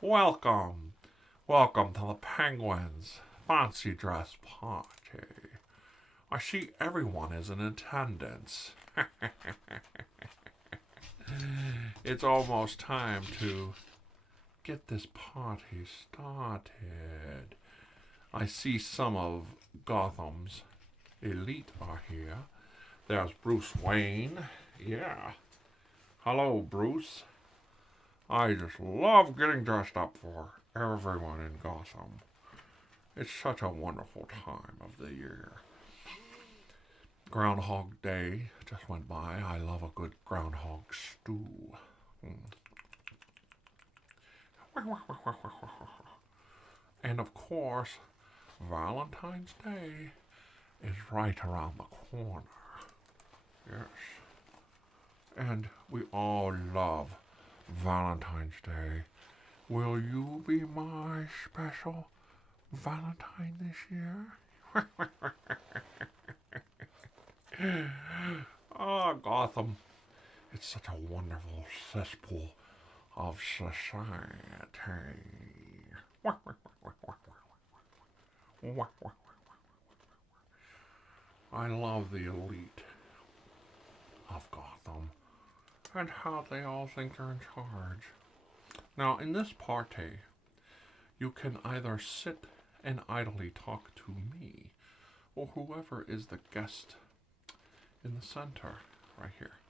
Welcome. Welcome to the Penguins' fancy dress party. I see everyone is in attendance. It's almost time to get this party started. I see some of Gotham's elite are here. There's Bruce Wayne. Yeah. Hello, Bruce. I just love getting dressed up for everyone in Gotham. It's such a wonderful time of the year. Groundhog Day just went by. I love a good groundhog stew. And of course, Valentine's Day is right around the corner. Yes. And we all love Valentine's Day. Will you be my special Valentine this year? Oh, Gotham. It's such a wonderful cesspool of society. I love the elite of Gotham and how they all think they're in charge. Now, in this party, you can either sit and idly talk to me or whoever is the guest in the center right here.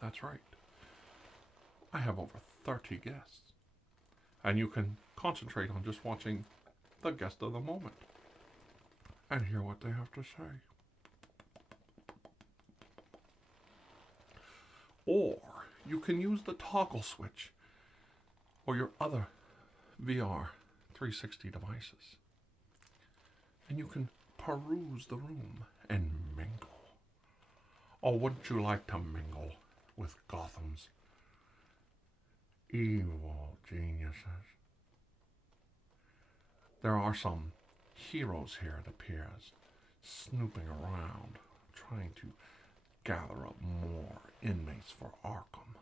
That's right. I have over 30 guests, and you can concentrate on just watching the guest of the moment and hear what they have to say. Or you can use the toggle switch or your other VR 360 devices, and you can peruse the room and mingle. Or wouldn't you like to mingle with Gotham's evil geniuses? There are some heroes here, it appears, snooping around, trying to gather up more inmates for Arkham.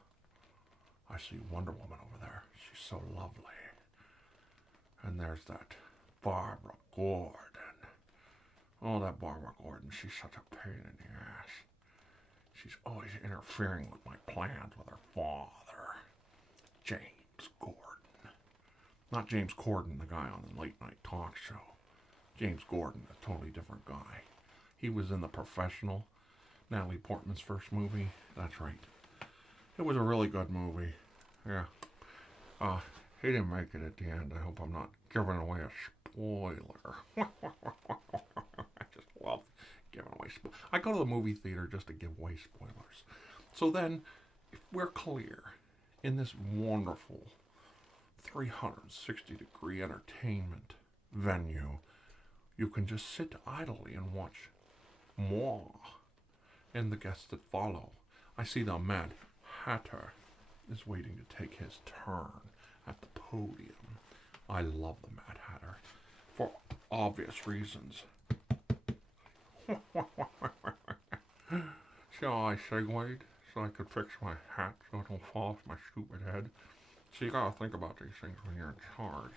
I see Wonder Woman over there. She's so lovely. And there's that Barbara Gordon. Oh, that Barbara Gordon, she's such a pain in the ass. She's always interfering with my plans with her father, James Gordon. Not James Corden, the guy on the late night talk show. James Gordon, a totally different guy. He was in The Professional, Natalie Portman's first movie. That's right. It was a really good movie. Yeah. He didn't make it at the end. I hope I'm not giving away a spoiler. I just love giving away spoilers. I go to the movie theater just to give away spoilers. So then, if we're clear in this wonderful 360-degree entertainment venue, you can just sit idly and watch moi and the guests that follow. I see the Mad Hatter is waiting to take his turn at the podium. I love the Mad Hatter for obvious reasons. See how I segued so I could fix my hat so it don't fall off my stupid head? So you gotta think about these things when you're in charge.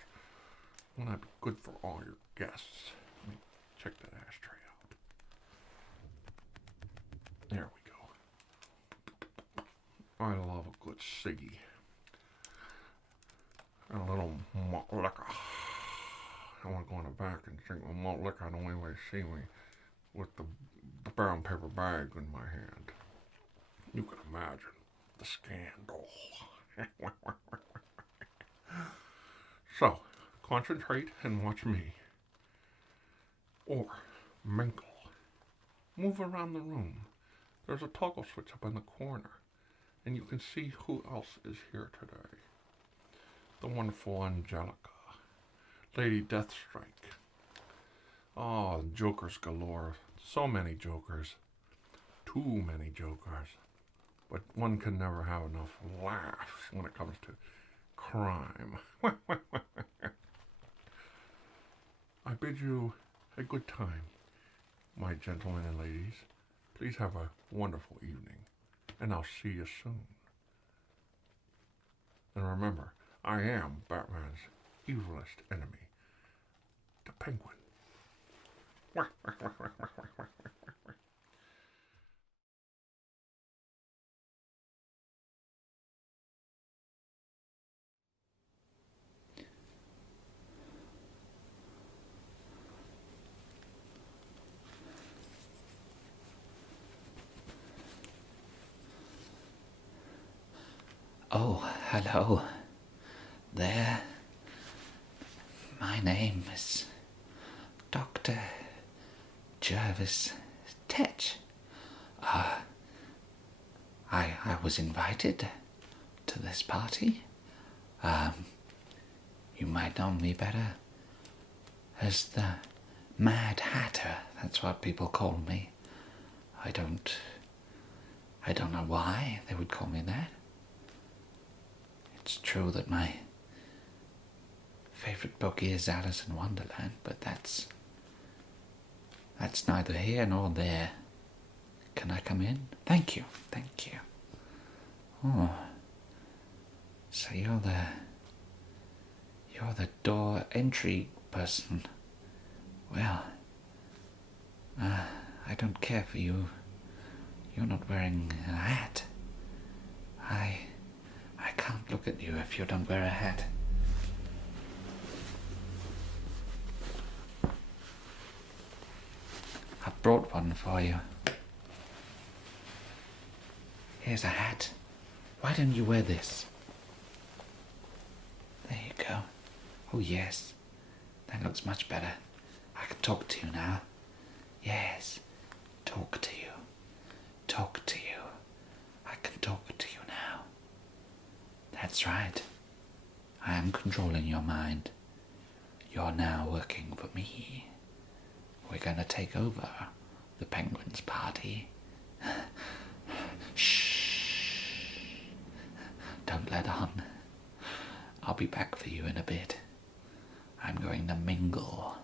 Wouldn't that be good for all your guests? Let me check that ashtray out. There we go. I love a good ciggy. And a little malt liquor. I want to go in the back and drink my malt liquor the only way to see me with the brown paper bag in my hand. You can imagine the scandal. So, concentrate and watch me. Or mingle. Move around the room. There's a toggle switch up in the corner, and you can see who else is here today. The wonderful Angelica, Lady Deathstrike. Oh, jokers galore. So many jokers. Too many jokers. But one can never have enough laughs when it comes to crime. I bid you a good time, my gentlemen and ladies. Please have a wonderful evening, and I'll see you soon. And remember, I am Batman's evilest enemy, the Penguin. Oh, hello there. My name is Dr. Jervis Tetch. I was invited to this party. You might know me better as the Mad Hatter. That's what people call me. I don't know why they would call me that. It's true that my favorite book is Alice in Wonderland, but that's neither here nor there. Can I come in? Thank you. Oh, so you're the door entry person. Well, I don't care for you. You're not wearing a hat. I can't look at you if you don't wear a hat. I brought one for you. Here's a hat. Why don't you wear this? There you go. Oh yes, that looks much better. I can talk to you now. Yes, talk to you. I can talk to you now. That's right. I am controlling your mind. You're now working for me. We're gonna take over the Penguins' party. Shh. Don't let on. I'll be back for you in a bit. I'm going to mingle.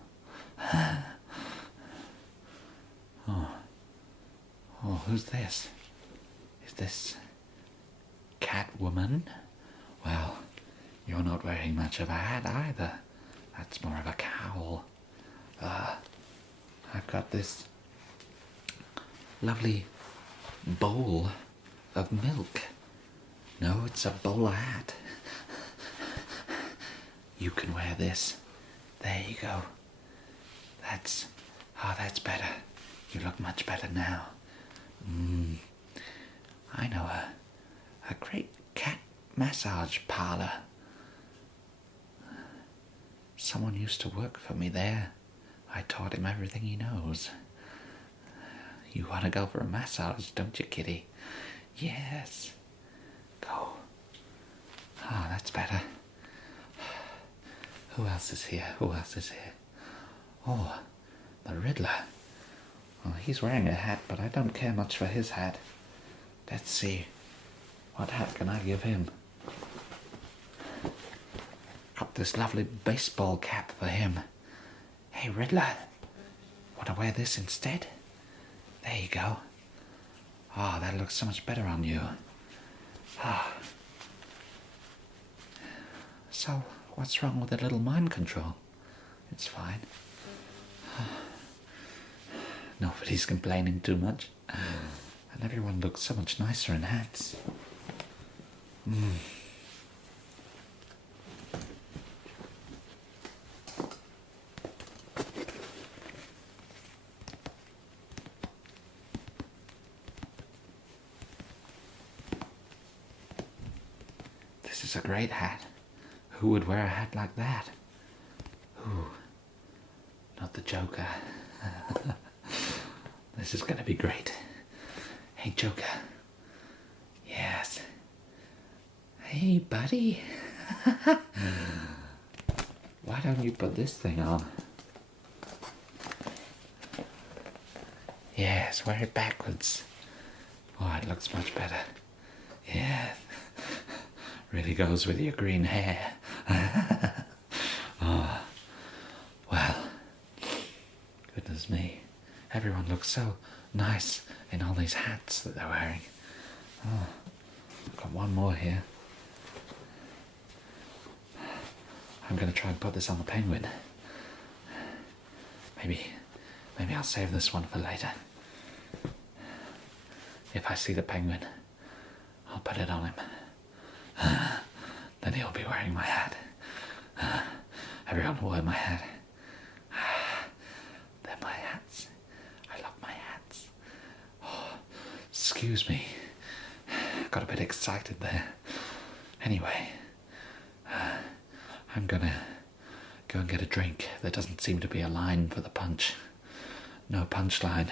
Oh, who's this? Is this Catwoman? Well, you're not wearing much of a hat either. That's more of a cowl. I've got this lovely bowl of milk. No, it's a bowler hat. You can wear this. There you go. That's better. You look much better now. I know a great cat massage parlor. Someone used to work for me there. I taught him everything he knows. You want to go for a massage, don't you, kitty? Yes. Go. Oh, that's better. Who else is here? Oh, the Riddler. Well, he's wearing a hat, but I don't care much for his hat. Let's see. What hat can I give him? Got this lovely baseball cap for him. Hey, Riddler. Want to wear this instead? There you go. Oh, that looks so much better on you. So, what's wrong with a little mind control? It's fine. Nobody's complaining too much. And everyone looks so much nicer in hats. This is a great hat. Who would wear a hat like that? Ooh, not the Joker. This is going to be great. Hey, Joker. Yes. Hey, buddy. Why don't you put this thing on? Yes, wear it backwards. Oh, it looks much better. Yeah. Really goes with your green hair. Oh, well, goodness me. Everyone looks so nice in all these hats that they're wearing. Oh, I've got one more here. I'm going to try and put this on the penguin. Maybe I'll save this one for later. If I see the penguin, I'll put it on him. Then he'll be wearing my hat. Everyone will wear my hat. They're my hats. I love my hats. Oh, excuse me. Got a bit excited there. Anyway, I'm gonna go and get a drink. There doesn't seem to be a line for the punch. No punchline.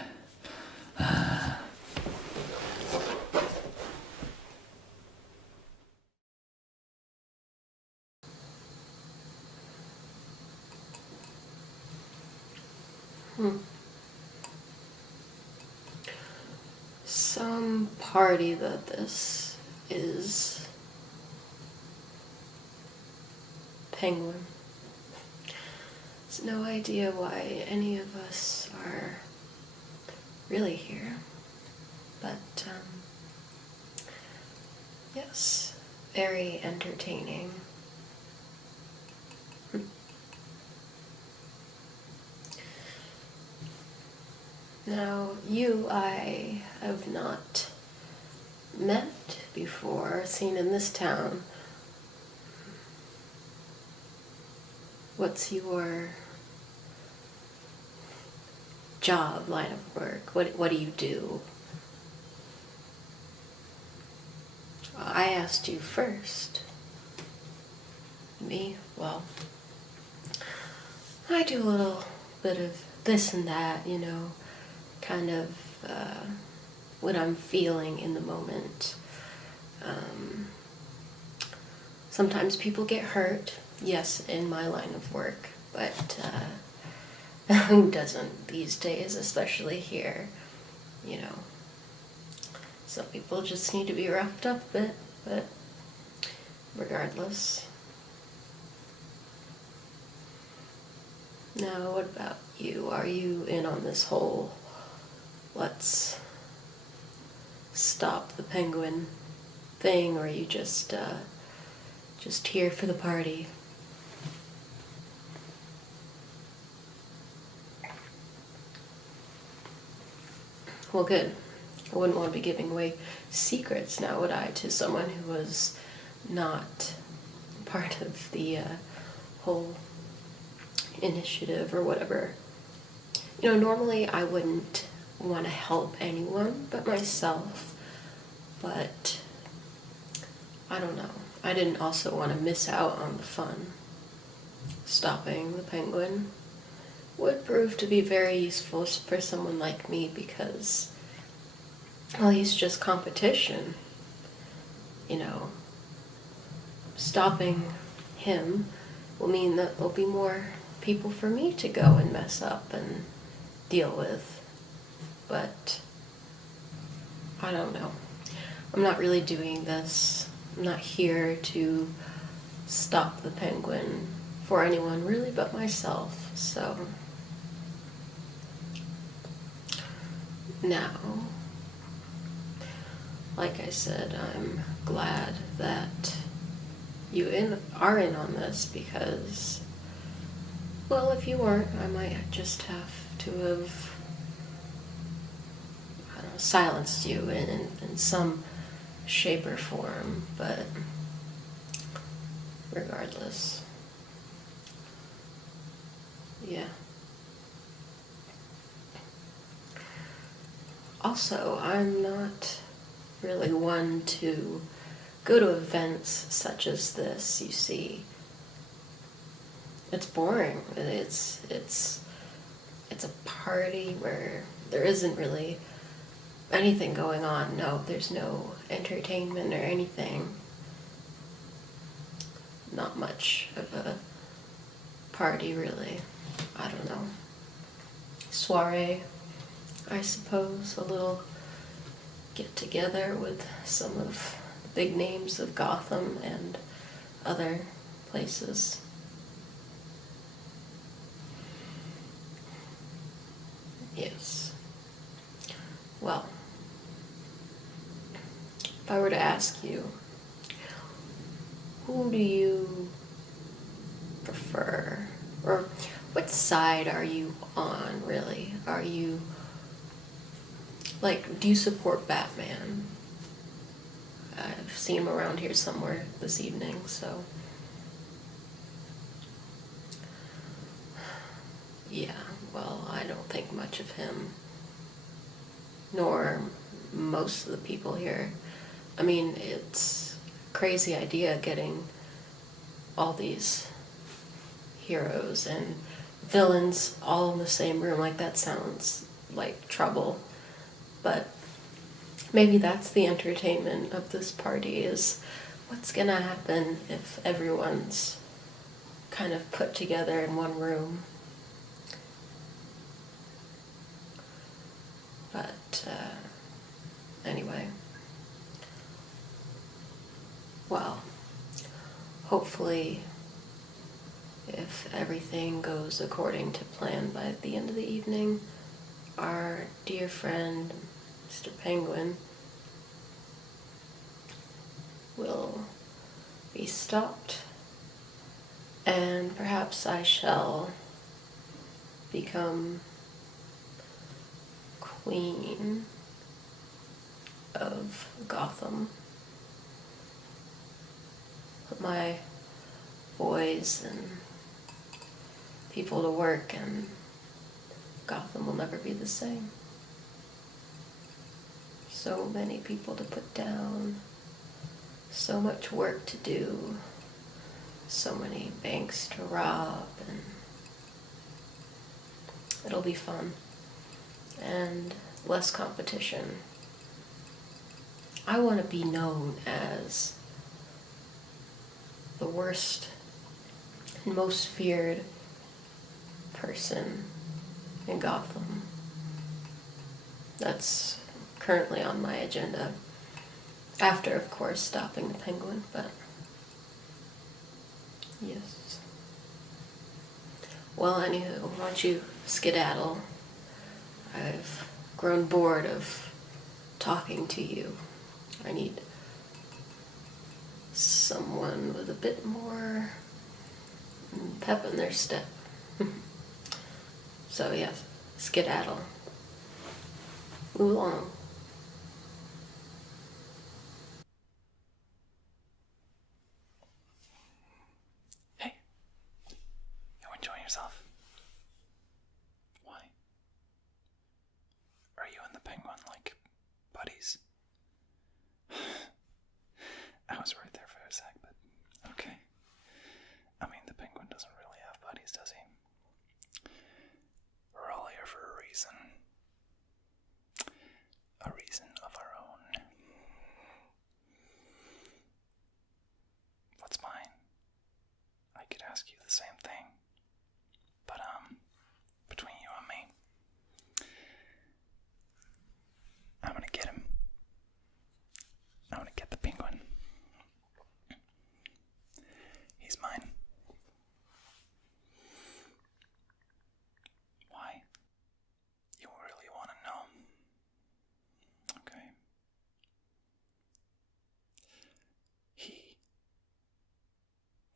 Some party that this is. Penguin. There's no idea why any of us are really here, but yes, very entertaining. Now, you I have not met before, seen in this town. What's your job, line of work? What do you do? I asked you first. Me? Well, I do a little bit of this and that, you know, kind of what I'm feeling in the moment. Sometimes people get hurt, yes, in my line of work, but who doesn't these days, especially here, you know. Some people just need to be roughed up a bit, but regardless. Now, what about you? Are you in on this whole let's stop the penguin thing, or are you just here for the party? Well, good. I wouldn't want to be giving away secrets now, would I, to someone who was not part of the whole initiative or whatever. You know, normally I wouldn't want to help anyone but myself, but I don't know. I didn't also want to miss out on the fun. Stopping the penguin would prove to be very useful for someone like me because, well, he's just competition. You know, stopping him will mean that there'll be more people for me to go and mess up and deal with. But I don't know. I'm not really doing this. I'm not here to stop the penguin for anyone really but myself. So now, like I said, I'm glad that you are in on this because, well, if you weren't, I might just have to have, I don't know, silenced you in some shape or form, but regardless, yeah. Also, I'm not really one to go to events such as this, you see. It's boring. It's a party where there isn't really anything going on. No, there's no entertainment or anything. Not much of a party, really. I don't know. Soiree, I suppose. A little get together with some of the big names of Gotham and other places. Yes. I were to ask you, who do you prefer? Or what side are you on, really? Are you, like, do you support Batman? I've seen him around here somewhere this evening, so... Yeah, well, I don't think much of him. Nor most of the people here. I mean, it's a crazy idea getting all these heroes and villains all in the same room. Like, that sounds like trouble. But maybe that's the entertainment of this party, is what's gonna happen if everyone's kind of put together in one room. But, anyway. Well, hopefully, if everything goes according to plan by the end of the evening, our dear friend, Mr. Penguin, will be stopped, and perhaps I shall become Queen of Gotham. Put my boys and people to work, and Gotham will never be the same. So many people to put down, so much work to do, so many banks to rob, and it'll be fun. And less competition. I want to be known as the worst and most feared person in Gotham. That's currently on my agenda. After, of course, stopping the Penguin, but yes. Well, anywho, why don't you skedaddle? I've grown bored of talking to you. I need someone with a bit more pep in their step. So yes, skedaddle. Move along. Hey, you enjoying yourself? Why? Are you and the Penguin like buddies? I was right there for a sec, but okay. I mean, the Penguin doesn't really have buddies, does he? We're all here for a reason. A reason of our own. What's mine? I could ask you the same thing. But, between you and me, I'm gonna get him. I'm gonna get the Penguin. He's mine. Why? You really want to know? Okay. He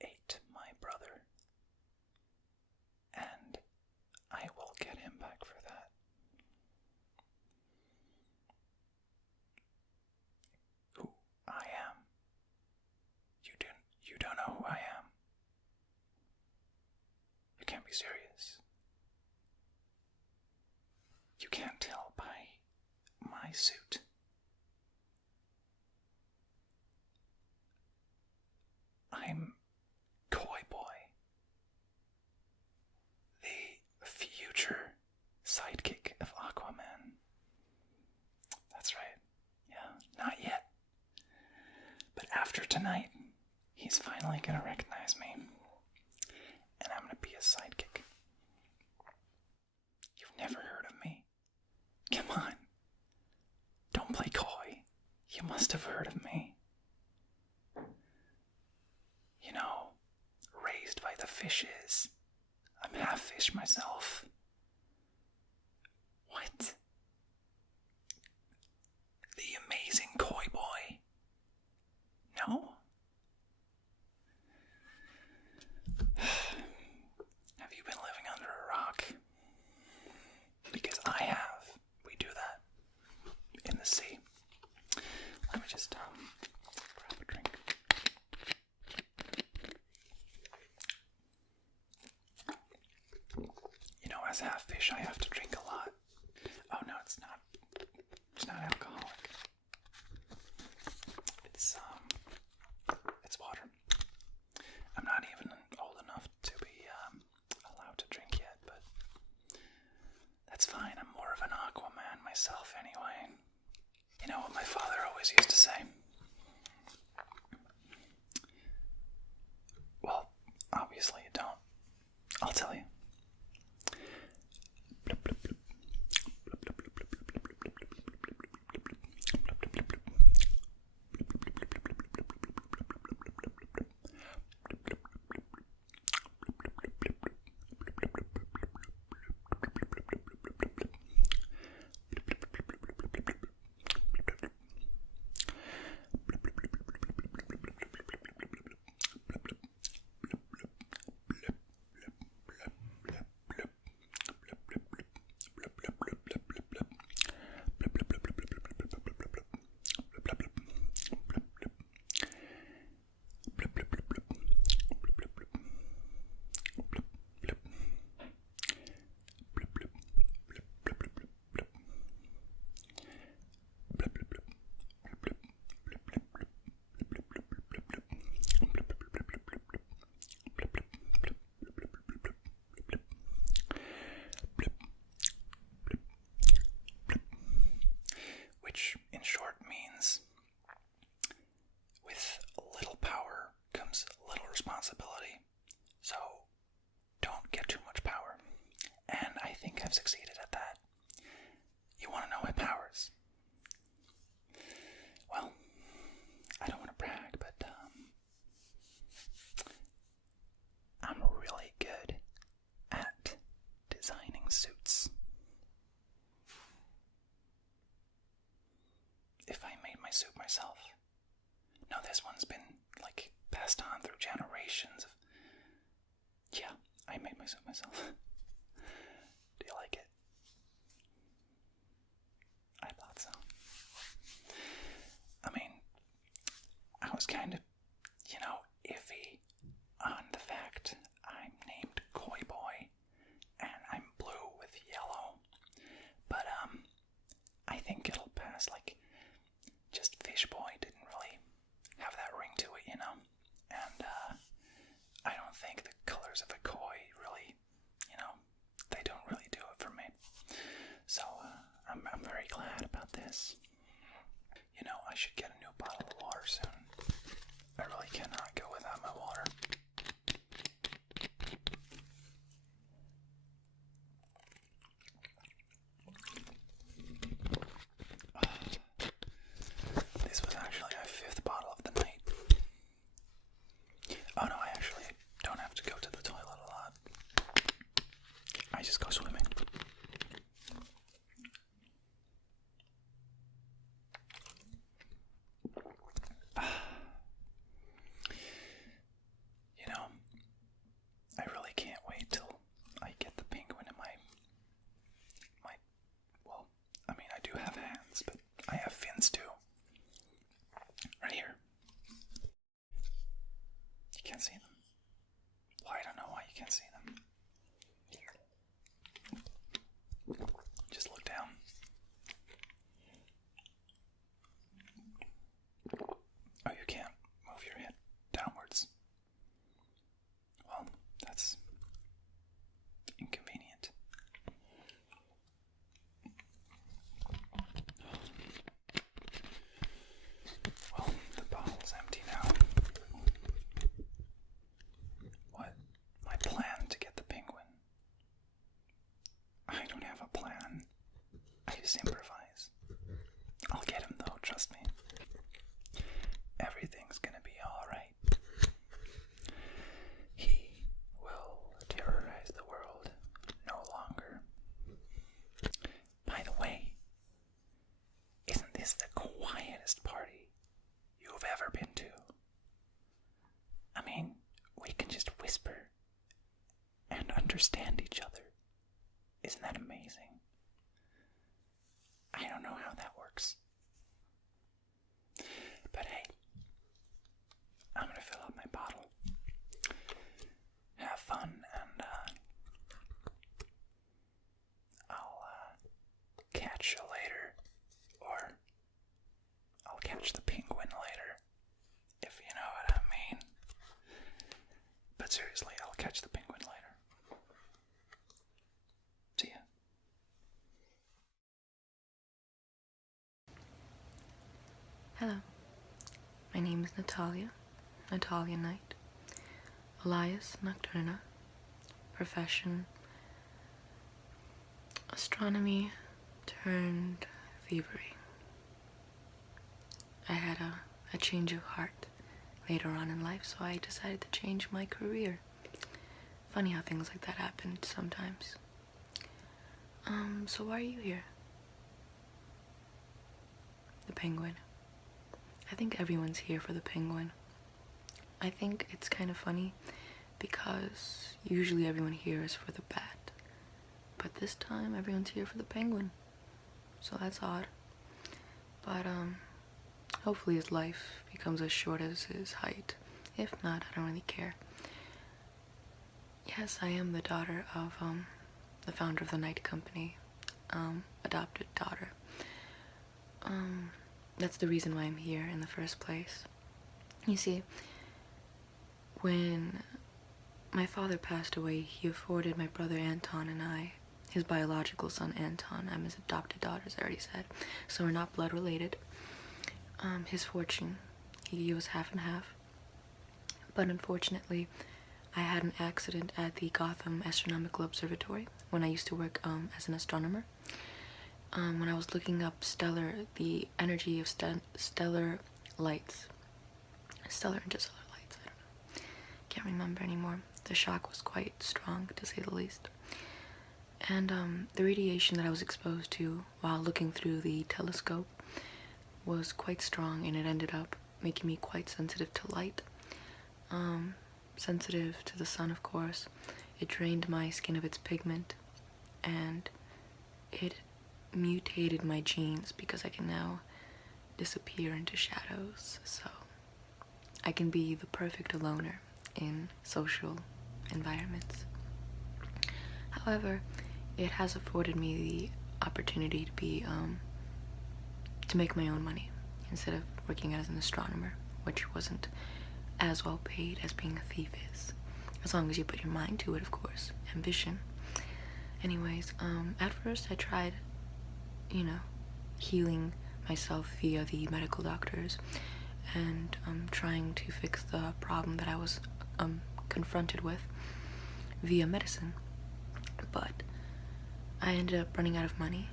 ate my brother, and I will get him back for that. Who I am. You don't know who I am. You can't be serious. You can't tell by my suit. I'm Koi Boy, the future sidekick of Aquaman. That's right. Yeah, not yet. But after tonight, he's finally gonna recognize me. And I'm gonna be a sidekick. You've never heard of me? Come on. Don't play coy. You must have heard of me. You know, raised by the fishes. I'm half fish myself. What? The amazing Koi Boy. as half fish, I have to drink a lot. Oh no, it's not. It's not alcoholic. It's water. I'm not even old enough to be allowed to drink yet, but that's fine. I'm more of an Aquaman myself anyway. You know what my father always used to say? Well, obviously you don't. I'll tell you. Succeeded at that. You want to know my powers? Well, I don't want to brag, but I'm really good at designing suits. If I made my suit myself. No, this one's been like passed on through generations of... Yeah, I made my suit myself. Do you like it? I thought so. I mean, I was kind of, iffy on the fact I'm named Koi Boy and I'm blue with yellow. But, I think it'll pass. Like, just Fish Boy didn't really have that ring to it, And, I don't think the colors of a koi really, they don't really do it for me. So, I'm very glad about this. I should get a new bottle of water soon. I really cannot go without my water. This was actually my 5th bottle of the night. Oh no, I actually don't have to go to the toilet a lot. I just go swimming. I really can't wait till I get the penguin in my well, I mean, I do have hands, but I have fins too. Right here. You can't see them. Well, I don't know why you can't see them. Just look down. Oh, you can't move your head downwards. Well, that's inconvenient. Well, the bottle's empty now. What? My plan to get the penguin? I don't have a plan. I just improvise. I'll get him though, trust me. Everything's gonna be alright. He will terrorize the world no longer. By the way, isn't this the quietest party you've ever been to? I mean, we can just whisper and understand each other. Isn't that amazing? I don't know how that works. But hey, I'm gonna fill up my bottle, have fun, and Hello, my name is Natalia, Natalia Knight, alias Nocturna, profession astronomy turned thievery. I had a change of heart later on in life, so I decided to change my career. Funny how things like that happen sometimes. So why are you here? The Penguin. I think everyone's here for the Penguin. I think it's kind of funny because usually everyone here is for the Bat, but this time everyone's here for the Penguin. So that's odd. But hopefully his life becomes as short as his height. If not, I don't really care. Yes, I am the daughter of the founder of the Night Company, adopted daughter. That's the reason why I'm here in the first place. You see, when my father passed away, he afforded my brother Anton and I, his biological son Anton, I'm his adopted daughter, as I already said, so we're not blood related, his fortune. He gave us half and half. But unfortunately, I had an accident at the Gotham Astronomical Observatory when I used to work as an astronomer. When I was looking up the energy of stellar lights, stellar interstellar lights, I don't know, can't remember anymore. The shock was quite strong, to say the least. And the radiation that I was exposed to while looking through the telescope was quite strong, and it ended up making me quite sensitive to light. Sensitive to the sun, of course. It drained my skin of its pigment, and it mutated my genes because I can now disappear into shadows, so I can be the perfect aloner in social environments. However, it has afforded me the opportunity to make my own money instead of working as an astronomer, which wasn't as well paid as being a thief is, as long as you put your mind to it, of course. Ambition. Anyways, at first I tried, healing myself via the medical doctors and trying to fix the problem that I was confronted with via medicine. But I ended up running out of money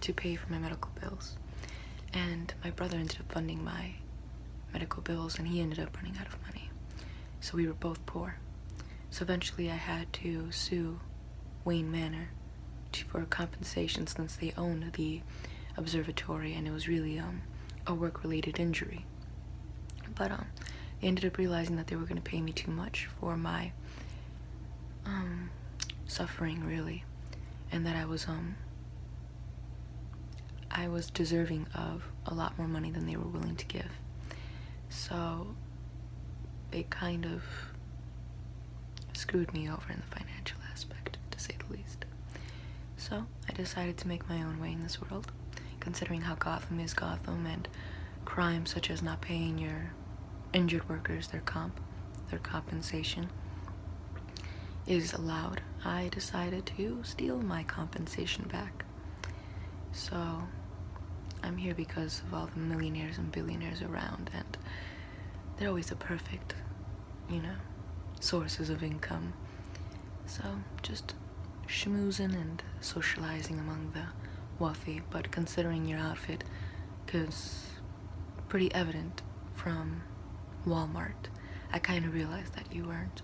to pay for my medical bills, and my brother ended up funding my medical bills, and he ended up running out of money. So we were both poor. So eventually I had to sue Wayne Manor for compensation, since they owned the observatory and it was really a work-related injury. But they ended up realizing that they were going to pay me too much for my suffering, really, and that I was deserving of a lot more money than they were willing to give. So they kind of screwed me over in the financial aspect, to say the least. So I decided to make my own way in this world, considering how Gotham is Gotham, and crimes such as not paying your injured workers their compensation is allowed. I decided to steal my compensation back. So I'm here because of all the millionaires and billionaires around, and they're always the perfect, sources of income. So just schmoozing and socializing among the wealthy. But considering your outfit, because pretty evident from Walmart, I kind of realized that you weren't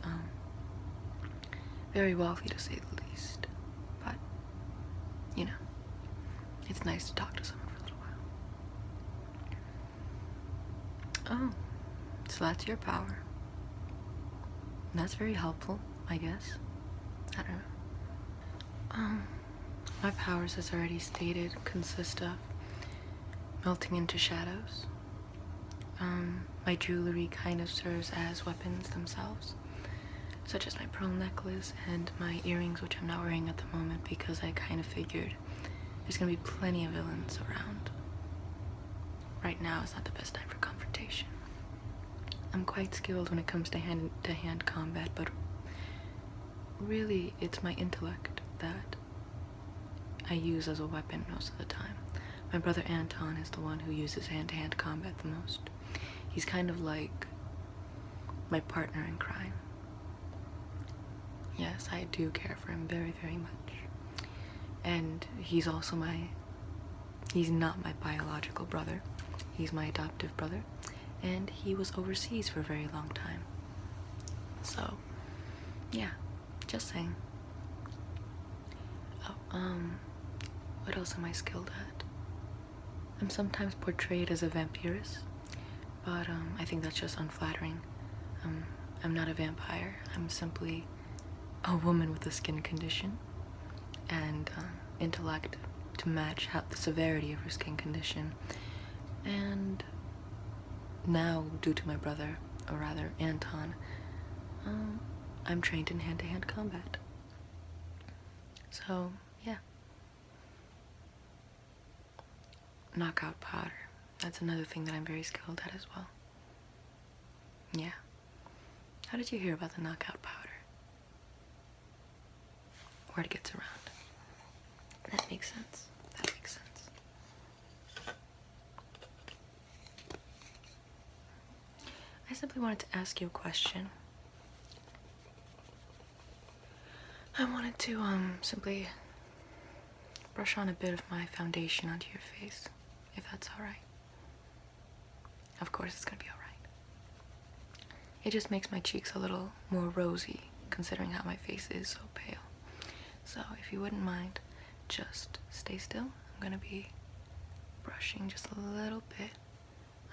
very wealthy, to say the least. But it's nice to talk to someone for a little while. Oh, so that's your power. That's very helpful, I guess. I don't know. My powers, as already stated, consist of melting into shadows. My jewelry kind of serves as weapons themselves, such as my pearl necklace and my earrings, which I'm not wearing at the moment because I kind of figured there's gonna be plenty of villains around. Right now is not the best time for confrontation. I'm quite skilled when it comes to hand-to-hand combat, but really it's my intellect that I use as a weapon most of the time. My brother Anton is the one who uses hand-to-hand combat the most. He's kind of like my partner in crime. Yes, I do care for him very, very much. And he's also he's not my biological brother. He's my adoptive brother. And he was overseas for a very long time. So, yeah, just saying. Oh, what else am I skilled at? I'm sometimes portrayed as a vampirist, but I think that's just unflattering. I'm not a vampire. I'm simply a woman with a skin condition and intellect to match the severity of her skin condition. And now, due to my brother, or rather Anton, I'm trained in hand-to-hand combat. So, yeah. Knockout powder. That's another thing that I'm very skilled at as well. Yeah. How did you hear about the knockout powder? Word gets around. That makes sense. That makes sense. I simply wanted to ask you a question. I wanted to simply brush on a bit of my foundation onto your face, if that's alright. Of course it's gonna be alright. It just makes my cheeks a little more rosy, considering how my face is so pale. So if you wouldn't mind, just stay still. I'm gonna be brushing just a little bit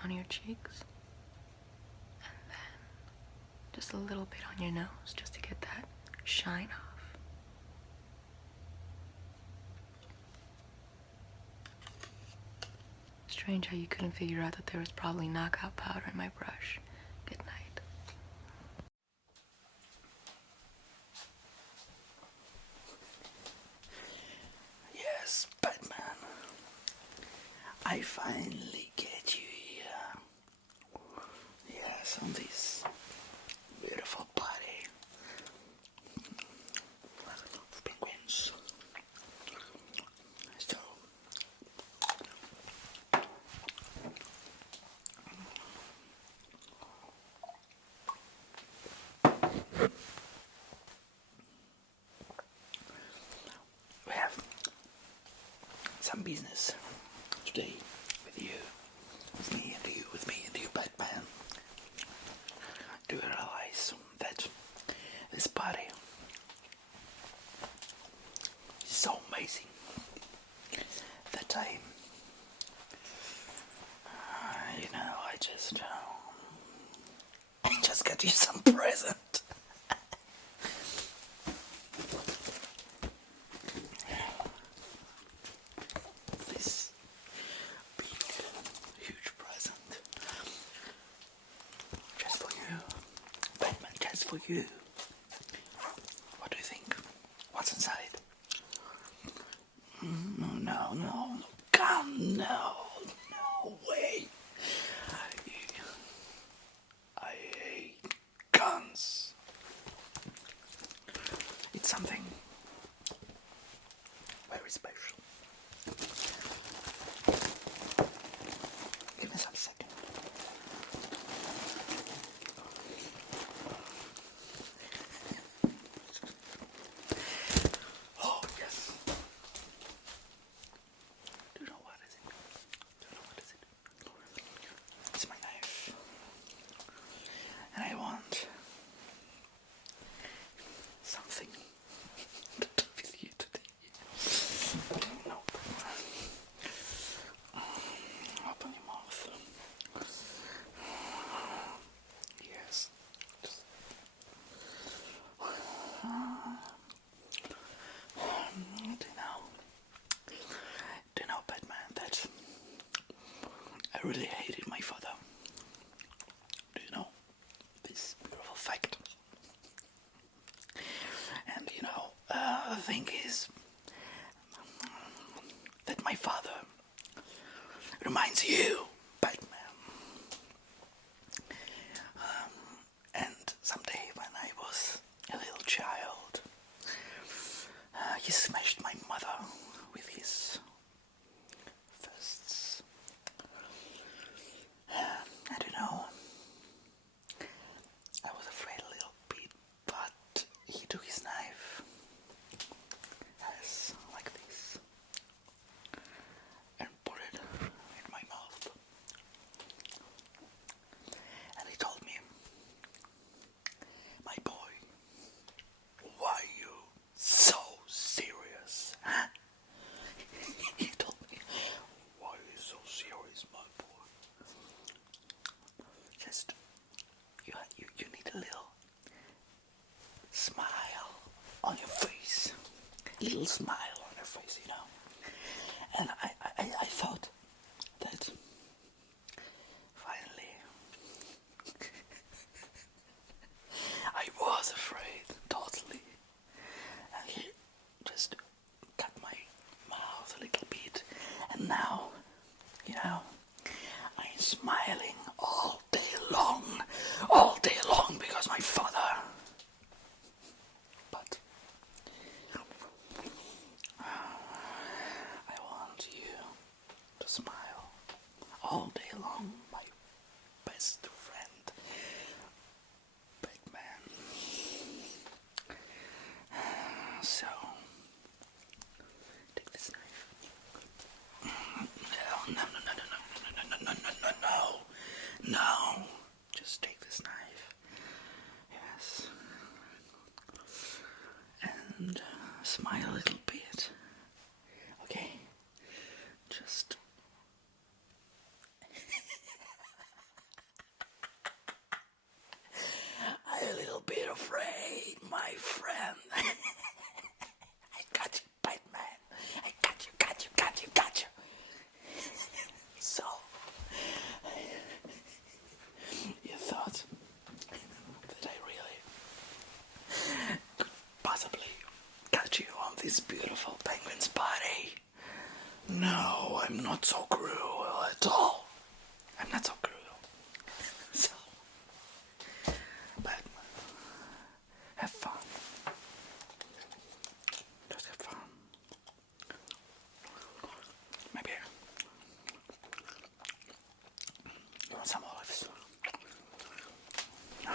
on your cheeks. And then just a little bit on your nose, just to get that shine off. Strange how you couldn't figure out that there was probably knockout powder in my brush. Good night. Yes, Batman. I finally get you here. Yes, on this beautiful body of penguins. So, we have some business today with you, with me and you, with me and you, Batman. Do you realize that this body is so amazing that I just got you some present. This big, huge present. Just for you. Batman, just for you. What do you think? What's inside? No. Come, no way. I hate guns. It's something very special. Give me some second. Oh, yes. Do you know what is it? It's my knife. And I want something to do with you today. No. Open your mouth. Yes. Do you know, Batman, that I really hated my father. Do you know this beautiful fact? And the thing is that my father reminds you, Batman. And someday when I was a little child, he smashed my mother with his first little smile on her face, you know. And I thought that finally I was afraid, totally. And he just cut my mouth a little bit. And now, you know, I'm smiling all day long because my father. But I want you to smile all day long, my best friend, Batman. So, take this knife. No. Just take this knife. Yes. And smile a little bit. Okay? Just... I'm a little bit afraid, my friend. I got you, Batman. I got you. So, you thought that I really could possibly catch you on this beautiful penguin's body? No, I'm not so cruel at all. I'm not so cruel. So, but have fun. Just have fun. Maybe you want some olives? No.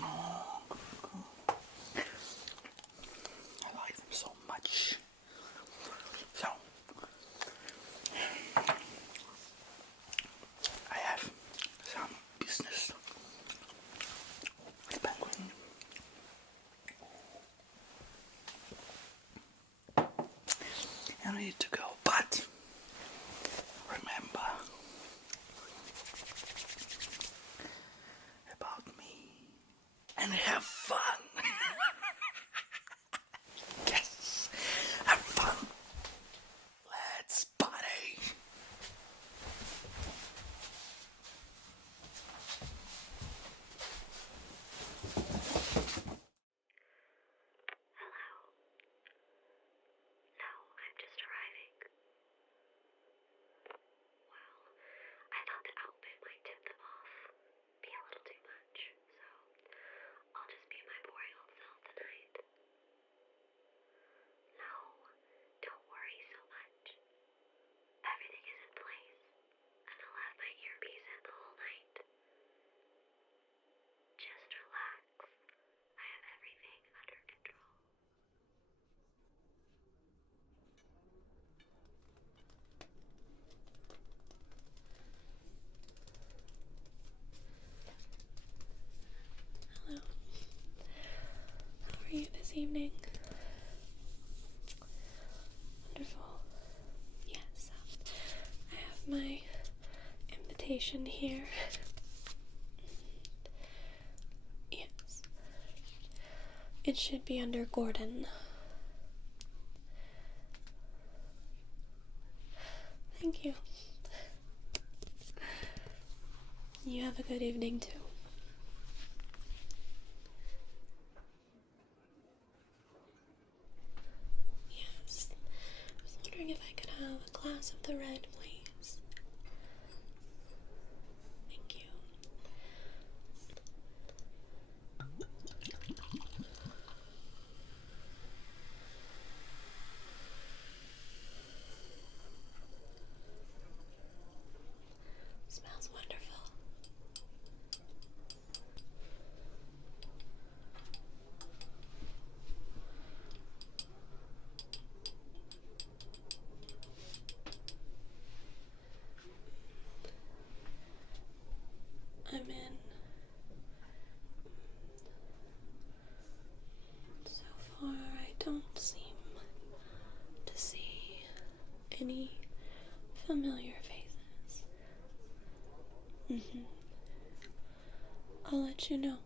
Oh, I like them so much. So, I have some business with Penguin. I need to go, but remember about me and have fun. Yes, have fun. Let's party. No, I'm just arriving. Well, I thought the outfit might tip them off, be a little too much, so I'll just be my boring old self tonight. No, don't worry so much. Everything is in place, and I'll have my earpiece in the whole night. Just relax. I have everything under control. Hello. How are you this evening? Wonderful. Yes, I have my invitation here. Yes. It should be under Gordon. Thank you. You have a good evening too. Yes. I was wondering if I could have a glass of the red, please. Thank you. Smells wonderful. I'm in. So far, I don't seem to see any familiar faces. I'll let you know.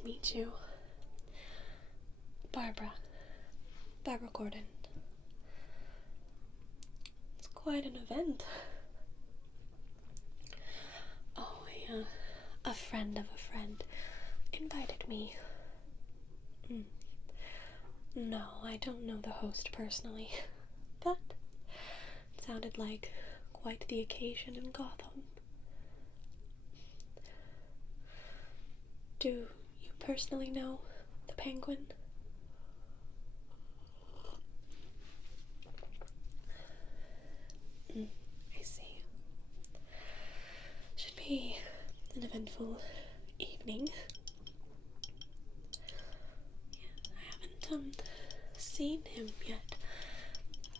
to meet you. Barbara Gordon. It's quite an event. Oh, a friend of a friend invited me. No, I don't know the host personally, but it sounded like quite the occasion in Gotham. Do you personally know the Penguin? I see. Should be an eventful evening. Yeah, I haven't seen him yet.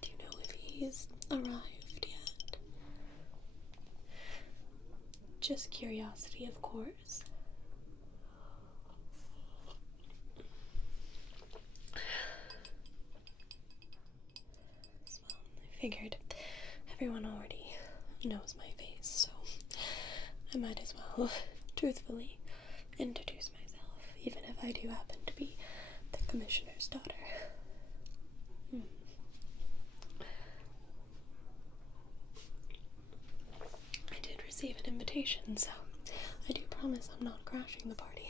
Do you know if he's arrived yet? Just curiosity, of course. Well, I figured everyone already knows my face, so I might as well truthfully introduce myself, even if I do happen to be the commissioner's daughter. I did receive an invitation, so I do promise I'm not crashing the party.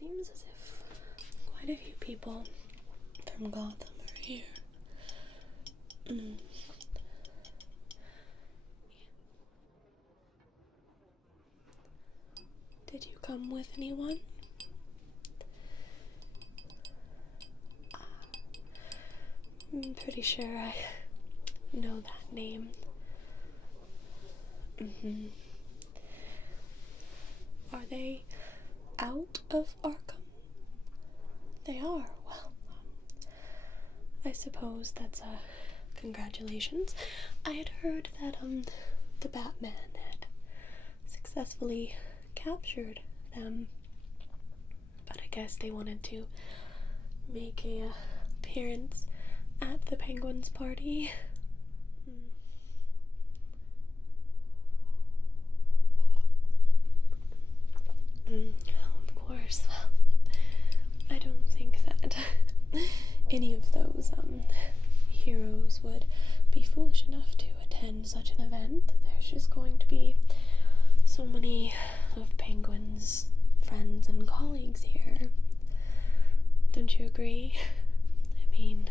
Seems as if quite a few people from Gotham are here. Did you come with anyone? I'm pretty sure I know that name. Are they out of Arkham? They are. Well, I suppose that's congratulations. I had heard that the Batman had successfully captured them, but I guess they wanted to make a appearance at the Penguin's party. Of course. Well, I don't think that any of those heroes would be foolish enough to attend such an event. There's just going to be so many of Penguin's friends and colleagues here. Don't you agree? I mean,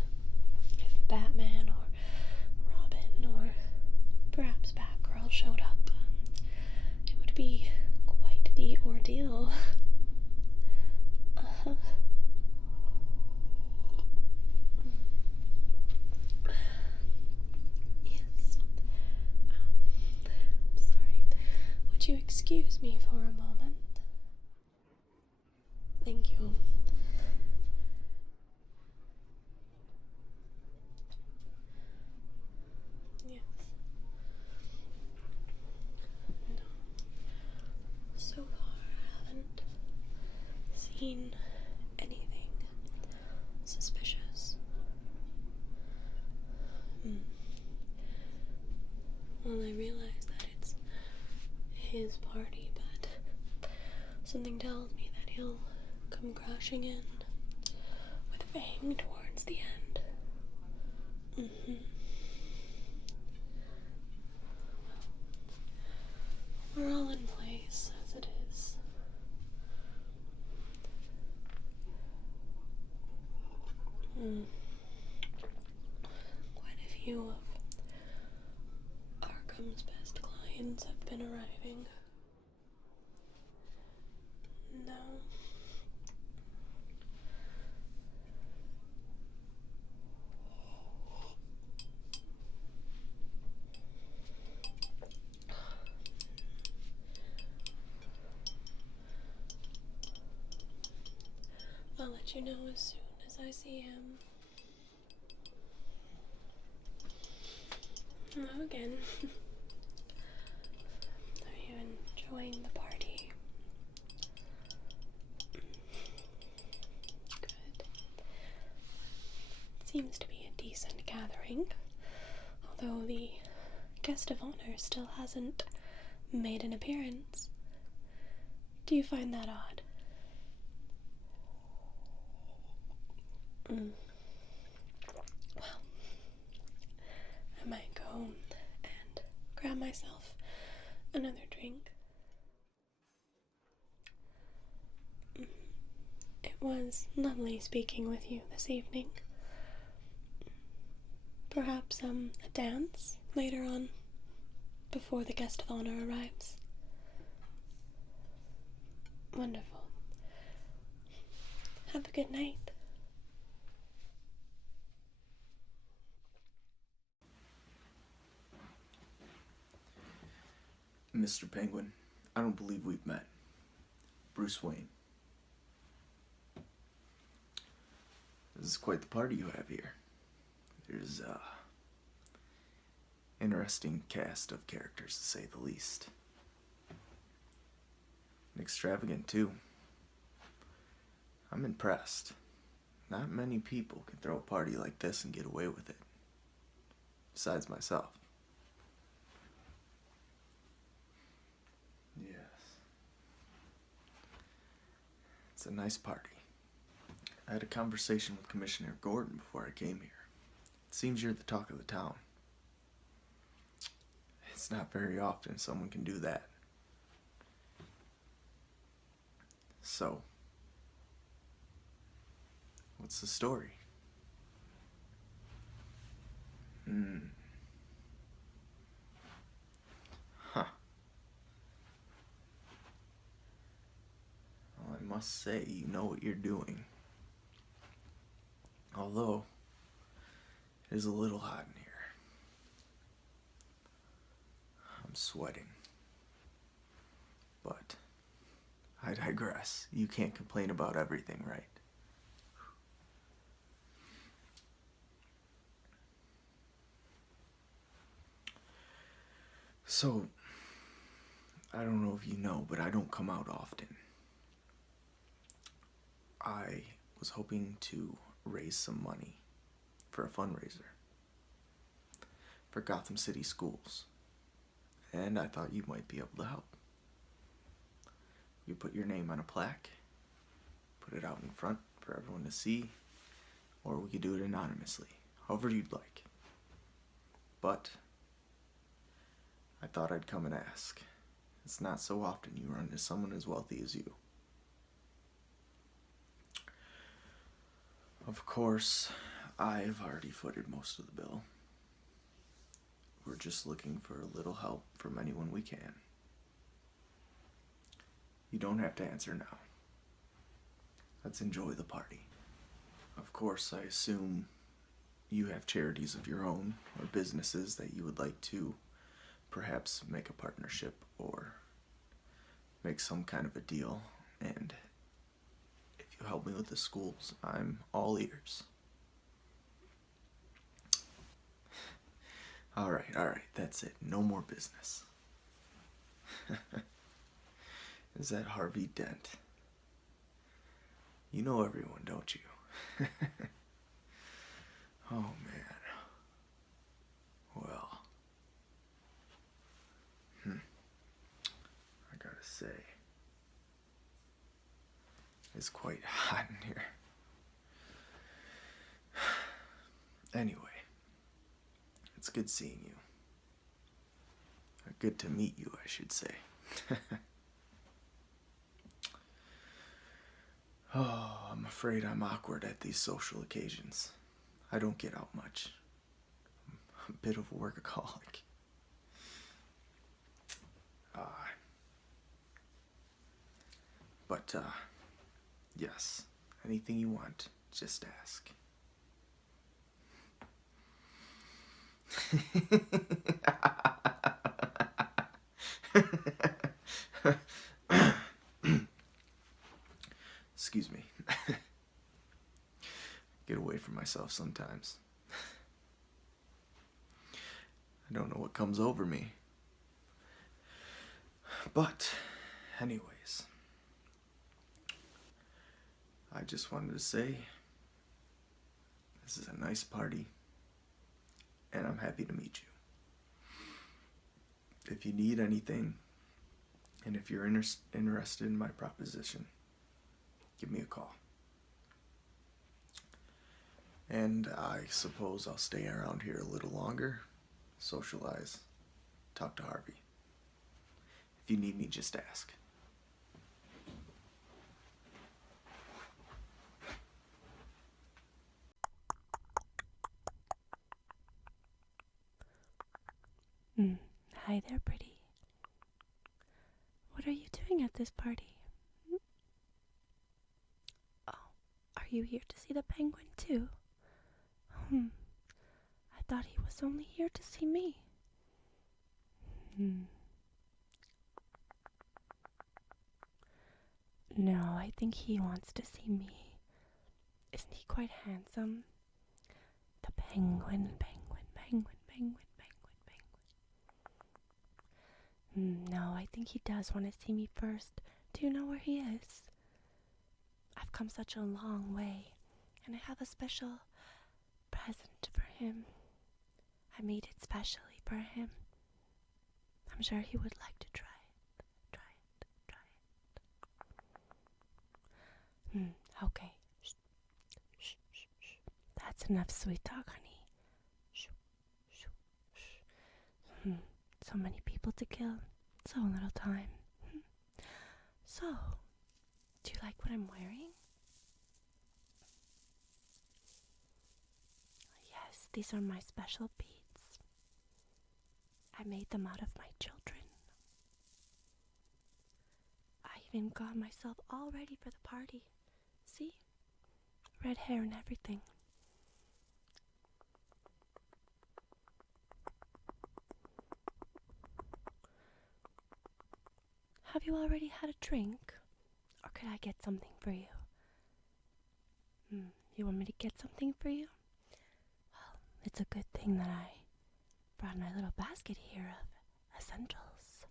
if Batman or Robin or perhaps Batgirl showed up, it would be quite the ordeal. Yes. Sorry. Would you excuse me for a moment? Thank you. Yes. No. So far, I haven't seen anything suspicious. Well, I realize that it's his party, but something tells me that he'll come crashing in with a bang towards the end. Well, we're all in place as it is. Quite a few of Arkham's best clients have been arriving. No. I'll let you know as soon as I see him. Hello again. Are you enjoying the party? Good. It seems to be a decent gathering, although the guest of honor still hasn't made an appearance. Do you find that odd? Well, I might go home and grab myself another drink. It was lovely speaking with you this evening. Perhaps a dance later on before the guest of honor arrives. Wonderful. Have a good night. Mr. Penguin, I don't believe we've met. Bruce Wayne. This is quite the party you have here. There's interesting cast of characters, to say the least. And extravagant, too. I'm impressed. Not many people can throw a party like this and get away with it. Besides myself. Yes. It's a nice party. I had a conversation with Commissioner Gordon before I came here. It seems you're the talk of the town. It's not very often someone can do that. So, what's the story? Huh. Well, I must say, you know what you're doing. Although, it is a little hot in here. I'm sweating. But, I digress. You can't complain about everything, right? So, I don't know if you know, but I don't come out often. I was hoping to raise some money for a fundraiser for Gotham City schools, and I thought you might be able to help. You put your name on a plaque, put it out in front for everyone to see, or we could do it anonymously, however you'd like. But I thought I'd come and ask. It's not so often you run into someone as wealthy as you. Of course, I've already footed most of the bill. We're just looking for a little help from anyone we can. You don't have to answer now. Let's enjoy the party. Of course, I assume you have charities of your own or businesses that you would like to perhaps make a partnership or make some kind of a deal, and if you help me with the schools, I'm all ears. Alright, that's it. No more business. Is that Harvey Dent? You know everyone, don't you? Oh, man. Well. I gotta say, it's quite hot in here. Anyway, it's good seeing you. Good to meet you, I should say. Oh, I'm afraid I'm awkward at these social occasions. I don't get out much. I'm a bit of a workaholic. But, yes, anything you want, just ask. Excuse me. Get away from myself sometimes. I don't know what comes over me. But, anyways, I just wanted to say this is a nice party, and I'm happy to meet you. If you need anything, And if you're interested in my proposition, give me a call. And I suppose I'll stay around here a little longer, socialize, talk to Harvey. If you need me, just ask. Hi there, pretty. What are you doing at this party? Oh, are you here to see the penguin too? I thought he was only here to see me. No, I think he wants to see me. Isn't he quite handsome? The penguin. No, I think he does want to see me first. Do you know where he is? I've come such a long way, and I have a special present for him. I made it specially for him. I'm sure he would like to try it. Okay. Shh. That's enough sweet talk, honey. Shh. So many people to kill, so little time. So, do you like what I'm wearing? Yes, these are my special beads. I made them out of my children. I even got myself all ready for the party. See? Red hair and everything. Have you already had a drink? Or could I get something for you? You want me to get something for you? Well, it's a good thing that I brought my little basket here of essentials.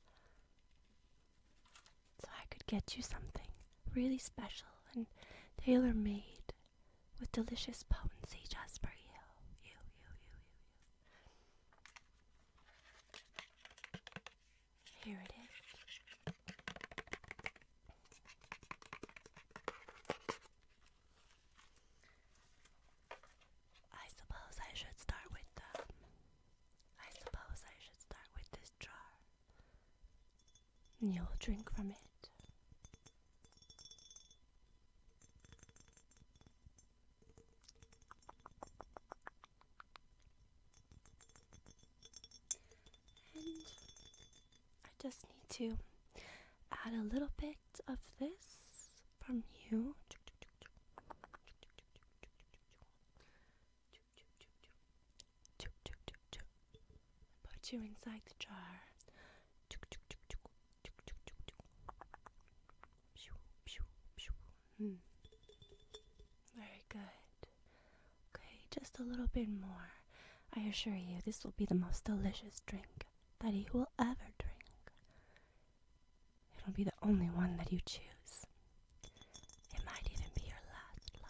So I could get you something really special and tailor-made with delicious potency just for you. Here it is. I suppose I should start with this jar. And you'll drink from it. And I just need to add a little bit of this from you. Put you inside the jar. Very good. Okay, just a little bit more. I assure you, this will be the most delicious drink that you will ever drink. It'll be the only one that you choose. It might even be your last drink.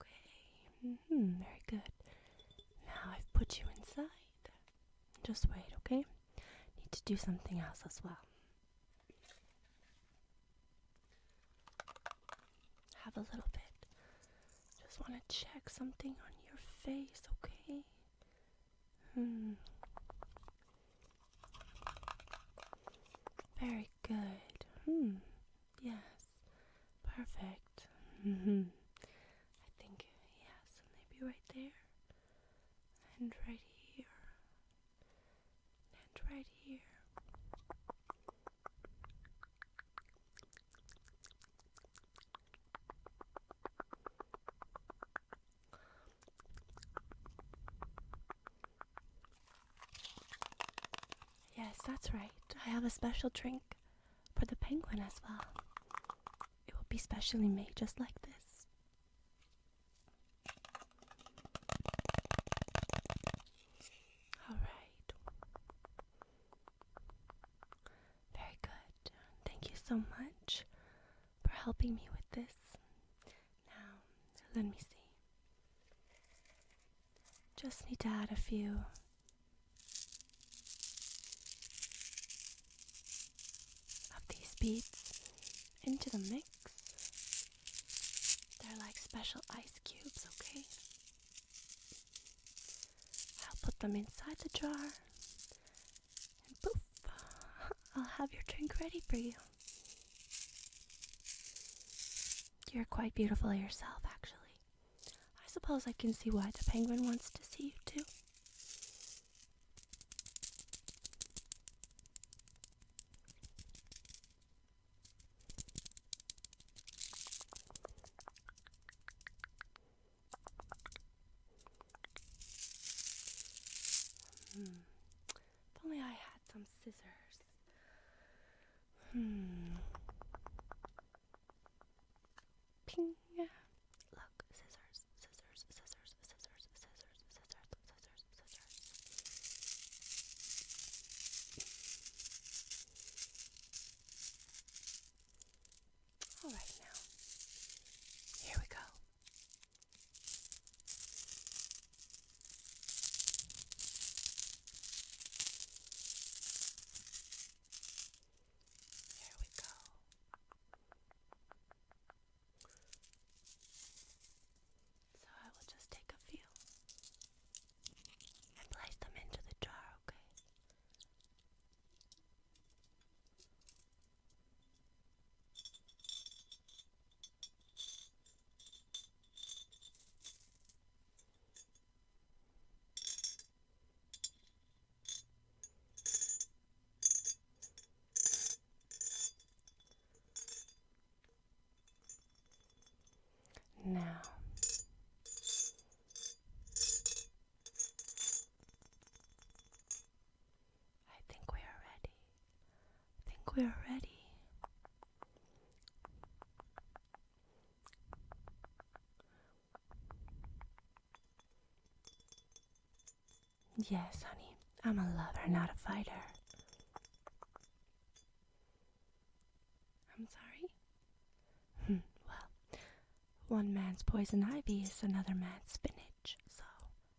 Okay. Very good. Now I've put you inside. Just wait, okay? Need to do something else as well. Have a little bit. Just want to check something on your face, okay? Very good. Yes. Perfect. I think, yes, maybe right there. And right here. And right here. Yes, that's right. I have a special drink for the penguin as well. It will be specially made just like this. Alright. Very good. Thank you so much for helping me with this. Now, let me see. Just need to add a few beads into the mix. They're like special ice cubes, okay? I'll put them inside the jar, and poof, I'll have your drink ready for you. You're quite beautiful yourself, actually. I suppose I can see why the penguin wants to see you too. If only I had some scissors. Ping. Look, scissors, scissors, scissors, scissors, scissors, scissors, scissors, scissors. All right, now. Here we go. There we go. So I will just take a few and place them into the jar, okay? Now, I think we are ready. I think we are ready. Yes, honey, I'm a lover, not a fighter. I'm sorry? Well, one man's poison ivy is another man's spinach, so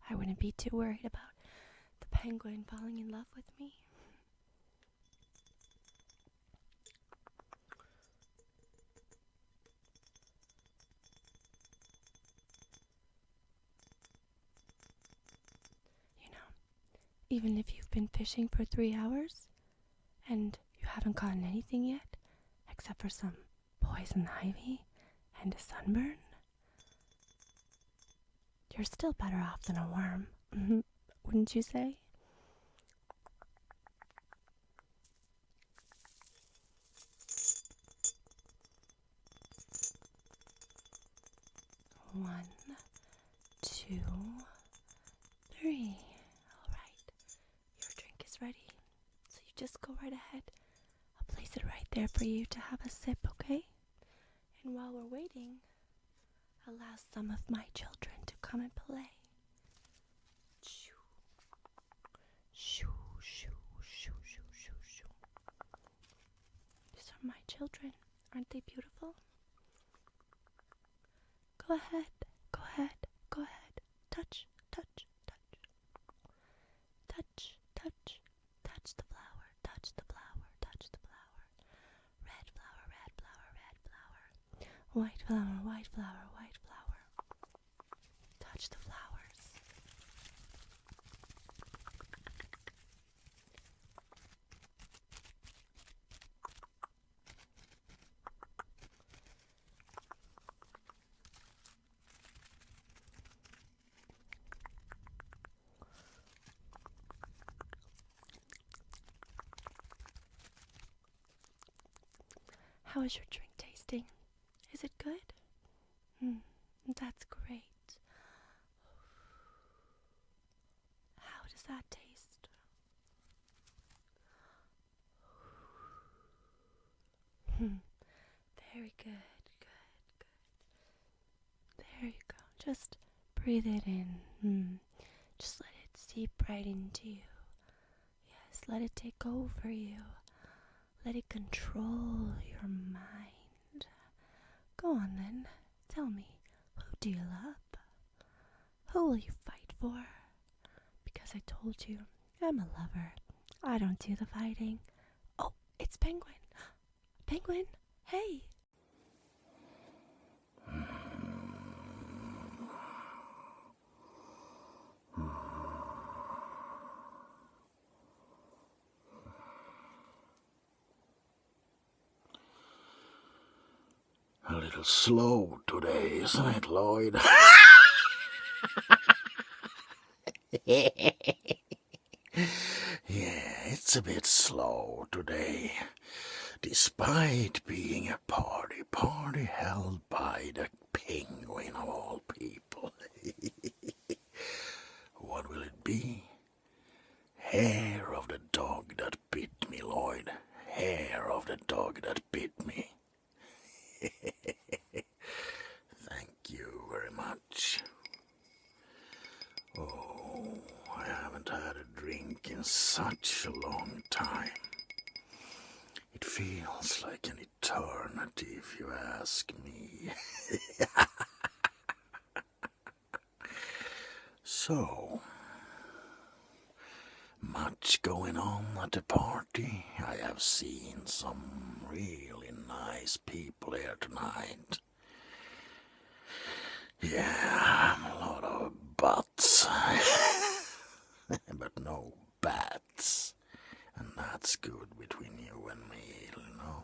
I wouldn't be too worried about the penguin falling in love with me. You know, even if you've been fishing for 3 hours and you haven't caught anything yet, except for some poison ivy and a sunburn, you're still better off than a worm, wouldn't you say? One, two, three. All right, your drink is ready, so you just go right ahead. I'll place it right there for you to have a sip, okay? And while we're waiting, allow some of my children to come and play. Shoo. Shoo, shoo, shoo, shoo, shoo, shoo. These are my children. Aren't they beautiful? Go ahead, go ahead, go ahead. Touch, touch, touch. Touch, touch, touch the flower, touch the flower, touch the flower. Red flower, red flower, red flower. White flower, white flower, white flower. Touch the flowers. How is your drink tasting? Is it good? That's great. How does that taste? Very good, good, good. There you go. Just breathe it in. Just let it seep right into you. Yes, let it take over you. Let it control your mind. Go on then. Tell me, who do you love? Who will you fight for? Because I told you, I'm a lover. I don't do the fighting. Oh, it's Penguin. Penguin, hey. A little slow today, isn't it, Lloyd? Yeah, it's a bit slow today, despite being a party held by the Penguin of all people. What will it be? Hair of the dog that bit me, Lloyd. Hair of the dog that bit me. Thank you very much. Oh, I haven't had a drink in such a long time. It feels like an eternity, if you ask me. So, much going on at the party. I have seen some really nice people here tonight. Yeah, a lot of butts, but no bats. And that's good between you and me, you know.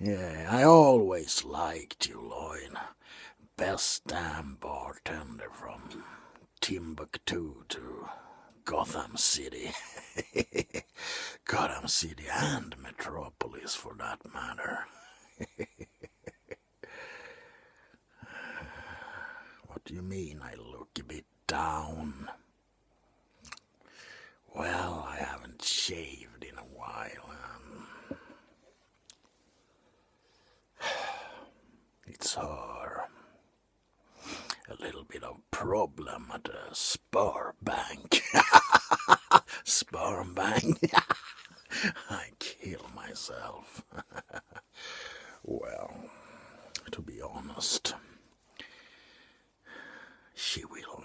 Yeah, I always liked you, Lloyd. Best damn bartender from Timbuktu to Gotham City. Gotham City and Metropolis, for that matter. What do you mean I look a bit down? Well, I haven't shaved in a while, and it's her. A little bit of problem at the sperm bank. Sperm bank? I kill myself. Well, to be honest, she will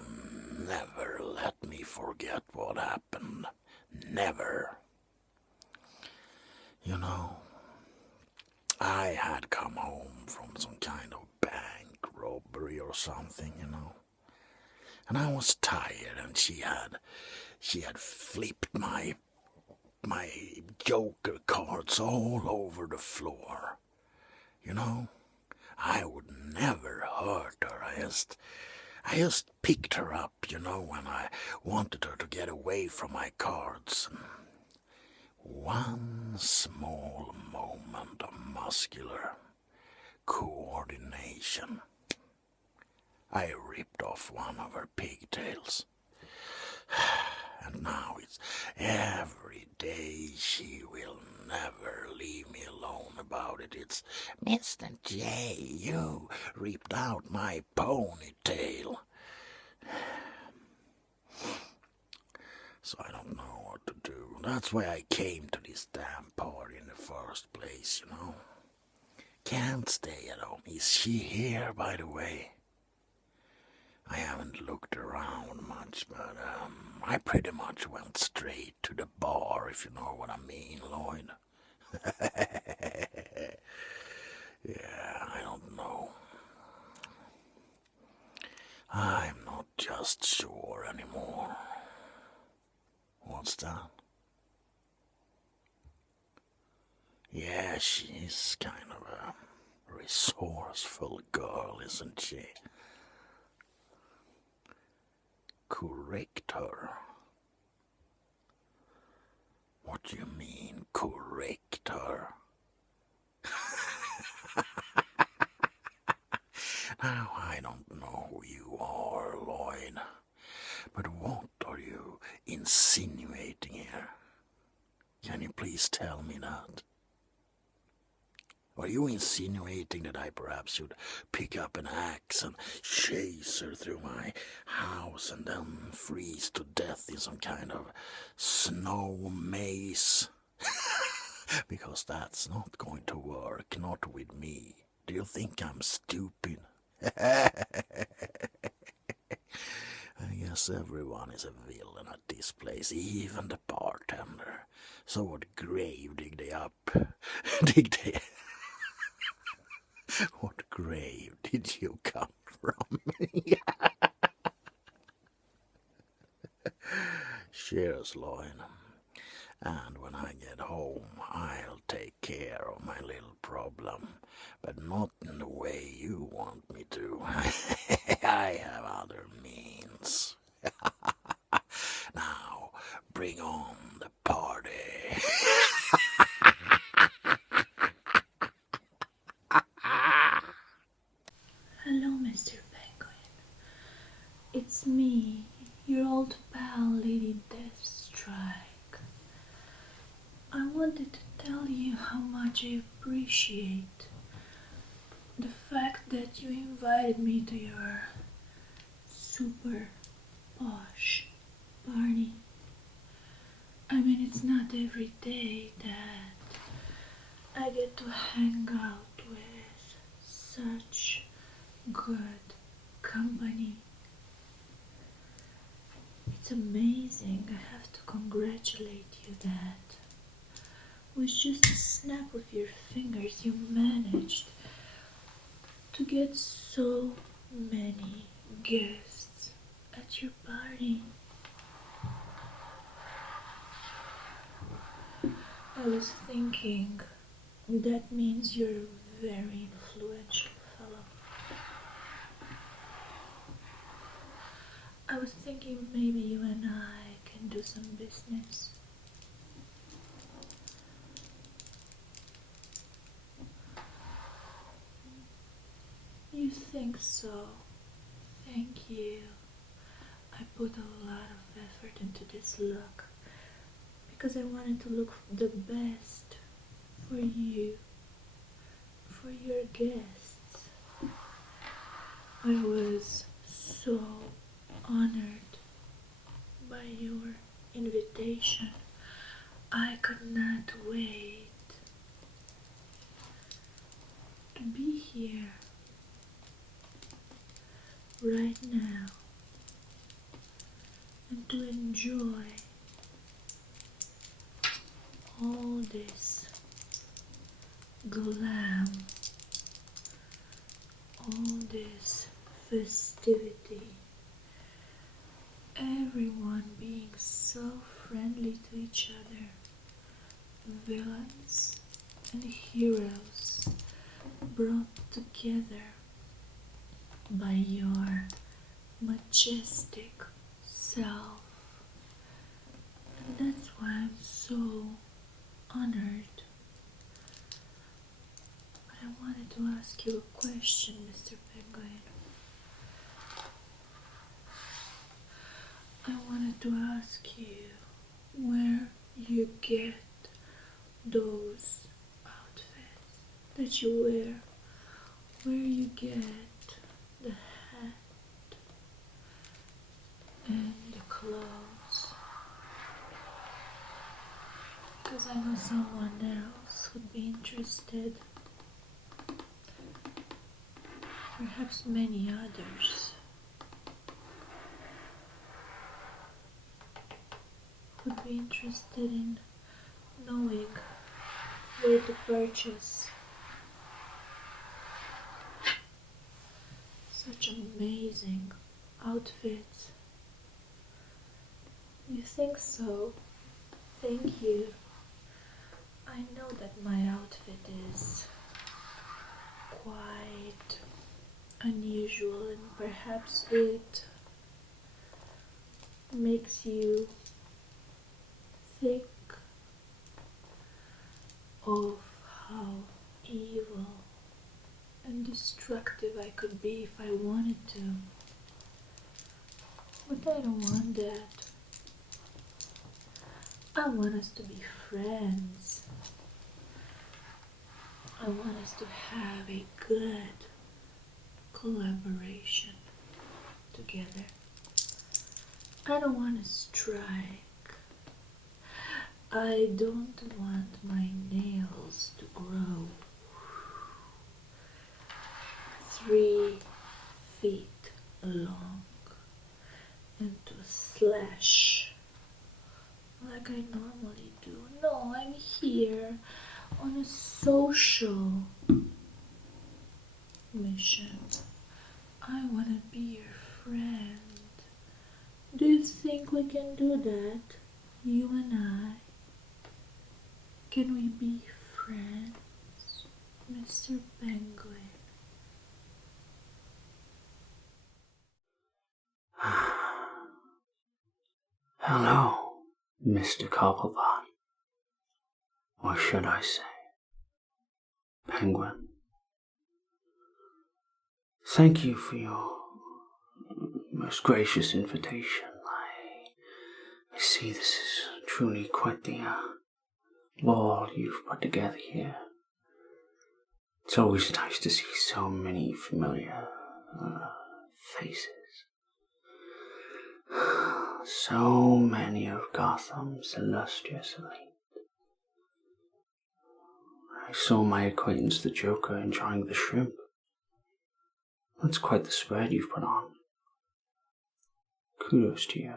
never let me forget what happened. Never. You know, I had come home from some kind of bank robbery or something, you know. And I was tired, and she had flipped my joker cards all over the floor. You know, I would never hurt her. I just picked her up, you know, when I wanted her to get away from my cards. One small moment of muscular coordination. I ripped off one of her pigtails. And now it's every day. She will never leave me alone about it. It's, Mr. J, you ripped out my ponytail. So I don't know what to do. That's why I came to this damn party in the first place, you know. Can't stay at home. Is she here, by the way? I haven't looked around much, but I pretty much went straight to the bar, if you know what I mean, Lloyd. Yeah, I don't know. I'm not just sure anymore. What's that? Yeah, she's kind of a resourceful girl, isn't she? Correct her. What do you mean, correct her? Now, I don't know who you are, Lloyd, but what are you insinuating here? Can you please tell me that? Are you insinuating that I perhaps should pick up an axe and chase her through my house and then freeze to death in some kind of snow maze? Because that's not going to work, not with me. Do you think I'm stupid? Yeah, guess everyone is a villain at this place, even the bartender. So what grave dig they up? What grave did you come from? Cheers, Lloyd. And when I get home, I'll take care of my little problem, but not in the way you want me to. I have other means. Now, bring on the party. Hello, Mr. Penguin. It's me, your old pal, Lady Deathstrike. I wanted to tell you how much I appreciate the fact that you invited me to your super posh party. I mean, it's not every day that I get to hang out with such good company. It's amazing. I have to congratulate you that with just a snap of your fingers you managed to get so many guests at your party. I was thinking that means you're a very influential fellow. I was thinking maybe you and I can do some business. You think so? Thank you. I put a lot of effort into this look because I wanted to look the best for you, for your guests. I was so honored by your invitation. I could not wait to be here right now and to enjoy all this glam, all this festivity, everyone being so friendly to each other, villains and heroes brought together by your majestic self. And that's why I'm so honored. But I wanted to ask you a question, Mr. Penguin. I wanted to ask you where you get those outfits that you wear, where you get the hat and the clothes, because I know someone else would be interested, perhaps many others would be interested in knowing where to purchase such amazing outfits. You think so? Thank you. I know that my outfit is quite unusual and perhaps it makes you think of how evil and destructive I could be if I wanted to. But I don't want that. I want us to be friends. I want us to have a good collaboration together. I don't want to strike. I don't want my nails to grow 3 feet long and to slash like I normally do. No, I'm here on a social mission. I want to be your friend. Do you think we can do that? You and I? Can we be friends, Mr. Penguin? Hello, Mr. Cobblepot. Or should I say, Penguin. Thank you for your most gracious invitation. I see this is truly quite the ball you've put together here. It's always nice to see so many familiar faces. So many of Gotham's illustrious elite. I saw my acquaintance the Joker enjoying the shrimp. That's quite the spread you've put on. Kudos to you.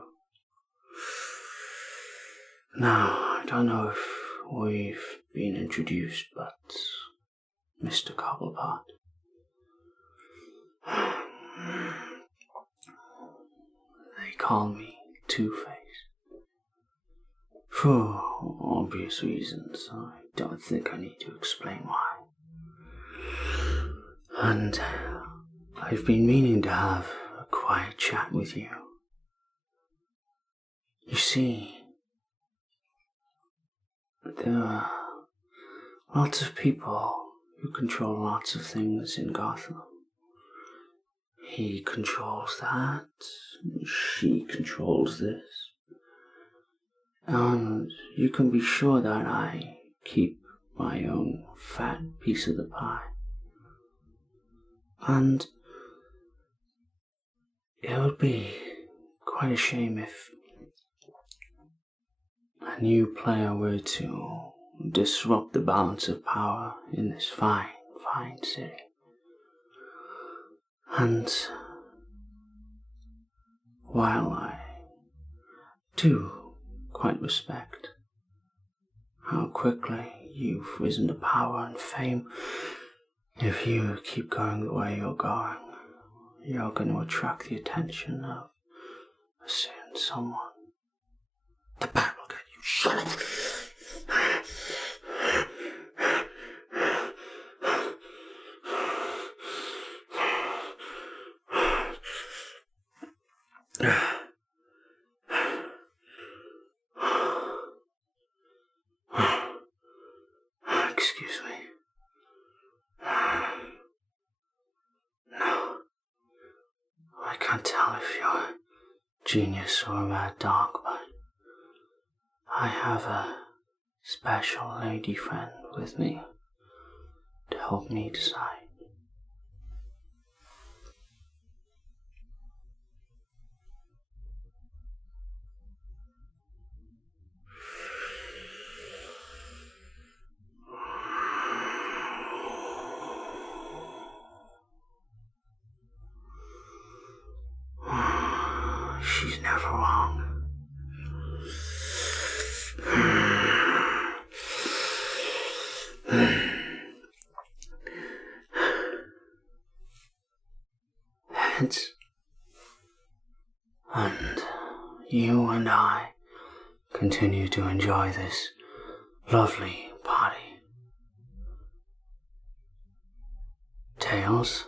Now, I don't know if we've been introduced, but Mr. Cobblepot. They call me Twoface. For obvious reasons, I don't think I need to explain why. And I've been meaning to have a quiet chat with you. You see, there are lots of people who control lots of things in Gotham. He controls that, she controls this. And you can be sure that I keep my own fat piece of the pie. And it would be quite a shame if a new player were to disrupt the balance of power in this fine, fine city. And while I do quite respect how quickly you've risen to power and fame, if you keep going the way you're going, you're going to attract the attention of a certain someone. The bat will get you. Shut up! Excuse me. No. I can't tell if you're a genius or a mad dog, but I have a special lady friend with me to help me decide. She's never wrong. Heads. And you and I continue to enjoy this lovely party. Tails.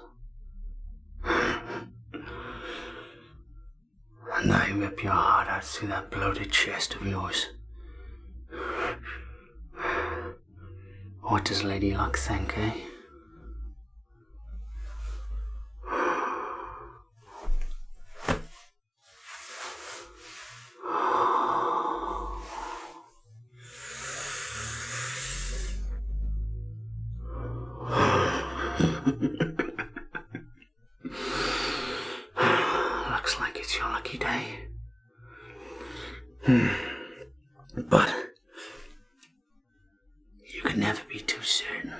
And I rip your heart out through that bloated chest of yours. What does Lady Luck think, eh? Looks like it's your lucky day. But you can never be too certain.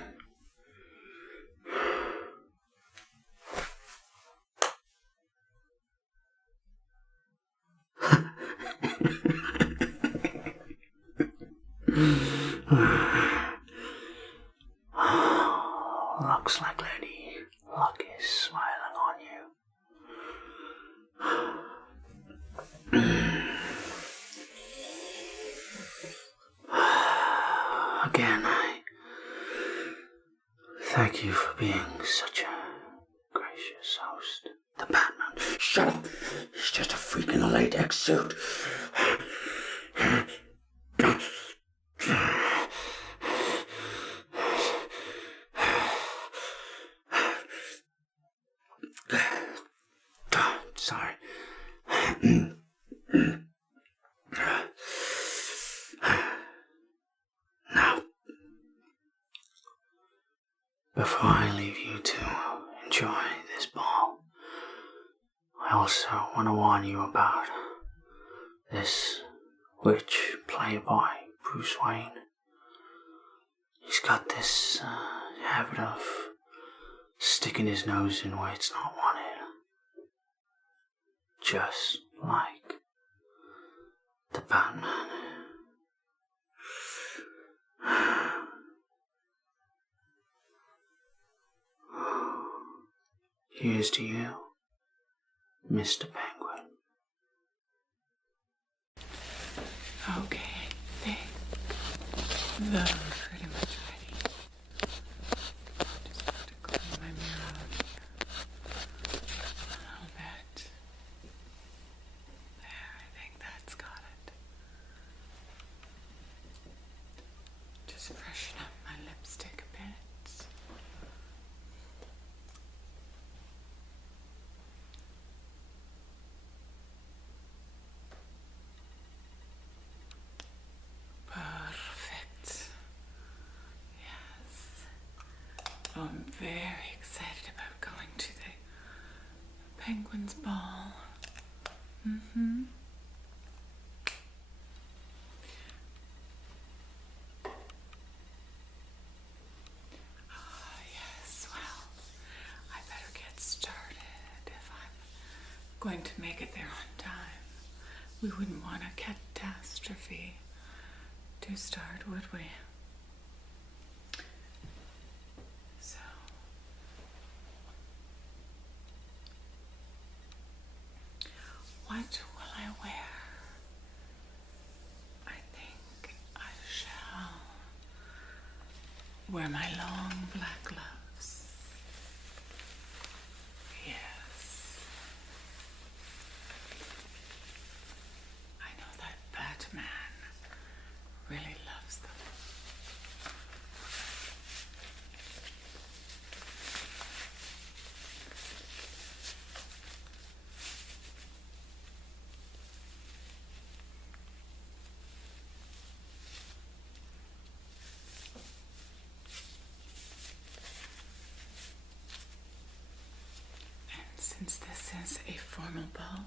again, I thank you for being such a gracious host. The Batman. Shut up! He's just a freak in a latex suit. Sorry. Now, before I leave you to enjoy this ball, I also want to warn you about this witch playboy, Bruce Wayne. He's got this habit of sticking his nose in where it's not wanted. Just like the Batman. Here's to you, Mr. Penguin. Okay, I think they're pretty much ready. Just have to clean my mirror out here a little bit. There, I think that's got it. Just freshen up my lipstick a bit. Perfect. Yes. Oh, I'm very excited about going to the Penguins Ball. Mm-hmm. Yes, well, I better get started if I'm going to make it there on time. We wouldn't want a catastrophe to start, would we? So, what will I wear? I think I shall wear my long black gloves. Yes. I know that Batman really loves them. And since this is a formal ball,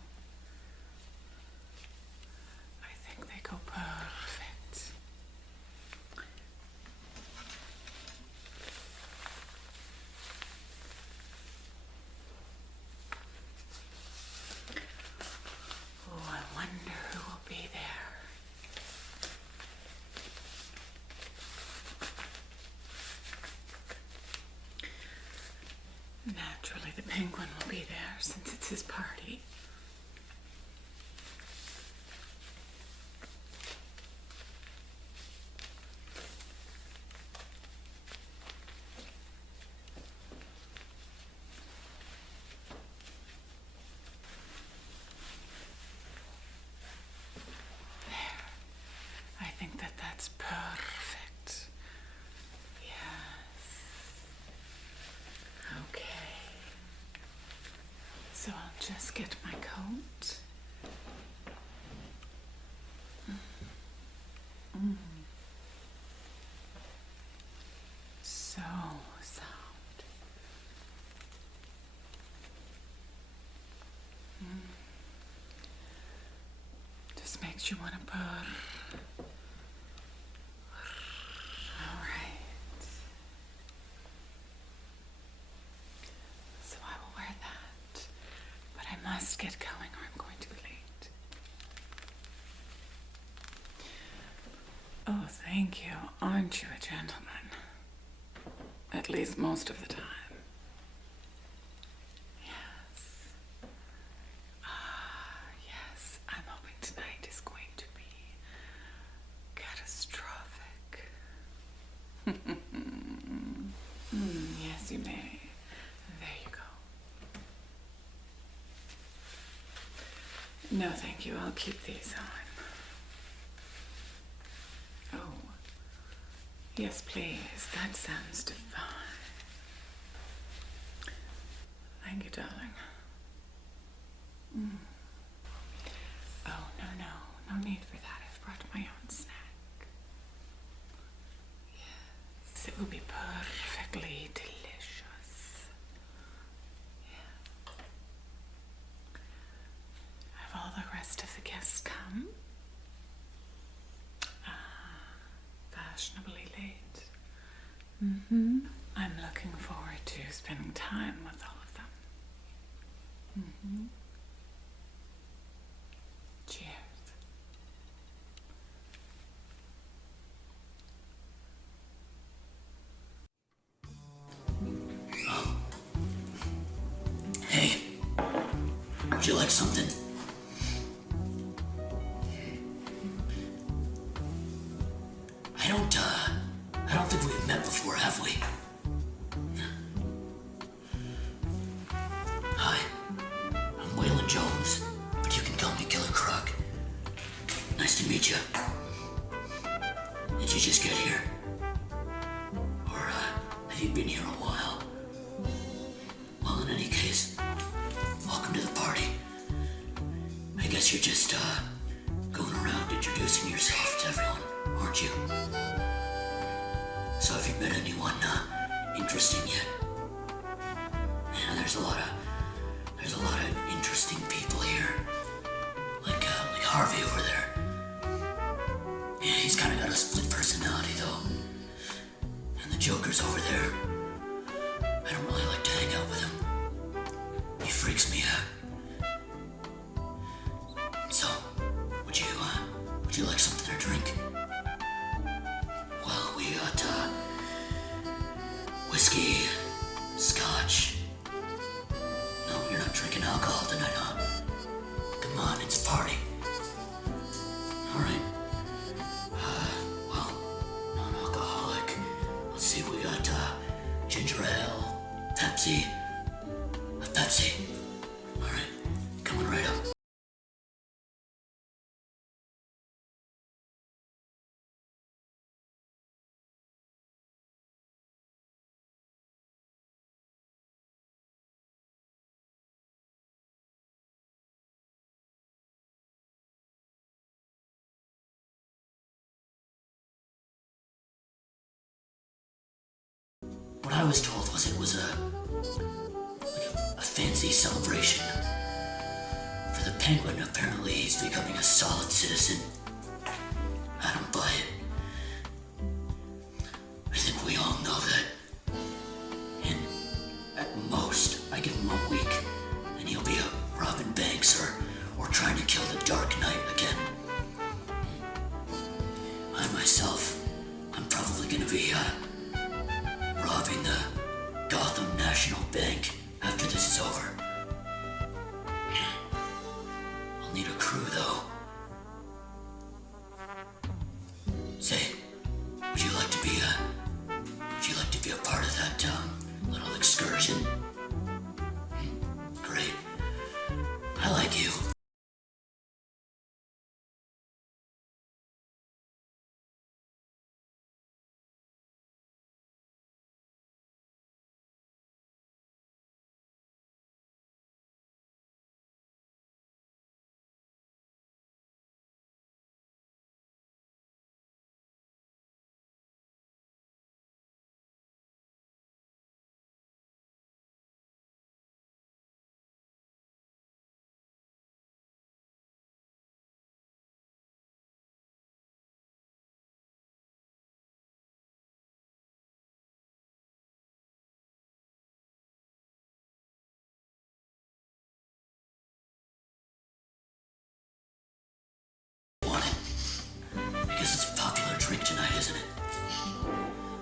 I think they go perfect. Oh, I wonder who will be there. Naturally, the Penguin will be there since it's his party. I think that that's perfect. Yes. Okay. So I'll just get my coat. So soft. Just makes you want to purr. All right. So I will wear that, but I must get going or I'm going to be late. Oh, thank you. Aren't you a gentleman? At least most of the time. Yes. Yes. I'm hoping tonight is going to be catastrophic. No, thank you. I'll keep these on. Oh, yes, please. That sounds divine. Thank you, darling. Oh, no need for that. I've brought my own snack. Yes, it will be perfectly delicious. Yeah. Have all the rest of the guests come? Fashionably late. I'm looking forward to spending time with all of them. Cheers. Hey, would you like something? I don't think we've met before, have we? Hi, I'm Waylon Jones, but you can call me Killer Croc. Nice to meet you. Did you just get here? Or, have you been here a while? Well, in any case, welcome to the party. I guess you're just, going around introducing yourself to everyone, aren't you? So have you met anyone, interesting yet? Yeah, there's a lot of interesting people here. Like Harvey over there. Yeah, he's kinda got a split personality, though. And the Joker's over there. I don't really like to hang out with him. He freaks me out. So, would you like something to drink? Well, we got, whiskey, scotch. No, you're not drinking alcohol tonight, huh? Come on, it's a party. Alright. Well, non-alcoholic. Let's see, we got, ginger ale, Pepsi. A Pepsi. Alright, coming right up. What I was told was it was a fancy celebration. For the Penguin, apparently he's becoming a solid citizen. I don't buy it. I think we all know that. And at most, I give him a week, and he'll be robbing banks or trying to kill the Dark Knight again. I myself, I'm probably gonna be, robbing the Gotham National Bank after this is over. I'll need a crew, though. Say, would you like to be a part of that, little excursion? Great. I like you. Tonight, isn't it?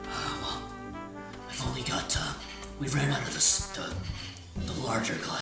Well, I've only got, we ran out of the larger glass.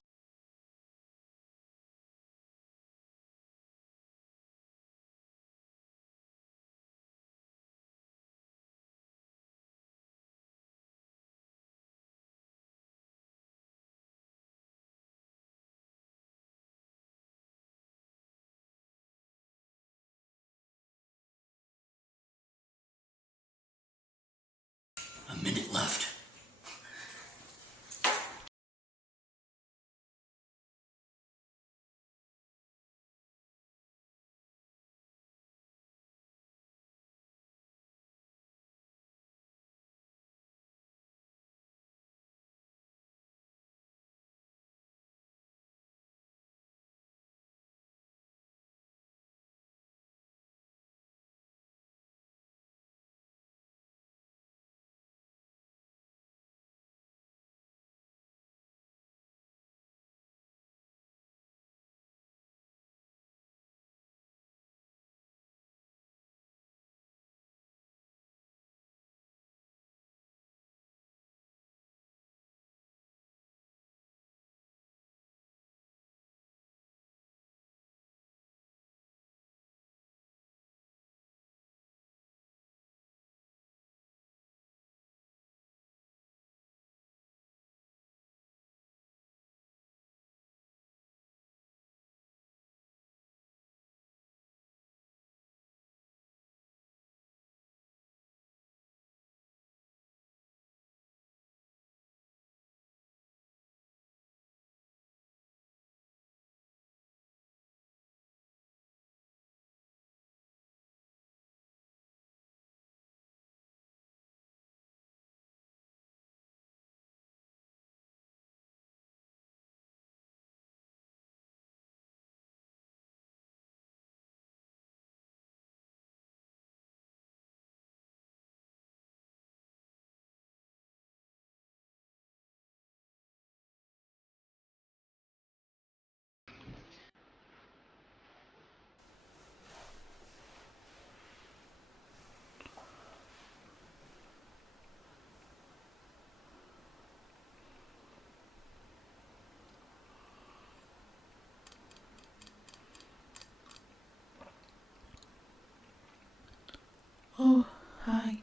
Hi.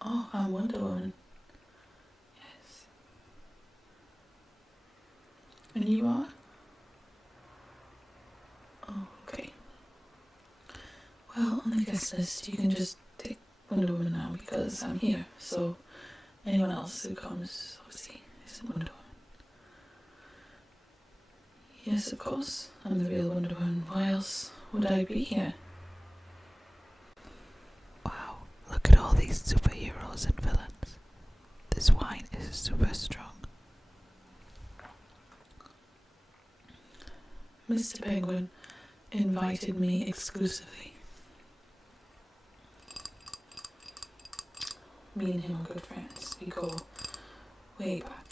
Oh, I'm Wonder Woman. Yes. And you are? Oh, okay. Well, on the guest list, you can just take Wonder Woman now because I'm here, so anyone else who comes, obviously, isn't Wonder Woman. Yes, of course, I'm the real Wonder Woman. Why else would I be here? Wow, look at all these superheroes and villains. This wine is super strong. Mr. Penguin invited me exclusively. Me and him are good friends. We go way back.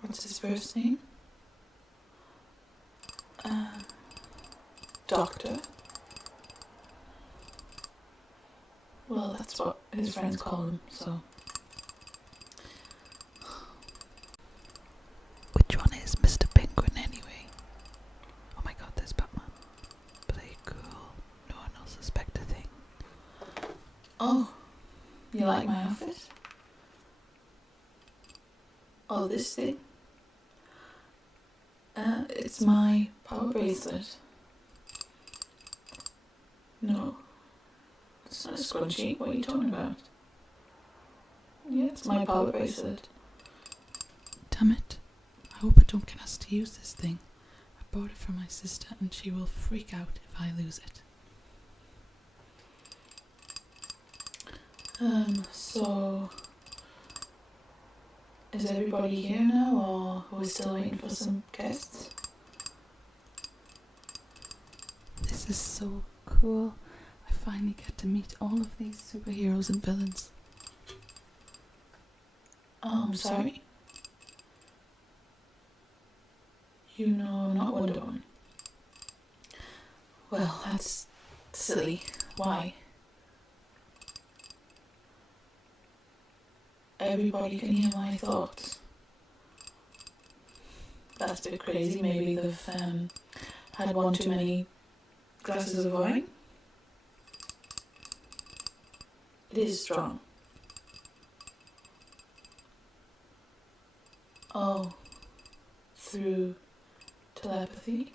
What's his first name? Doctor. Well, that's what his friends call him, so. Which one is Mr. Penguin anyway? Oh my god, there's Batman. Play cool. No one will suspect a thing. Oh, you like my outfit? Oh, this thing? It's my power bracelet. No, it's not a scrunchie. What are you talking about? Yeah, it's my power bracelet. Damn it. I hope I don't get asked to use this thing. I bought it for my sister and she will freak out if I lose it. So... Is everybody here now, or are we still waiting for some guests? This is so cool. I finally get to meet all of these superheroes and villains. Oh, I'm sorry. You know I'm not Wonder Woman. Well, that's silly. Why? Everybody can hear my thoughts. That's a bit crazy. Maybe they've had one too many glasses of wine. It is strong. Oh, through telepathy.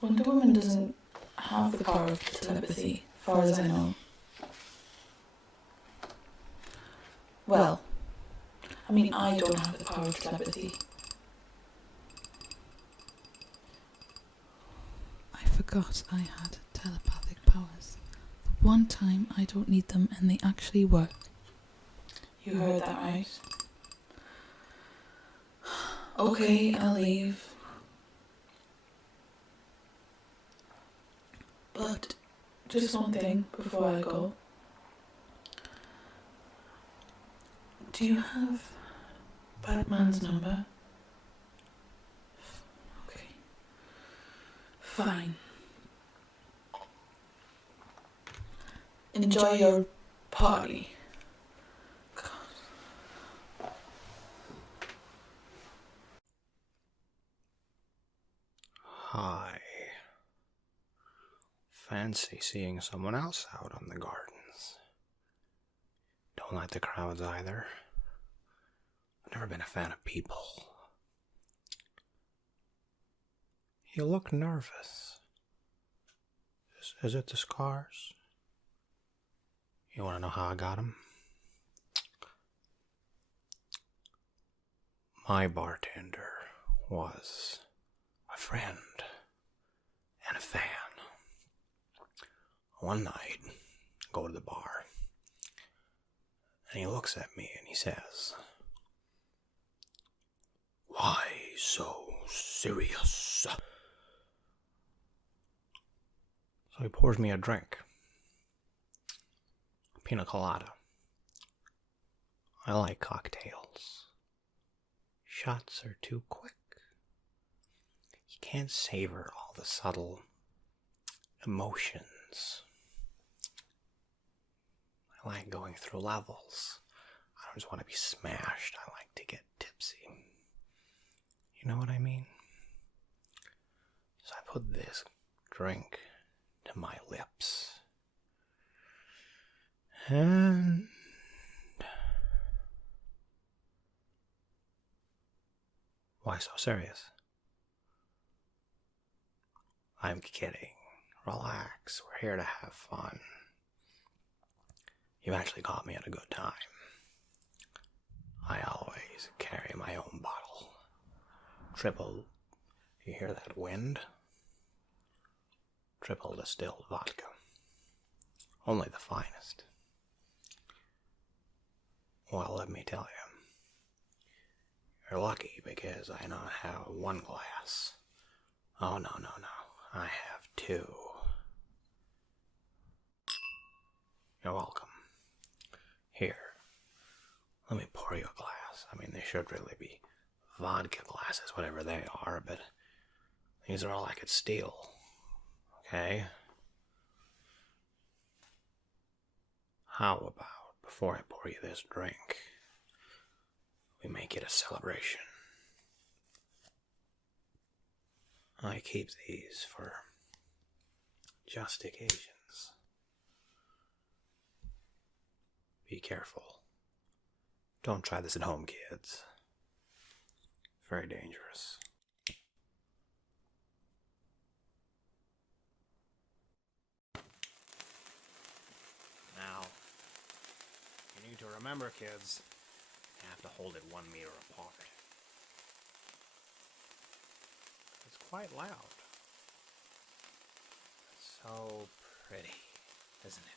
Wonder Woman doesn't have the power of telepathy, as far as I know. Well, I mean, I don't have the power of telepathy. I forgot I had telepathic powers. The one time I don't need them and they actually work. You heard that right. Okay, I'll leave. But just one thing before I go. Do you have Batman's number? Okay. Fine. Enjoy your party. Hi. Fancy seeing someone else out on the gardens. Don't like the crowds either. I've never been a fan of people. You look nervous. Is it the scars? You want to know how I got them? My bartender was a friend and a fan. One night, I go to the bar, and he looks at me and he says, "Why so serious?" So he pours me a drink. Pina colada. I like cocktails. Shots are too quick. You can't savor all the subtle emotions. I like going through levels. I don't just want to be smashed. I like to get tipsy. You know what I mean? drink to my lips. And why so serious? I'm kidding. Relax. We're here to have fun. You've actually got me at a good time. I always carry my own bottle. Triple. You hear that wind? Triple distilled vodka. Only the finest. Well, let me tell you. You're lucky because I not have one glass. Oh, no. I have two. You're welcome. Here. Let me pour you a glass. I mean, they should really be vodka glasses, whatever they are, but these are all I could steal. Okay? How about, before I pour you this drink, we make it a celebration? I keep these for just occasions. Be careful. Don't try this at home, kids. Very dangerous. Now, you need to remember, kids, you have to hold it 1 meter apart. It's quite loud. It's so pretty, isn't it?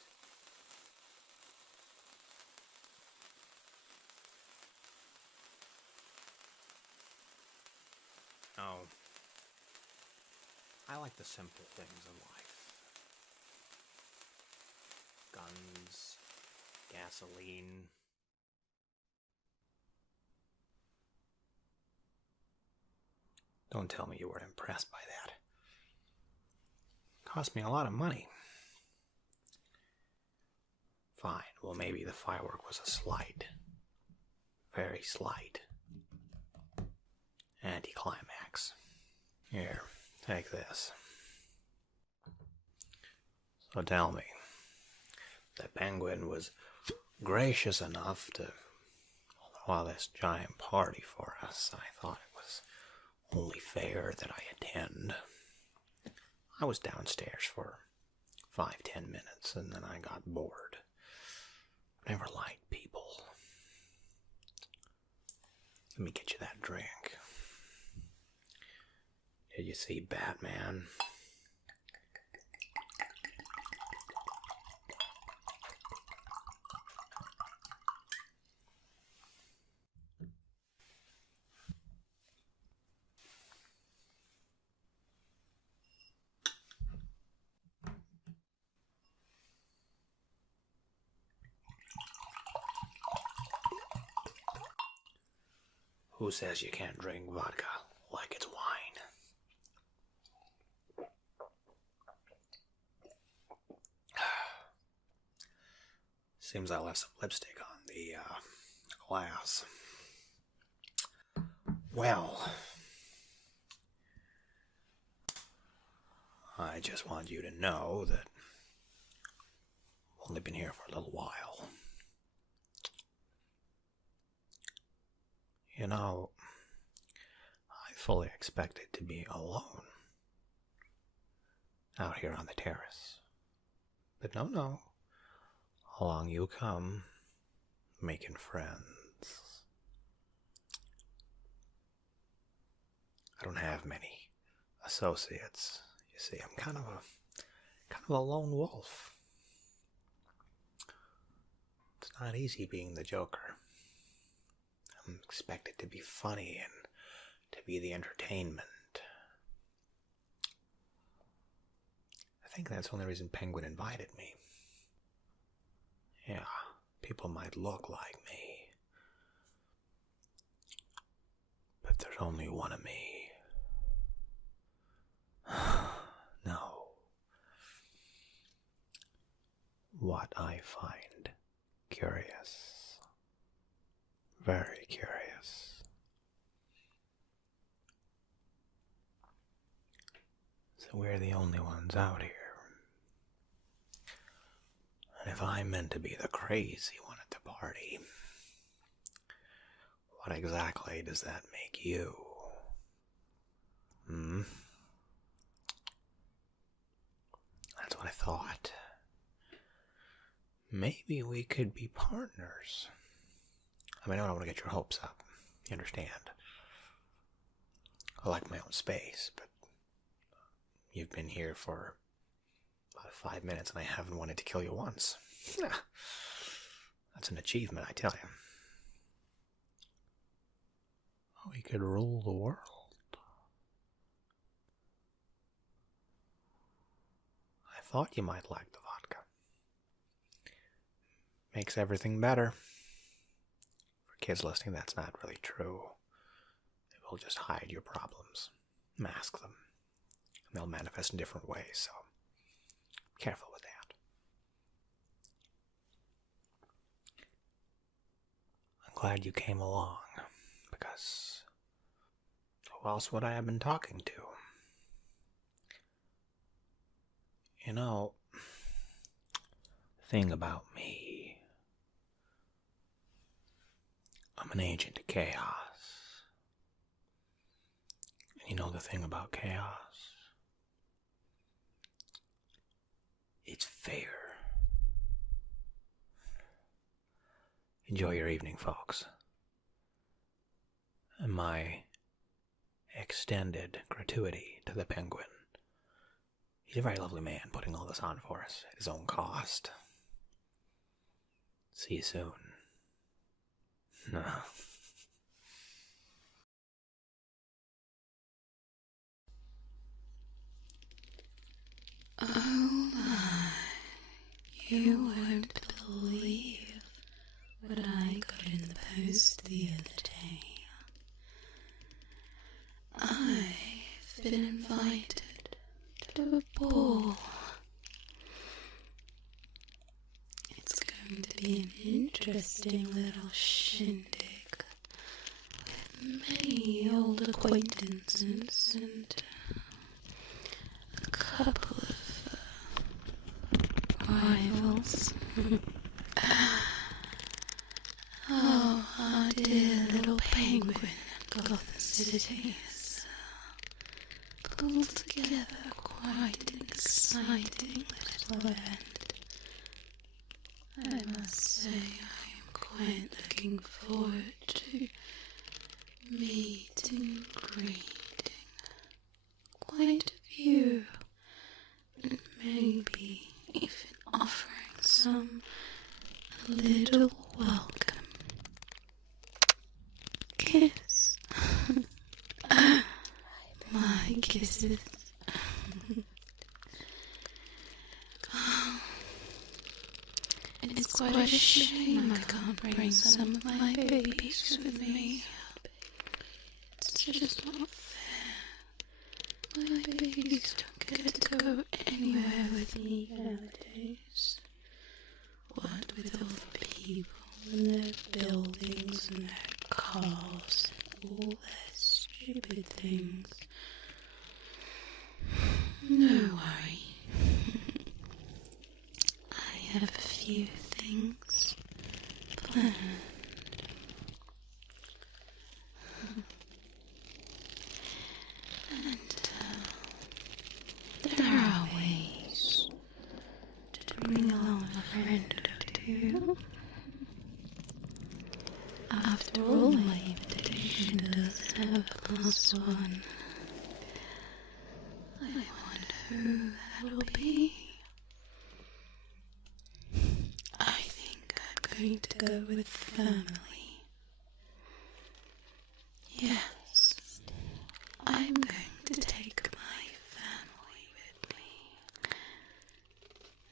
Oh, I like the simple things in life. Guns, gasoline. Don't tell me you weren't impressed by that. Cost me a lot of money. Fine, well maybe the firework was a slight. Very slight. Anticlimax. Here, take this. So tell me, the Penguin was gracious enough to throw this giant party for us. I thought it was only fair that I attend. I was downstairs for 5-10 minutes and then I got bored. I never liked people. Let me get you that drink. Did you see Batman? Who says you can't drink vodka like it's wine? Seems I left some lipstick on the glass. Well, I just want you to know that I've only been here for a little while. You know, I fully expected to be alone out here on the terrace. But no. Along you come, making friends. I don't have many associates. You see, I'm kind of a lone wolf. It's not easy being the Joker. I'm expected to be funny and to be the entertainment. I think that's the only reason Penguin invited me. Yeah, people might look like me, but there's only one of me. No. What I find curious, very curious, is So we're the only ones out here. And if I'm meant to be the crazy one at the party, what exactly does that make you? That's what I thought. Maybe we could be partners. I mean, I don't want to get your hopes up. You understand? I like my own space, but you've been here for about 5 minutes and I haven't wanted to kill you once. That's an achievement, I tell you. We could rule the world. I thought you might like the vodka. Makes everything better. For kids listening, that's not really true. It will just hide your problems, mask them, and they'll manifest in different ways, so be careful with that. I'm glad you came along, because who else would I have been talking to? You know, the thing about me, I'm an agent of chaos. And you know the thing about chaos? It's fair. Enjoy your evening, folks. And my extended gratuity to the Penguin. He's a very lovely man putting all this on for us at his own cost. See you soon. No. Oh my, you won't believe what I got in the post the other day. I've been invited to a ball. It's going to be an interesting little shindig with many old acquaintances and a couple of rivals. Oh, our dear little penguin in Gotham City is pulled together quite an exciting little event. I must say I am quite looking forward to meeting and greeting quite a few, and maybe even offering some little welcome kiss. My kisses. And it's quite a shame I can't bring some of my babies with me. It's just not fair. My babies don't get to go anywhere with me nowadays. What with all the people and their buildings and their cars and all their stupid things. No worry. I have a few things planned. And there are ways to bring along a friend or two. After all, my invitation does have a +1. I wonder who that'll be. I think I'm going to go with family. Yes, I'm going to take my family with me.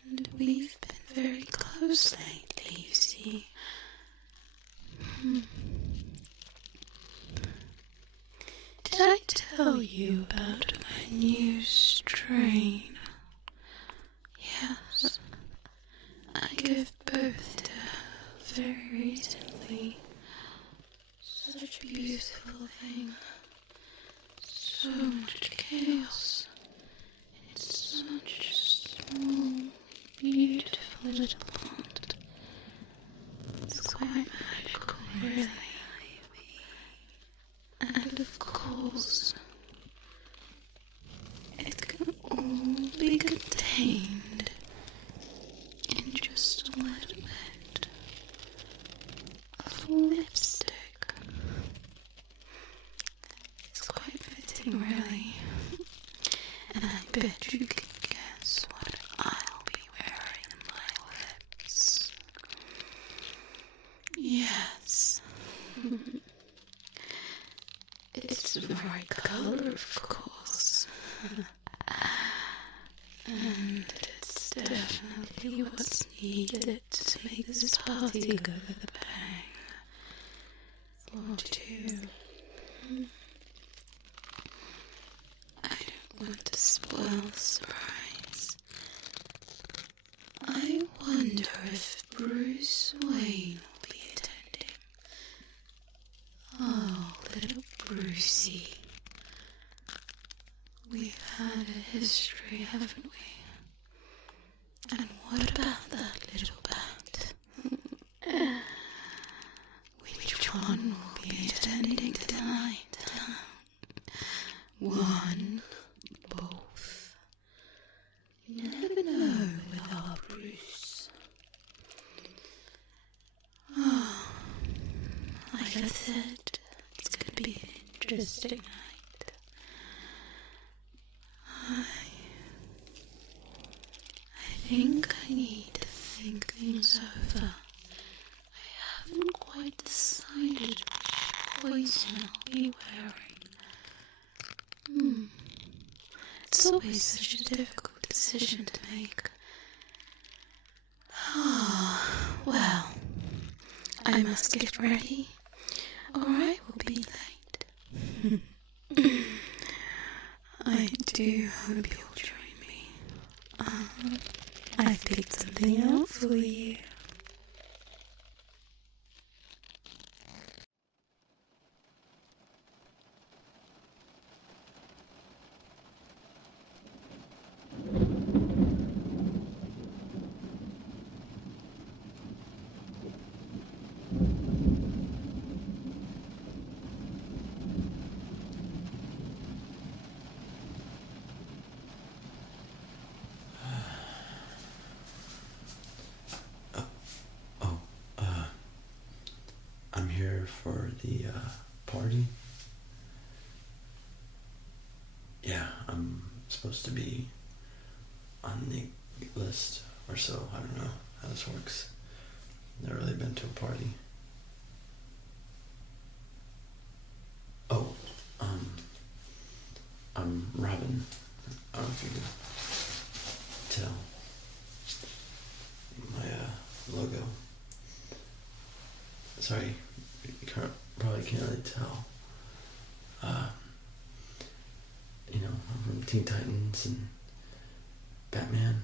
And we've been very close lately, you see. Did I tell you about my new strain? Yes, I gave birth to her very recently. Such a beautiful thing. So much chaos anything really. And I bet you can guess what I'll be wearing in my lips. Yes. It's the right color, of course. And it's definitely what's needed to make this party go with a bang. Or two. I don't want to spoil the surprise. I wonder if Bruce Wayne will be attending. Oh, little Brucey. We've had a history, haven't we? And what about that little bat? Which one will be attending tonight? One, both. You never know with our Bruce. Oh, like I said, it's going to be an interesting night. I think I need to think things over. I haven't quite decided which poison I'll be wearing. It's always such a difficult decision to make. Well, I must get ready, or I will be late. I do hope you'll join me. I've picked something out for you. I'm here for the party. Yeah, I'm supposed to be on the list or so. I don't know how this works. Never really been to a party. Oh, I'm Robin. I don't know if you can tell. My logo. Sorry, you probably can't really tell. You know, I'm from Teen Titans and Batman,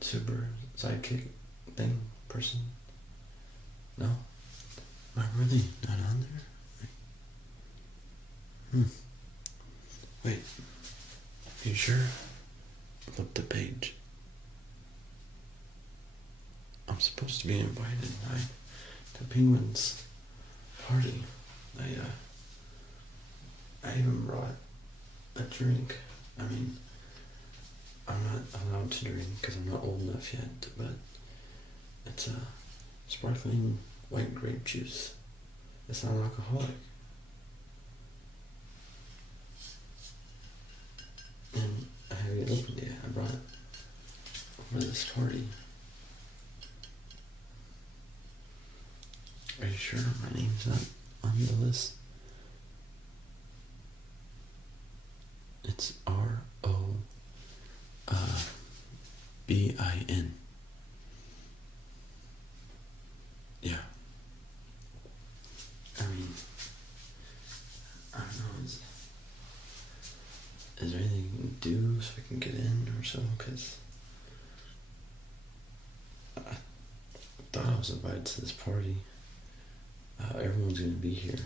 super sidekick thing, person. No? Am I really not on there? Wait, are you sure? Flip the page. I'm supposed to be invited, right? The Penguin's party. I even brought a drink. I mean, I'm not allowed to drink because I'm not old enough yet, but it's a sparkling white grape juice. It's not alcoholic. And I haven't opened it yet. I brought it for this party. Are you sure my name's not on the list? It's ROBIN. Yeah. I mean, I don't know, is there anything you can do so I can get in or so? Because I thought I was invited to this party. Everyone's gonna be here.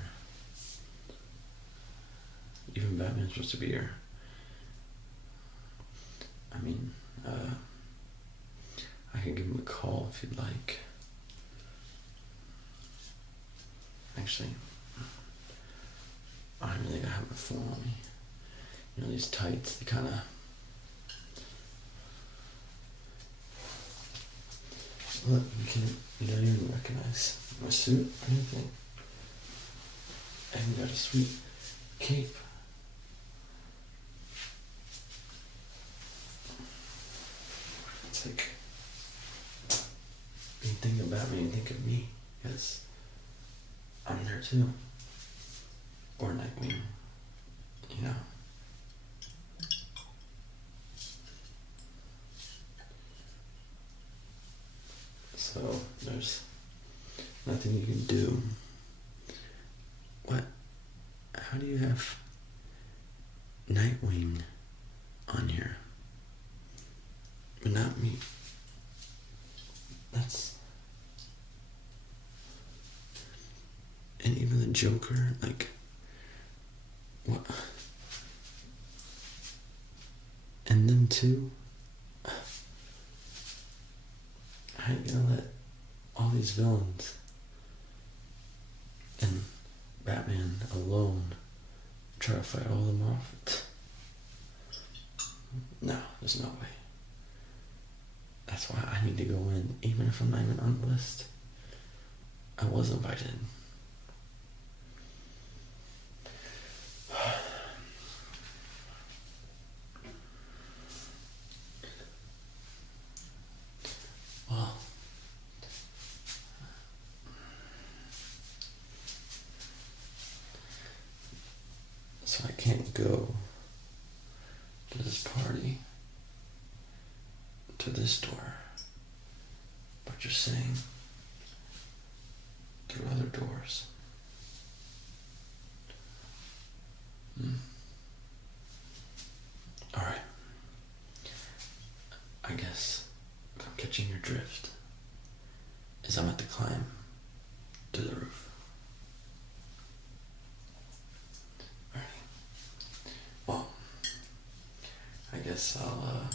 Even Batman's supposed to be here. I mean, I can give him a call if you'd like. Actually, I don't really have my phone on me. You know, these tights, they kind of... Look, you don't even recognize my suit or anything. I even got a sweet cape. When you think of Batman, you think of me, because I'm there too. Or Nightwing, you know. So there's nothing you can do. What? How do you have Nightwing on here, but not me? That's... And even the Joker, like, what? And them too? How you gonna let all these villains and Batman alone try to fight all of them off? No, there's no way. That's why I need to go in, even if I'm not even on the list. I was invited. Well, so I can't go to this party, to this door, but you're saying through other doors. Alright. I guess if I'm catching your drift, is I'm at to climb to the roof. Alright. Well, I guess I'll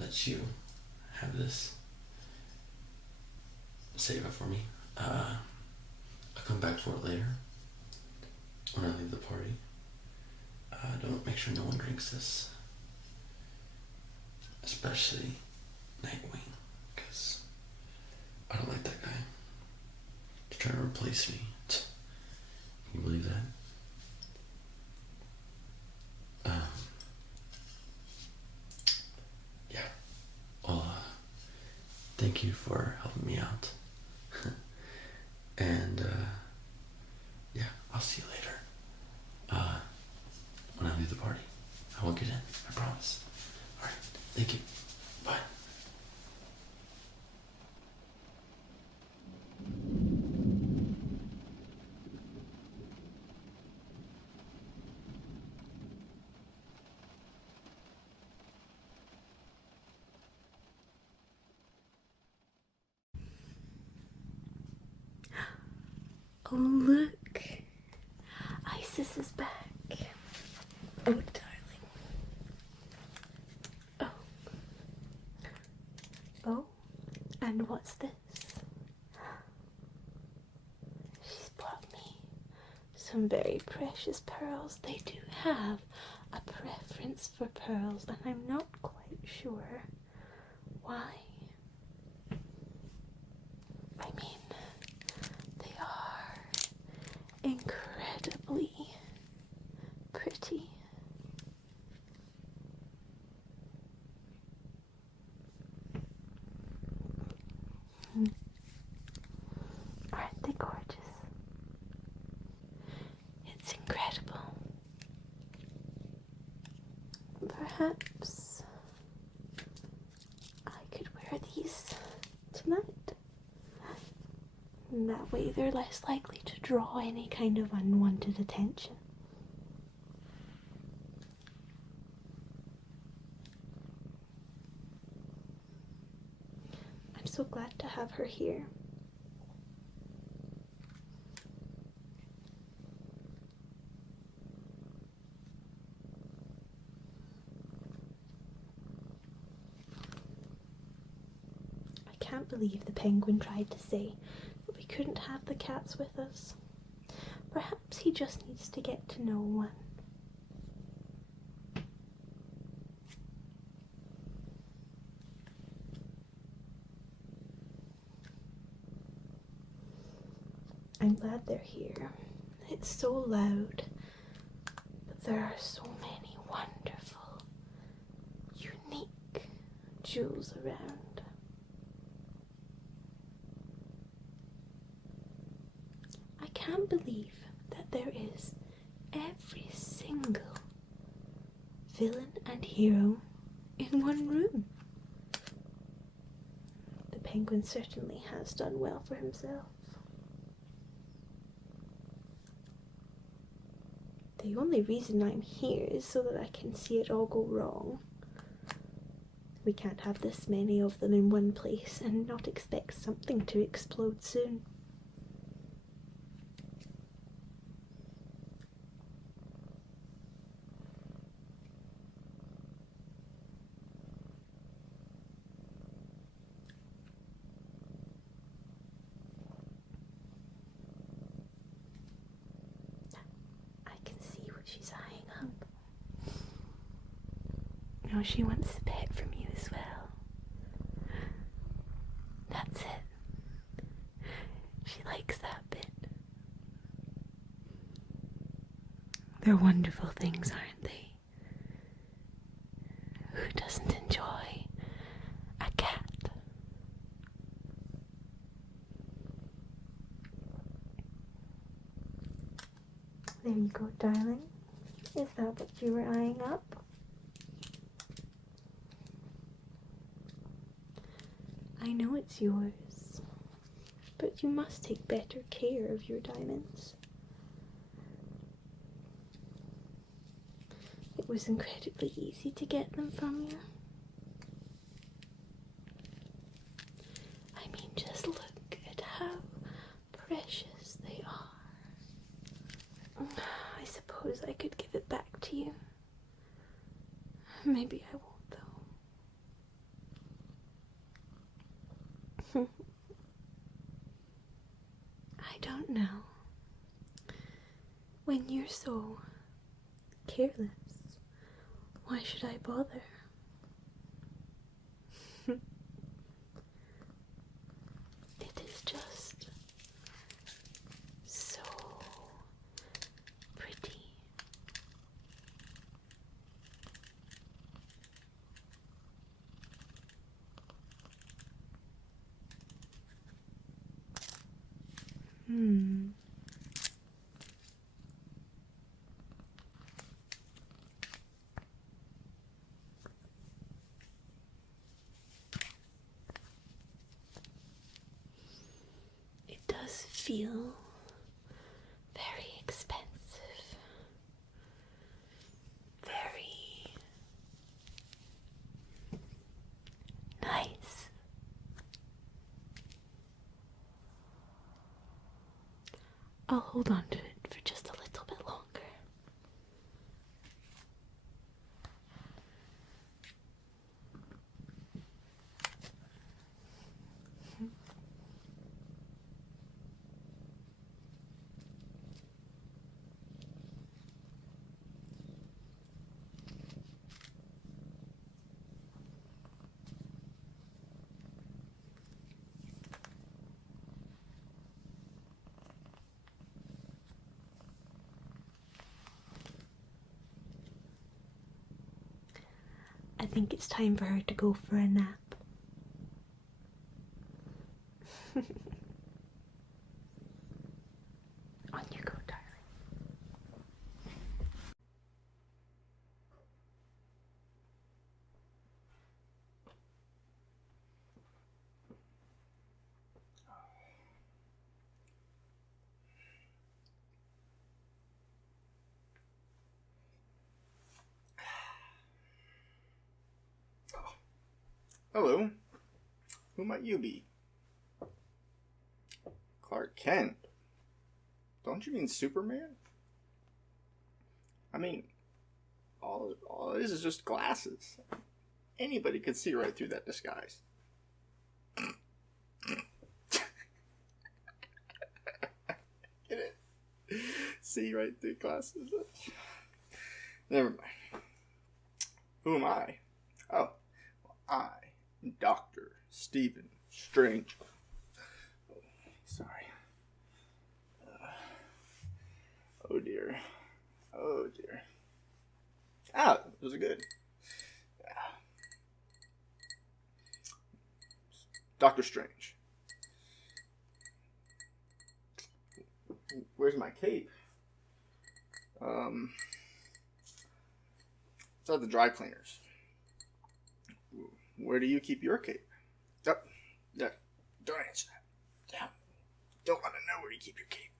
let you have this. Save it for me. I'll come back for it later when I leave the party. Don't make sure no one drinks this, especially Nightwing, because I don't like that guy. He's trying to replace me. Can you believe that? Yeah. Well, thank you for helping me out. And yeah, I'll see you later. When I leave the party, I will get in, I promise. Alright, thank you. Bye. Oh, look. Isis is back. Oh, darling. Oh. Oh, and what's this? She's brought me some very precious pearls. They do have a preference for pearls, and I'm not quite sure why. I mean, they are incredibly pretty. Aren't they gorgeous? It's incredible. Perhaps I could wear these tonight. And that way they're less likely to draw any kind of unwanted attention. I'm so glad to have her here. I can't believe the penguin tried to say that we couldn't have the cats with us. Perhaps he just needs to get to know one. I'm glad they're here. It's so loud, but there are so many wonderful, unique jewels around. can't believe that there is every single villain and hero in one room. The Penguin certainly has done well for himself. The only reason I'm here is so that I can see it all go wrong. We can't have this many of them in one place and not expect something to explode soon. She's eyeing up. Oh, she wants a pet from you as well. That's it. She likes that bit. They're wonderful things, aren't they? Who doesn't enjoy a cat? There you go, darling. Is that what you were eyeing up? I know it's yours, but you must take better care of your diamonds. It was incredibly easy to get them from you. I mean, just look at how precious they are. I suppose I could give it back to you. Maybe I won't, though. I don't know. When you're so careless, why should I bother? It is just so pretty. It does feel very expensive. Very nice. I'll hold on to it for just a little bit longer. I think it's time for her to go for a nap. On you go, darling. Hello. Who might you be? Clark Kent. Don't you mean Superman? I mean, all it is just glasses. Anybody could see right through that disguise. Get it? See right through glasses? Never mind. Who am I? Oh, I am Dr. Stephen Strange. Oh, sorry. Oh dear. Oh dear. Ah, those are good. Doctor Strange. Where's my cape? It's at the dry cleaners. Where do you keep your cape? Oh, yeah. Don't answer that. Damn. Don't want to know where you keep your cape.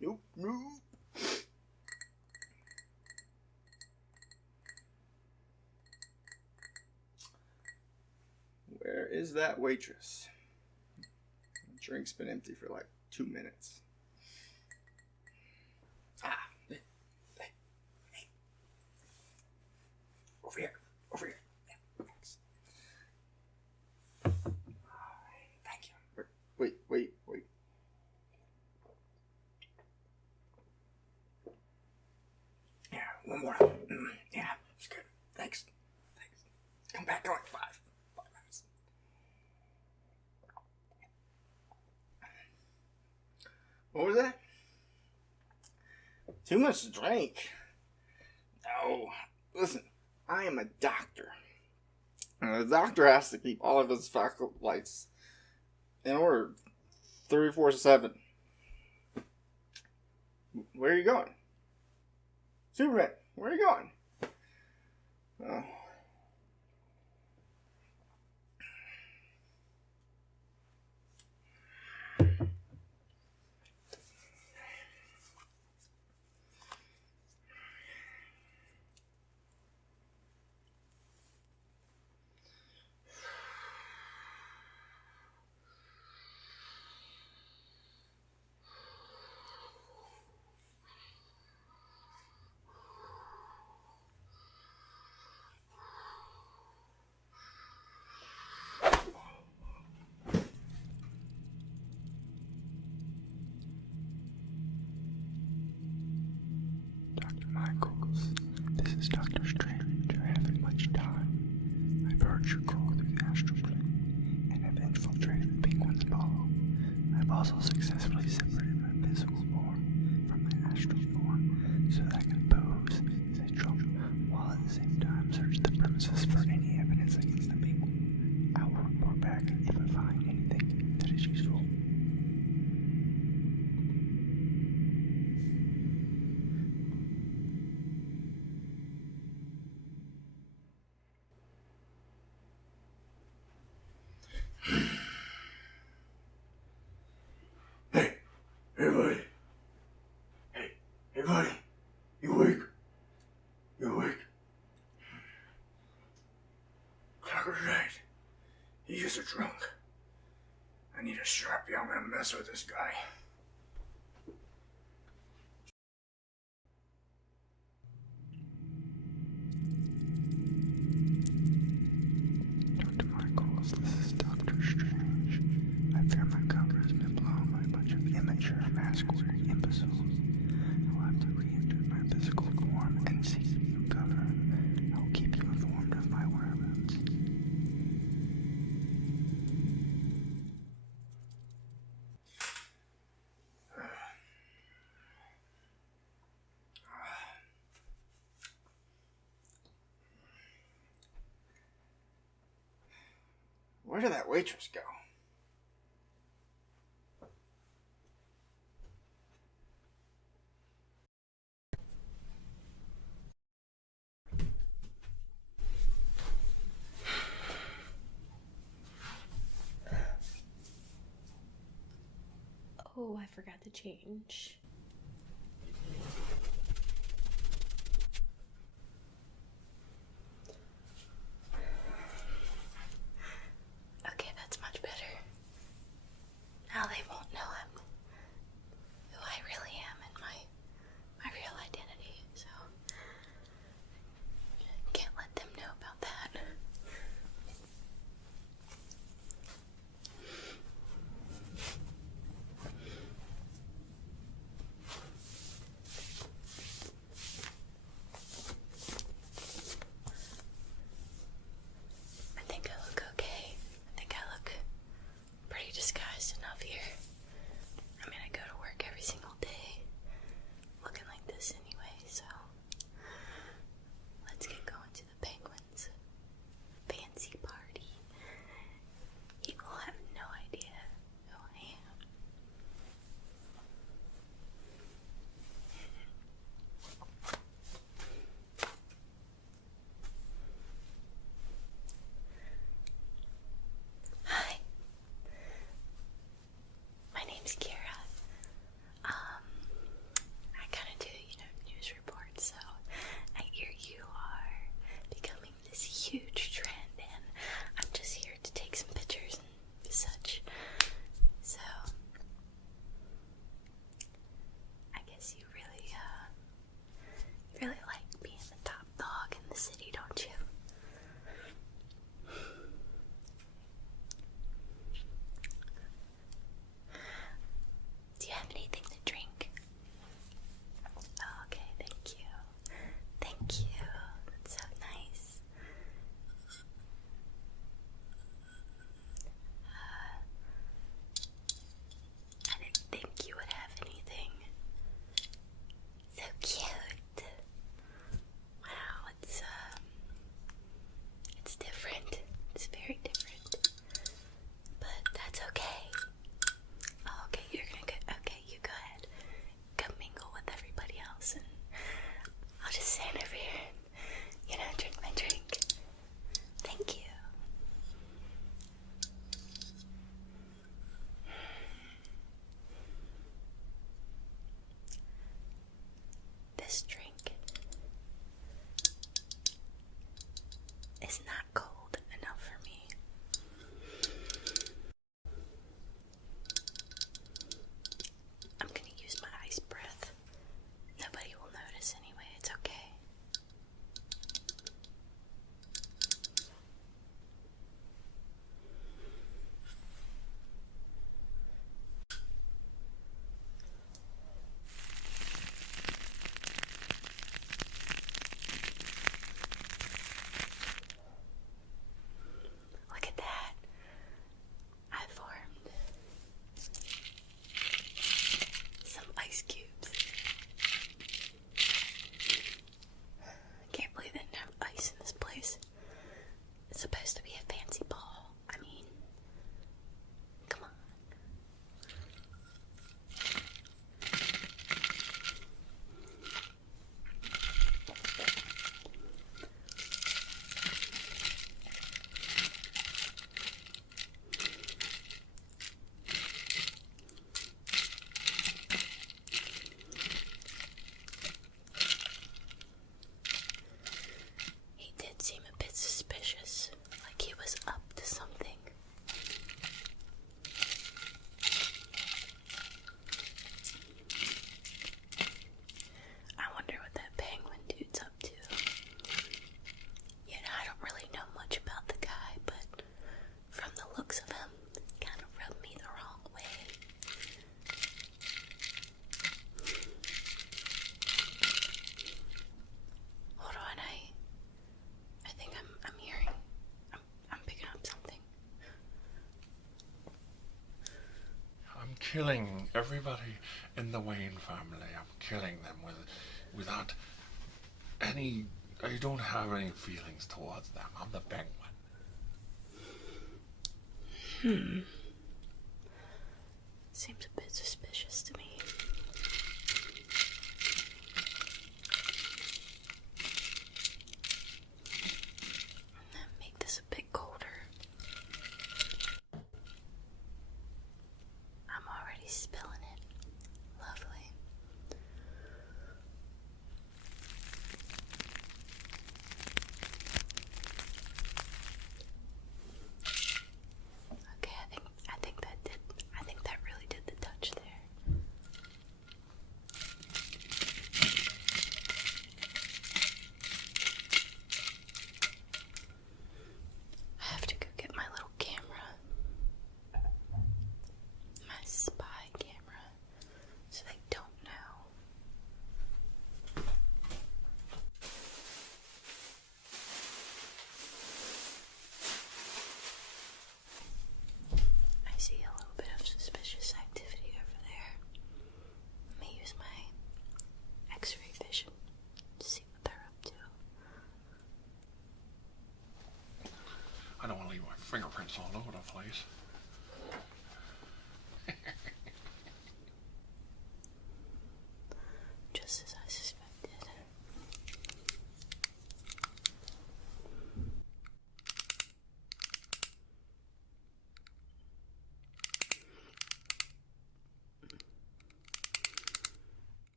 Nope. Where is that waitress? The drink's been empty for like 2 minutes. Hey. Over here. Yeah, thanks. Thank you. Wait. Yeah, one more. Yeah, it's good. Thanks. Come back in like 5 minutes. What was that? Too much to drink? No. Listen, I am a doctor. And the doctor has to keep all of his faculties in order 3-4-7. Where are you going? Superman, where are you going? Oh. Michaels, this is Dr. Strange. I haven't much time. I've heard your call through the astral plane and have infiltrated the Penguin's ball. I've also successfully separated my physical form from my astral form so that I can pose as a drunk while at the same time search the premises for any evidence against the Penguin. I will report back if I find anything that is useful. Hey, buddy. You awake? Clocker's right. You guys are drunk. I need to strap you. I'm gonna mess with this guy. Dr. Michaels, this is Dr. Strange. I fear my cover has been blown by a bunch of immature mask-wearing imbeciles. I'll have to re-enter my physical form and seek new cover. I'll keep you informed of my whereabouts. Where did that waitress go? Oh, I forgot to change. Okay, that's much better. Now they won't know who I really am and my real identity, so can't let them know about that. this drink is not cold enough for me. I'm gonna use my ice breath. Nobody will notice anyway, it's okay. Look at that. I formed some ice cubes. I can't believe they didn't have ice in this place. It's supposed to be a fancy ball. I mean, come on. He did seem a bit suspicious, like he was up to something. I wonder what that penguin dude's up to. You know, I don't really know much about the guy, but from the looks of him, kind of rubbed me the wrong way. Hold on, I think I'm hearing, I'm picking up something. I'm killing everybody in the Wayne family. I'm killing them without any... I don't have any feelings towards them. I'm the penguin. Seems a bit suspicious to me. Make this a bit colder. I'm already spilling it. Lovely. Okay, I think that really did the touch there.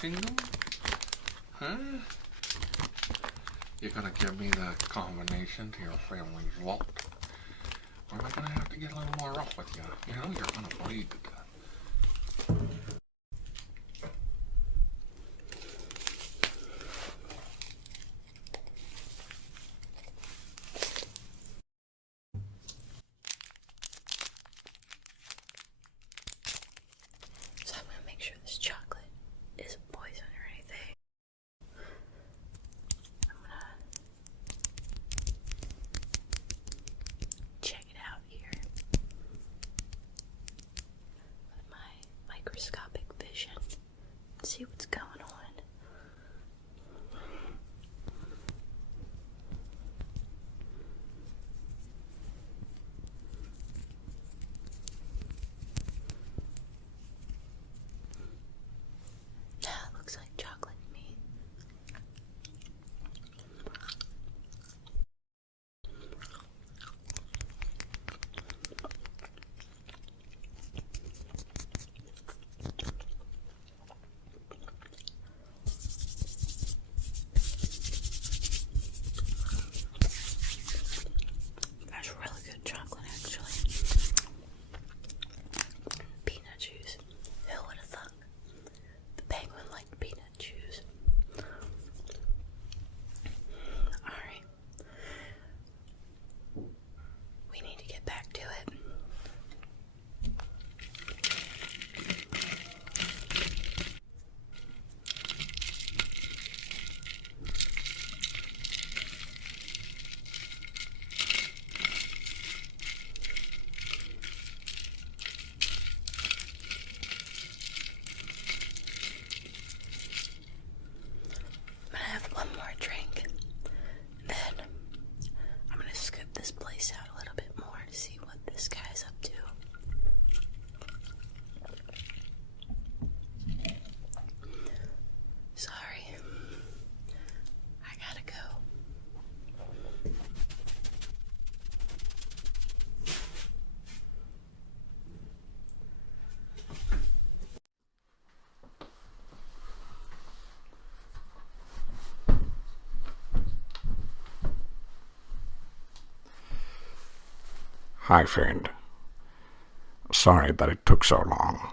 kingdom? Huh? You're gonna give me the combination to your family's vault? Or am I gonna have to get a little more rough with you? You know, you're gonna bleed to death. So I'm gonna make sure this chocolate isn't poison or anything. I'm gonna check it out here with my microscopic vision and see what's going on. Looks like chocolate to me. That's really good chocolate, actually. Peanut juice. Who would have thought? The penguin liked peanut juice. Alright. We need to get back to it. I'm gonna have one more drink, then I'm gonna scoop this place out a little bit more to see what this guy's up to. Sorry, I gotta go. Hi, friend. Sorry that it took so long.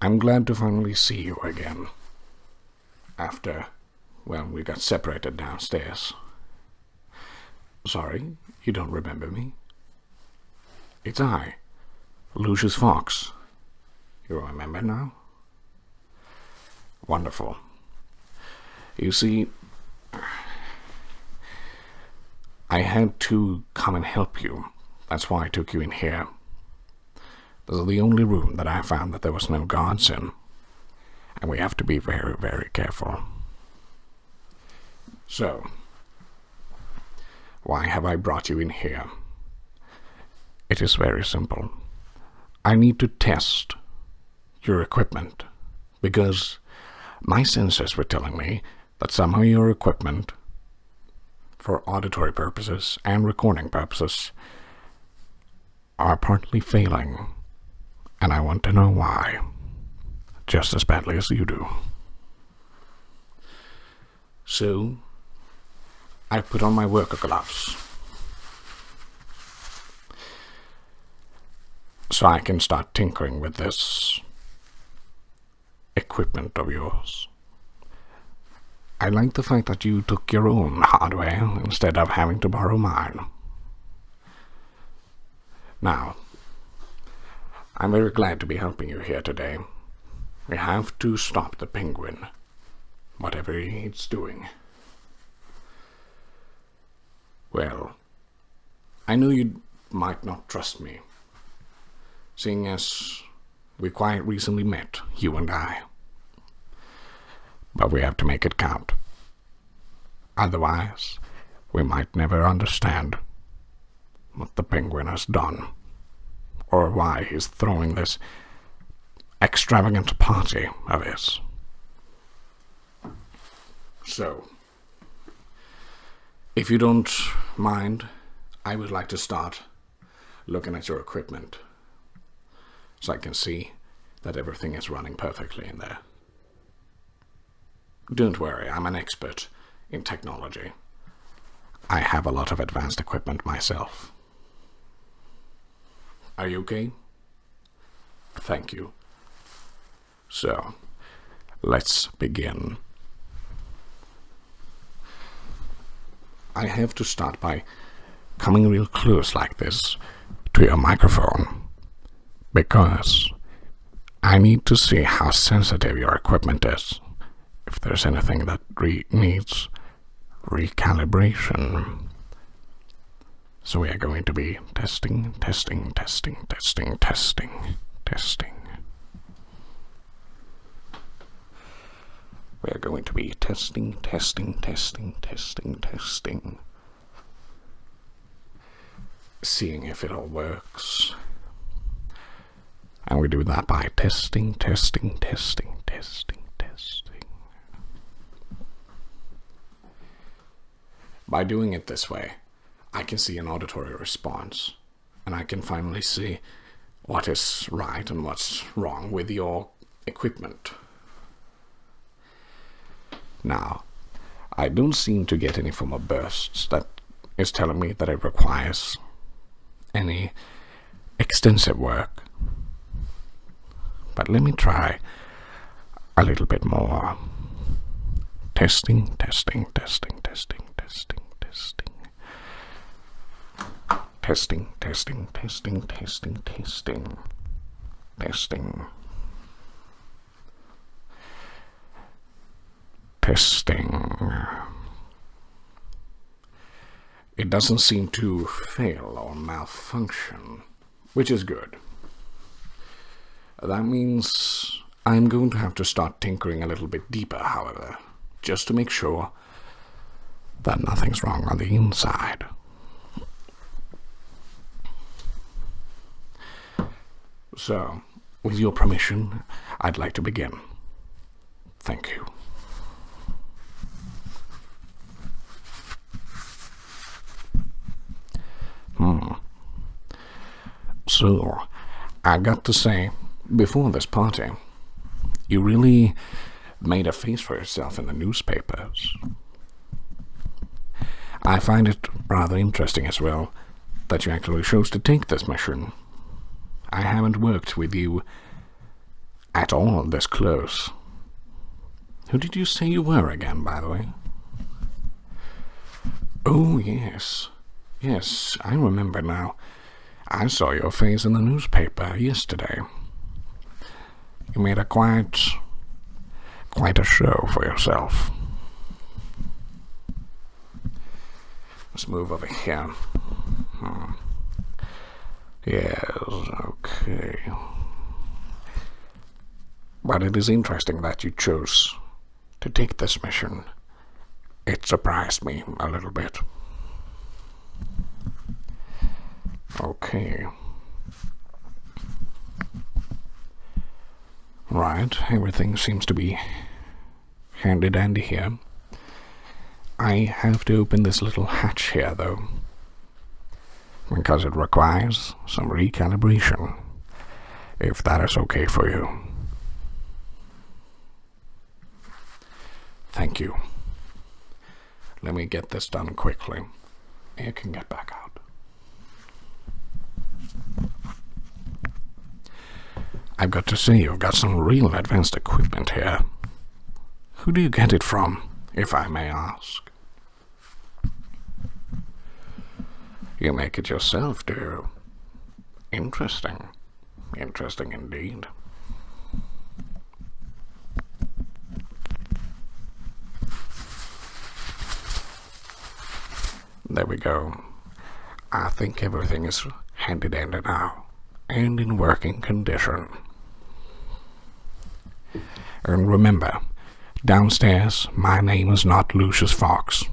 I'm glad to finally see you again. After, well, we got separated downstairs. Sorry, you don't remember me? It's I, Lucius Fox. You remember now? Wonderful. You see, I had to come and help you. That's why I took you in here. This is the only room that I found that there was no guards in. And we have to be very, very careful. So, why have I brought you in here? It is very simple. I need to test your equipment, because my sensors were telling me that somehow your equipment, for auditory purposes and recording purposes, are partly failing, and I want to know why, just as badly as you do. So, I put on my worker gloves so I can start tinkering with this equipment of yours. I like the fact that you took your own hardware instead of having to borrow mine. Now, I'm very glad to be helping you here today. We have to stop the penguin, whatever it's doing. Well, I know you might not trust me, seeing as we quite recently met, you and I. But we have to make it count. Otherwise, we might never understand what the penguin has done, or why he's throwing this extravagant party of his. So, if you don't mind, I would like to start looking at your equipment, so I can see that everything is running perfectly in there. Don't worry, I'm an expert in technology. I have a lot of advanced equipment myself. Are you okay? Thank you. So, let's begin. I have to start by coming real close like this to your microphone, because I need to see how sensitive your equipment is, if there's anything that needs recalibration. So we are going to be testing. We are going to be testing. Seeing if it all works. And we do that by testing. By doing it this way, I can see an auditory response, and I can finally see what is right and what's wrong with your equipment. Now, I don't seem to get any form of bursts that is telling me that it requires any extensive work. But let me try a little bit more. Testing. It doesn't seem to fail or malfunction, which is good. That means I'm going to have to start tinkering a little bit deeper, however, just to make sure that nothing's wrong on the inside. So, with your permission, I'd like to begin. Thank you. So, I got to say, before this party, you really made a face for yourself in the newspapers. I find it rather interesting as well that you actually chose to take this mission. I haven't worked with you at all this close. Who did you say you were again, by the way? Oh, yes. Yes, I remember now. I saw your face in the newspaper yesterday. You made quite a show for yourself. Let's move over here. Yes, okay. But it is interesting that you chose to take this mission. It surprised me a little bit. Okay. Right, everything seems to be handy-dandy here. I have to open this little hatch here, though, because it requires some recalibration, if that is okay for you. Thank you. Let me get this done quickly. You can get back out. I've got to say, you've got some real advanced equipment here. Who do you get it from, if I may ask? You make it yourself, do you? Interesting. Interesting indeed. There we go. I think everything is handy-dandy now, and in working condition. And remember, downstairs, my name is not Lucius Fox.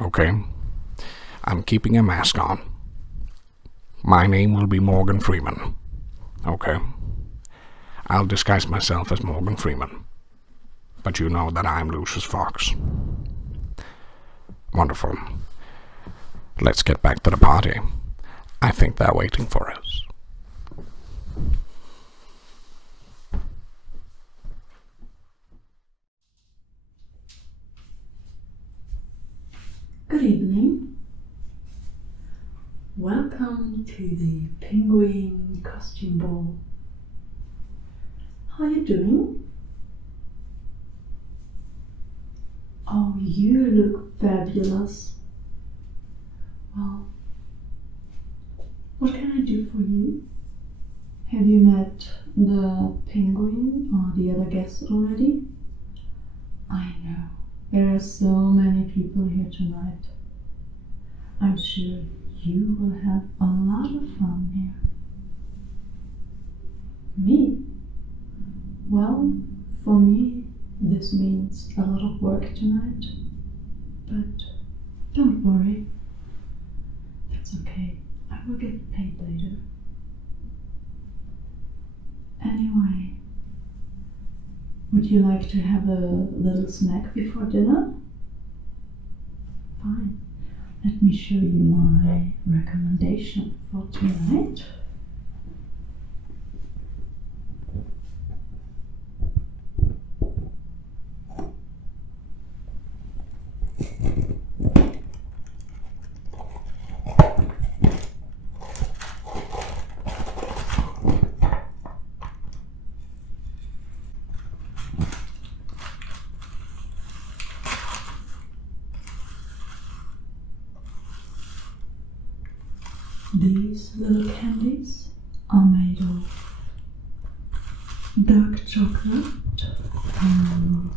Okay? I'm keeping a mask on. My name will be Morgan Freeman. Okay? I'll disguise myself as Morgan Freeman. But you know that I'm Lucius Fox. Wonderful. Let's get back to the party. I think they're waiting for us. Good evening. Welcome to the Penguin Costume Ball. How are you doing? Oh, you look fabulous. Well, what can I do for you? Have you met the penguin or the other guests already? I know, there are so many people here tonight. I'm sure you will have a lot of fun here. Me? Well, for me, this means a lot of work tonight. But don't worry. That's okay. I will get paid later. Anyway, would you like to have a little snack before dinner? Fine. Let me show you my recommendation for tonight. These little candies are made of dark chocolate and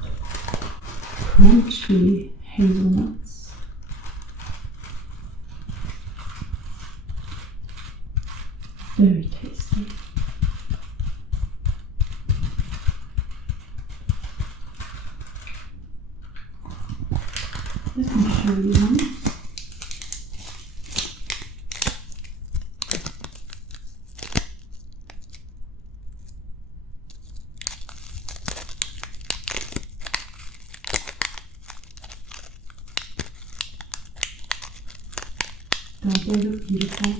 crunchy hazelnuts. Very tasty. Let me show you one. Don't they look beautiful?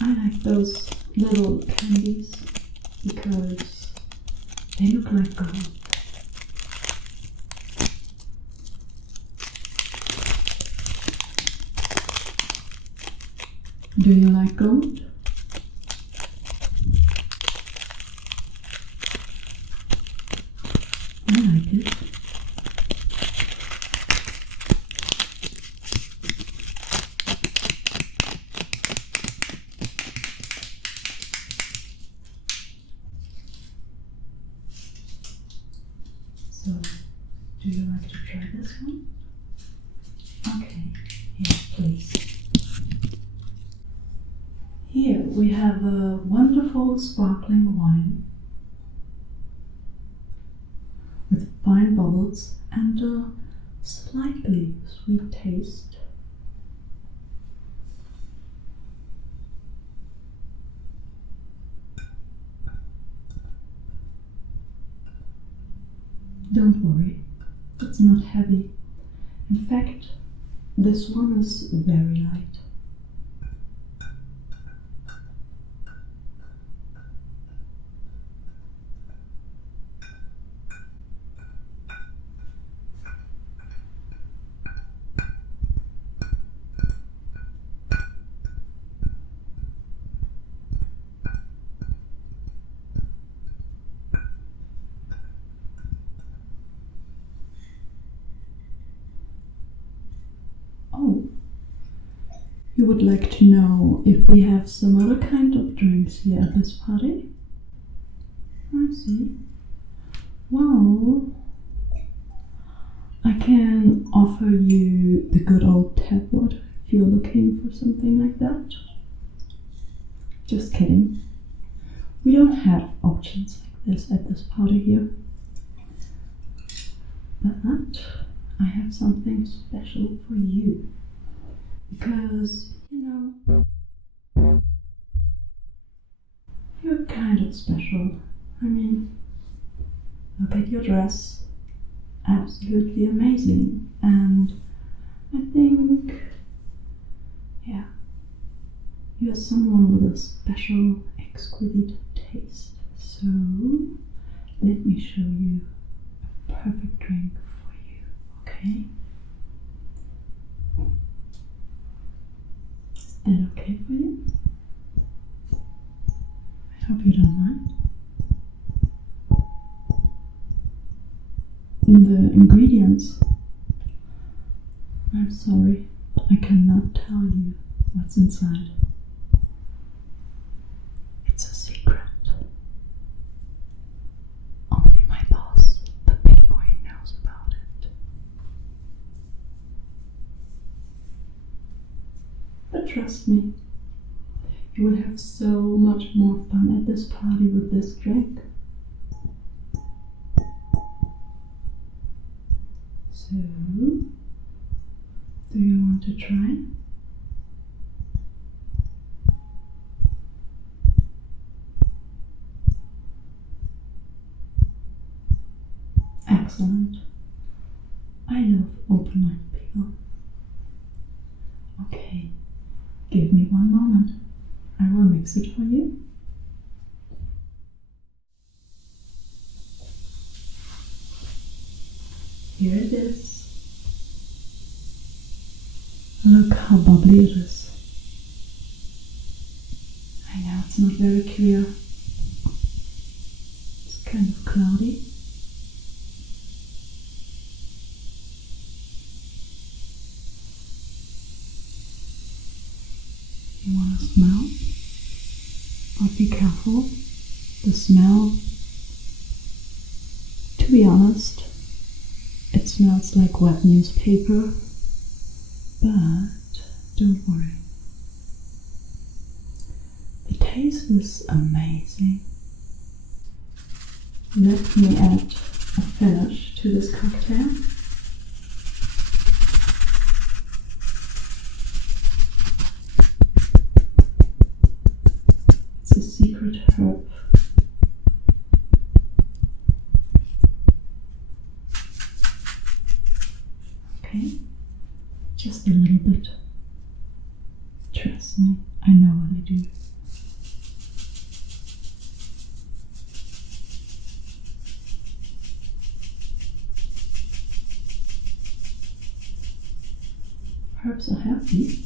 I like those little candies because they look like gold. Do you like gold? I like it. So, do you like to try this one? Okay, here, please. Here we have a wonderful sparkling wine with fine bubbles and a slightly sweet taste. Don't worry, it's not heavy. In fact, this one is very light. Oh, you would like to know if we have some other kind of drinks here at this party? I see. Well, I can offer you the good old tap water if you're looking for something like that. Just kidding. We don't have options like this at this party here. But I have something special for you. Because, you know, you're kind of special. I mean, look at your dress. Absolutely amazing. And I think, yeah, you're someone with a special, exquisite taste. So, let me show you a perfect drink for you, okay? Is that okay for you? I hope you don't mind. The ingredients, I'm sorry, I cannot tell you what's inside. It's a secret. Only my boss, the penguin, knows about it. But trust me, you will have so much more fun at this party with this drink. So, do you want to try? Excellent. I love open-minded people. Okay, give me one moment. I will mix it for you. Here it is. Look how bubbly it is. I know it's not very clear. It's kind of cloudy. You want to smell? But be careful. The smell, to be honest, it smells like wet newspaper, but don't worry. The taste is amazing. Let me add a finish to this cocktail. It's a secret herb. Okay, just a little bit. Trust me, I know what I do. Herbs are healthy.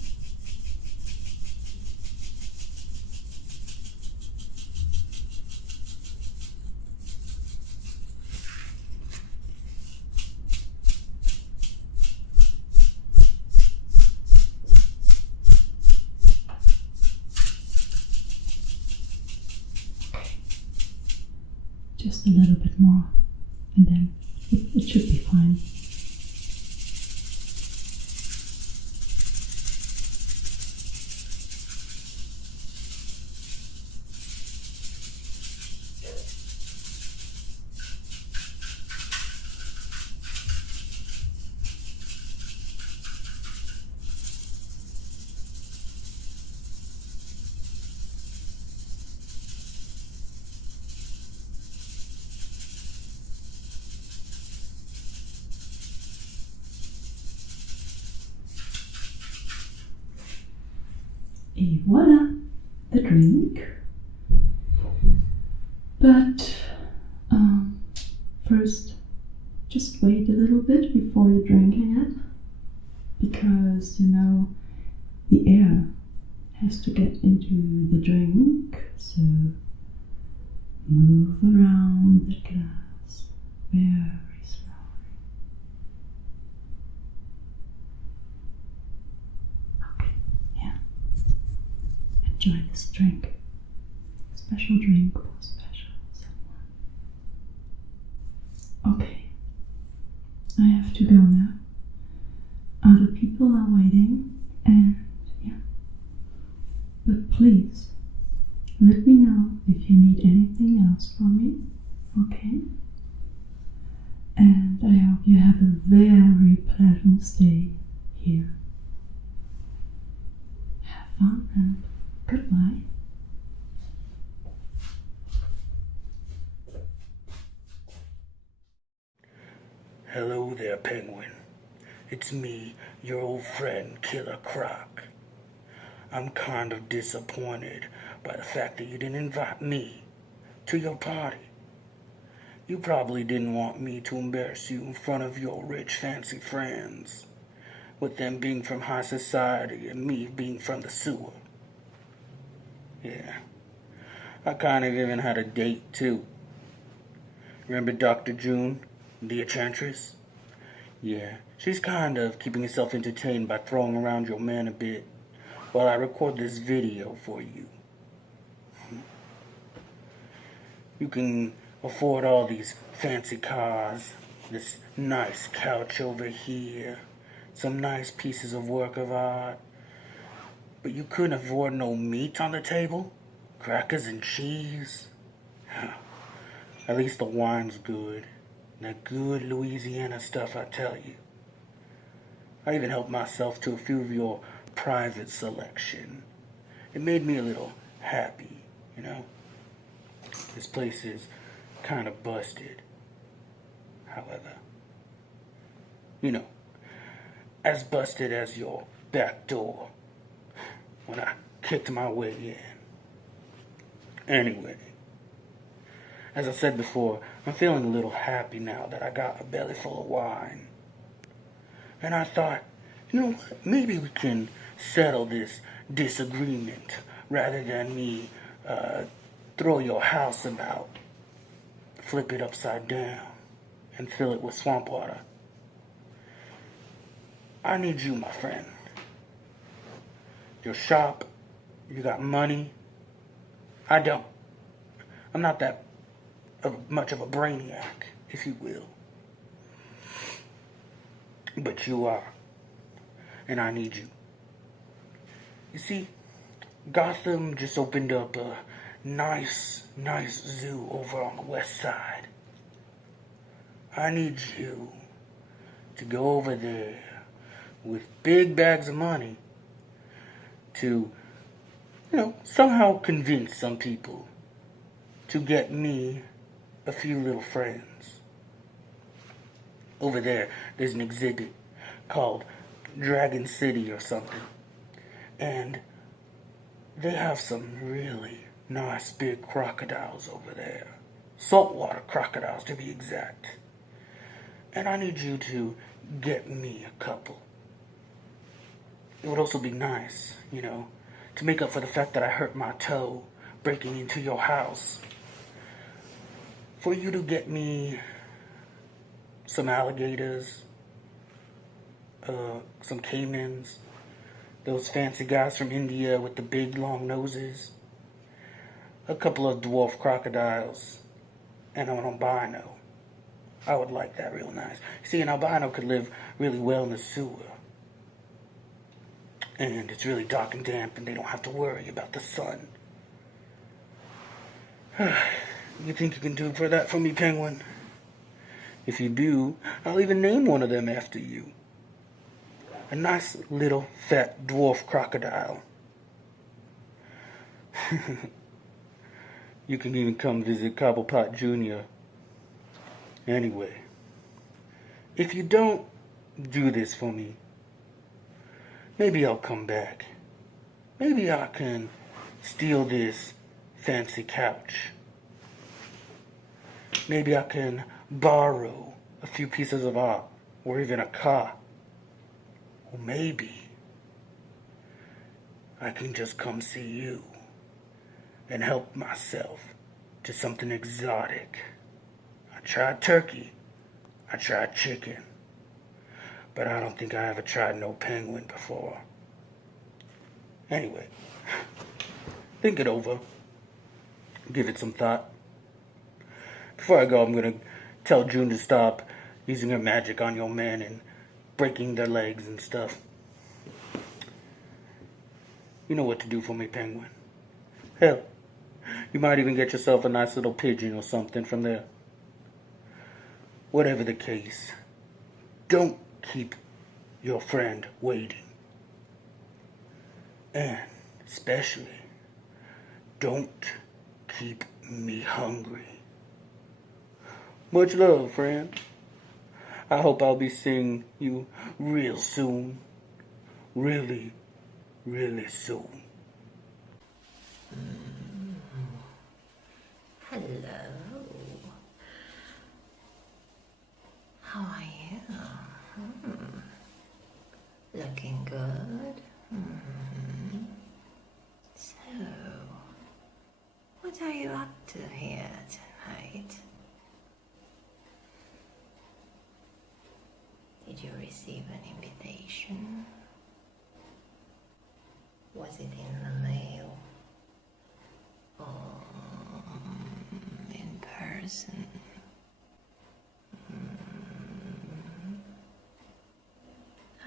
Just a little bit more, and then it should be fine. Et voila, the drink. But first, just wait a little bit before you're drinking it, because you know the air has to get into the drink. So move around the glass very slowly. Okay, yeah. Enjoy this drink. Special drink for special someone. Okay, I have to go now. Other people are waiting, and yeah. But please, let me know if you need anything else from me, okay? And I hope you have a very pleasant stay here. Have fun and goodbye. Hello there, Penguin. It's me, your old friend, Killer Croc. I'm kind of disappointed by the fact that you didn't invite me to your party. You probably didn't want me to embarrass you in front of your rich, fancy friends, with them being from high society and me being from the sewer. Yeah. I kind of even had a date, too. Remember Dr. June, the Enchantress? Yeah, she's kind of keeping herself entertained by throwing around your man a bit while I record this video for you. You can afford all these fancy cars, this nice couch over here, some nice pieces of work of art, but you couldn't afford no meat on the table? Crackers and cheese? At least the wine's good. That good Louisiana stuff, I tell you. I even helped myself to a few of your private selection. It made me a little happy, you know? This place is kind of busted. However, you know, as busted as your back door when I kicked my way in. Anyway, as I said before, I'm feeling a little happy now that I got a belly full of wine. And I thought, you know what, maybe we can settle this disagreement rather than me throw your house about, flip it upside down, and fill it with swamp water. I need you, my friend. You're sharp, you got money. I don't. I'm not that much of a brainiac, if you will. But you are. And I need you. You see, Gotham just opened up a nice zoo over on the west side. I need you to go over there with big bags of money to, you know, somehow convince some people to get me a few little friends. Over there, there's an exhibit called Dragon City or something. And they have some really nice big crocodiles over there. Saltwater crocodiles, to be exact. And I need you to get me a couple. It would also be nice, you know, to make up for the fact that I hurt my toe breaking into your house. For you to get me some alligators, some caimans, those fancy guys from India with the big long noses, a couple of dwarf crocodiles, and an albino. I would like that real nice. See, an albino could live really well in the sewer. And it's really dark and damp, and they don't have to worry about the sun. You think you can do for that for me, Penguin? If you do, I'll even name one of them after you. A nice little fat dwarf crocodile. You can even come visit Cobblepot Jr. Anyway, if you don't do this for me, maybe I'll come back. Maybe I can steal this fancy couch. Maybe I can borrow a few pieces of art or even a car. Or maybe I can just come see you and help myself to something exotic. I tried turkey, I tried chicken, but I don't think I ever tried no penguin before. Anyway, think it over. Give it some thought. Before I go, I'm going to tell June to stop using her magic on your man and breaking their legs and stuff. You know what to do for me, Penguin. Hell, you might even get yourself a nice little pigeon or something from there. Whatever the case, don't keep your friend waiting. And especially, don't keep me hungry. Much love, friend. I hope I'll be seeing you real soon. Really, really soon. Hello. looking good. So, what are you up to here tonight? Did you receive an invitation? Was it in the mail? Or in person?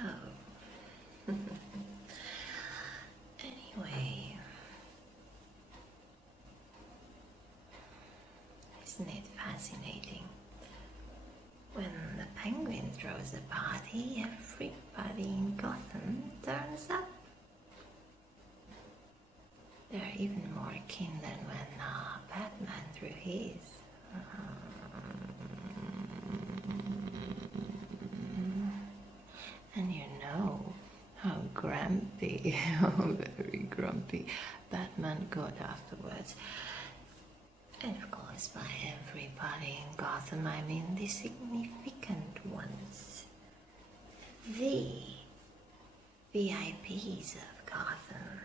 Oh. Anyway, isn't it fascinating? When the Penguin throws a party, everybody in Gotham turns up. They're even more keen than when Batman threw his. And you know how grumpy, how very grumpy Batman got afterwards. And of course, by everybody in Gotham, I mean the significant ones. The VIPs of Gotham.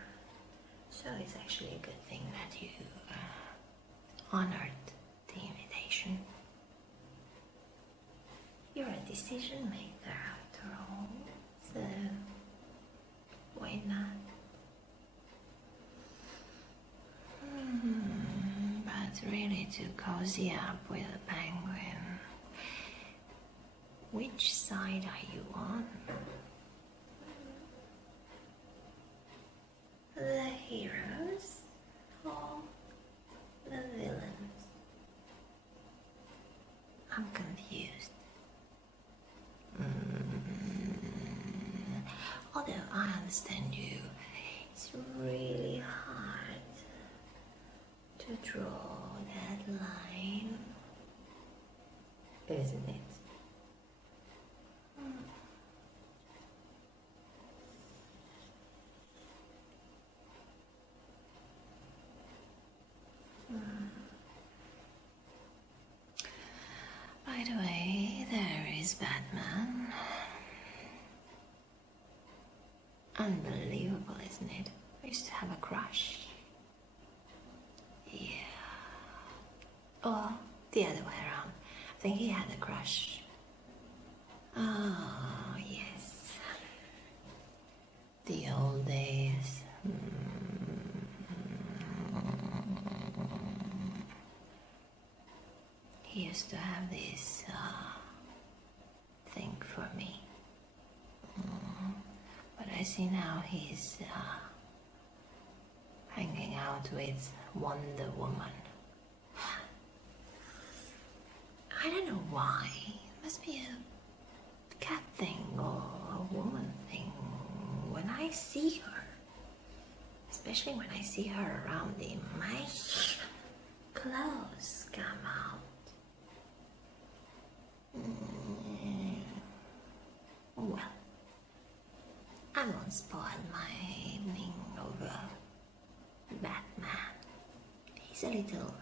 So it's actually a good thing that you honored the invitation. You're a decision maker after all, so why not? But really to cozy up with a penguin, which side are you on? The heroes or the villains? I'm confused. Although I understand you, it's really hard to draw that line, isn't it? By the way, there is Batman. Unbelievable, isn't it? I used to have a crush. Yeah. Or the other way around. I think he had a crush. Oh, yes. The old days. He used to have this thing for me. But I see now he's hanging out with Wonder Woman. I don't know why. It must be a cat thing or a woman thing. When I see her, especially when I see her around him, my clothes come out. Well, I won't spoil my evening over Batman. He's a little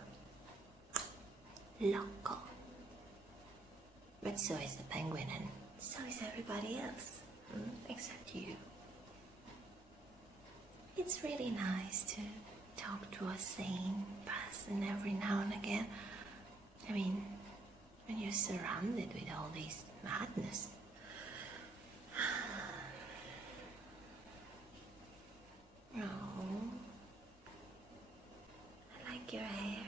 loco. But so is the Penguin, and so is everybody else, except you. It's really nice to talk to a sane person every now and again. I mean, when you're surrounded with all this madness. Oh, I like your hair.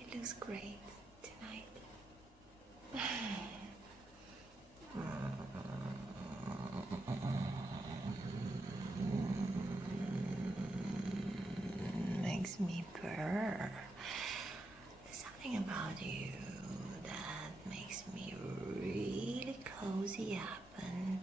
It looks great tonight. Makes me purr. There's something about you that makes me really cozy up and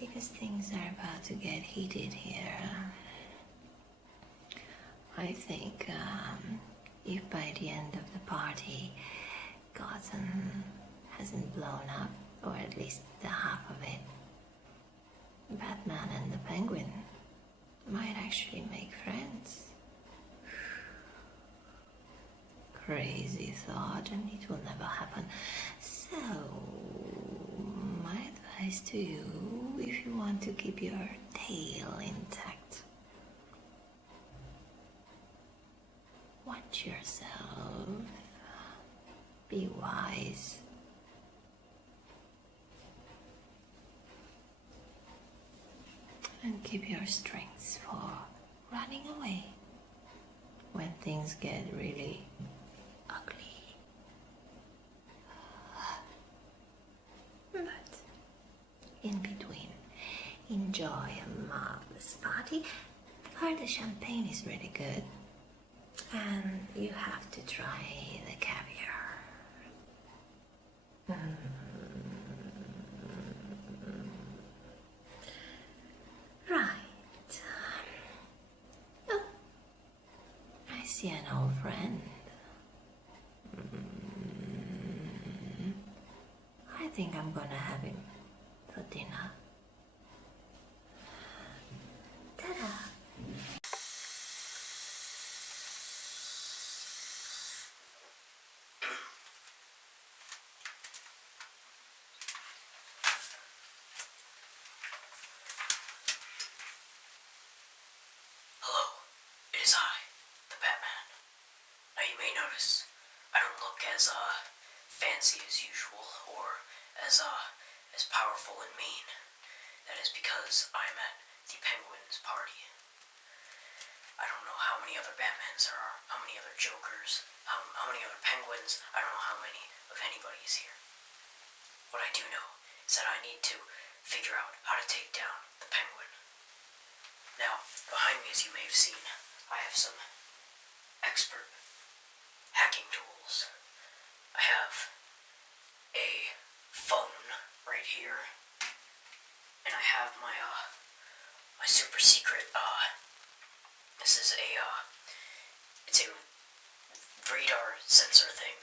because things are about to get heated here. I think if by the end of the party Gotham hasn't blown up, or at least the half of it, Batman and the Penguin might actually make friends. Crazy thought, and it will never happen. So, my advice to you, if you want to keep your tail intact, watch yourself, be wise. And keep your strengths for running away when things get really ugly. But in between, enjoy a marvelous party. Heard the champagne is really good, and you have to try the caviar. Right. Oh, I see an old friend. I think I'm gonna have him for dinner. Ta-da! Hello, it is I, the Batman. Now you may notice I don't look as fancy as usual, or as powerful and mean. That is because I'm at the Penguin's party. I don't know how many other Batmans there are, how many other Jokers, how many other Penguins. I don't know how many of anybody is here. What I do know is that I need to figure out how to take down the Penguin. Now, behind me, as you may have seen, I have some expert hacking tools. I have a phone right here, and I have my super secret, this is it's a radar sensor thing.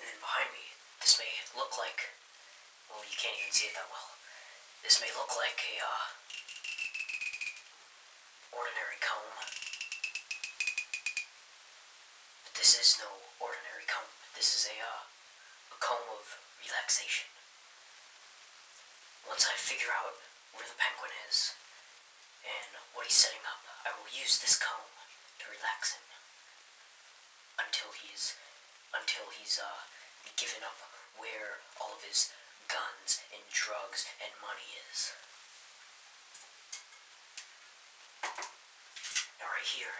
And then behind me, this may look like, well, you can't even see it that well. This may look like a, ordinary comb. But this is no ordinary comb. This is a comb of relaxation. Once I figure out where the Penguin is, and what he's setting up, I will use this comb to relax him. Until he's given up where all of his guns and drugs and money is. Now right here,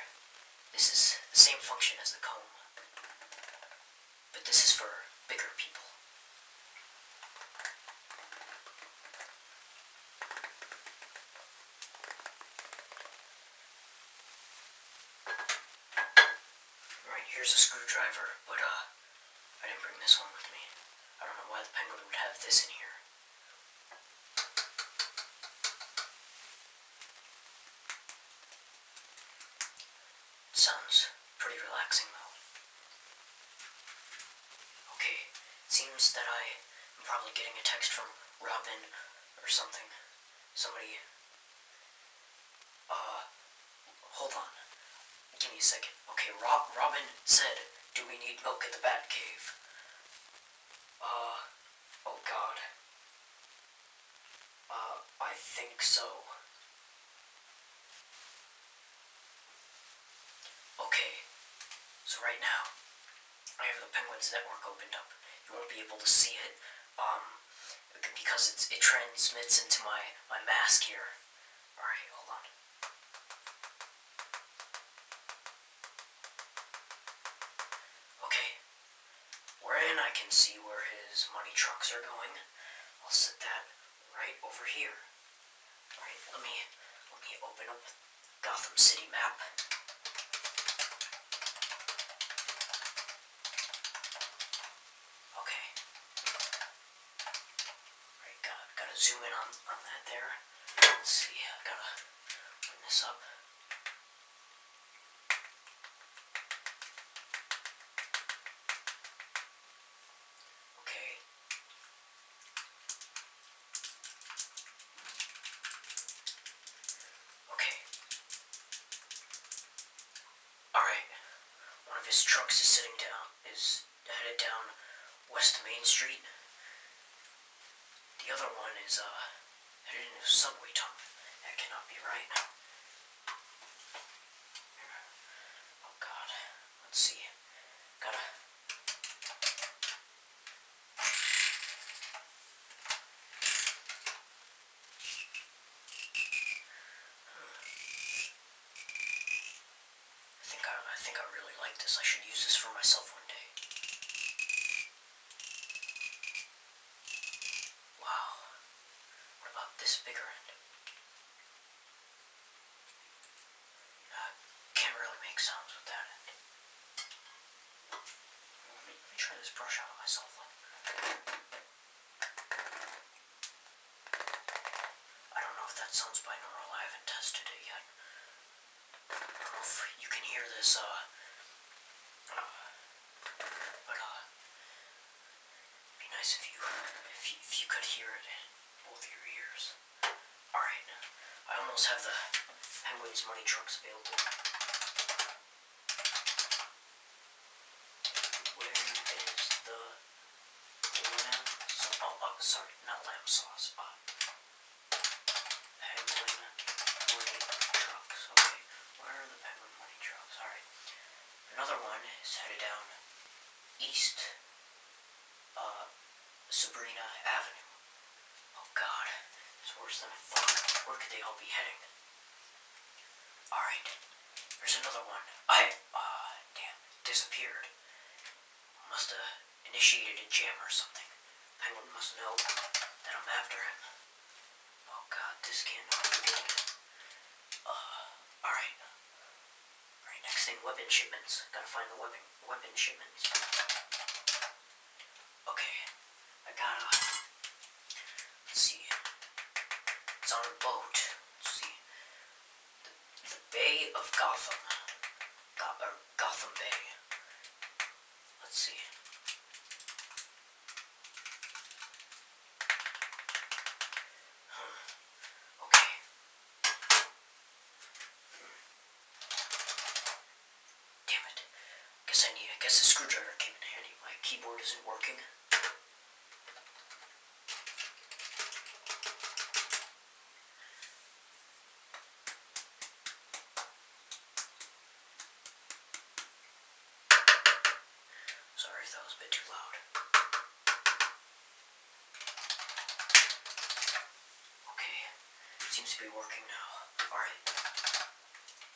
this is the same function as the comb, but this is for bigger people. Right, here's a screwdriver, but I didn't bring this one with me. I don't know why the Penguin would have this in here. It sounds pretty relaxing though. Okay, it seems that I am probably getting a text from Robin or something. Somebody, hold on. Give me a second. Okay, Robin said, do we need milk at the Batcave? Oh god. I think so. Okay, so right now, I have the Penguin's network opened up. You won't be able to see it, because it transmits into my mask here. Alright, hold on. Okay, wherein I can see where his money trucks are going, I'll set that right over here. Alright, let me open up Gotham City map. Okay. Alright, gotta zoom in on that there. Let's see, I gotta open this up. Fox is headed down West Main Street. The other one is headed into a subway tunnel. That cannot be right. Oh God. Let's see. Gotta. I think I really like this. I should use this for myself one day. Wow. What about this bigger end? Can't really make sounds with that end. Let me try this brush out on myself. I don't know if that sounds binaural. I haven't tested it yet. I don't know if you can hear this, but it'd be nice if you could hear it in both your ears. Alright, I almost have the Penguin's money trucks available. Where is the lamb sauce? Oh, sorry, not lamb sauce. Penguin money trucks. Okay, where are the Penguin money trucks? Alright. Another one is headed down East Sabrina Avenue. Oh God, it's worse than I thought. Where could they all be heading? Alright, there's another one. Damn, disappeared. Must have initiated a jam or something. Penguin must know that I'm after him. Oh God, this can't be good. Alright. Alright, next thing, weapon shipments. Gotta find the weapon shipments. Okay, I gotta, let's see. It's on a boat. Let's see. The Bay of Gotham. Gotham Bay. Let's see. Okay. Damn it. I guess the screwdriver came in handy. My keyboard isn't working. Sorry if that was a bit too loud. Okay, seems to be working now. Alright,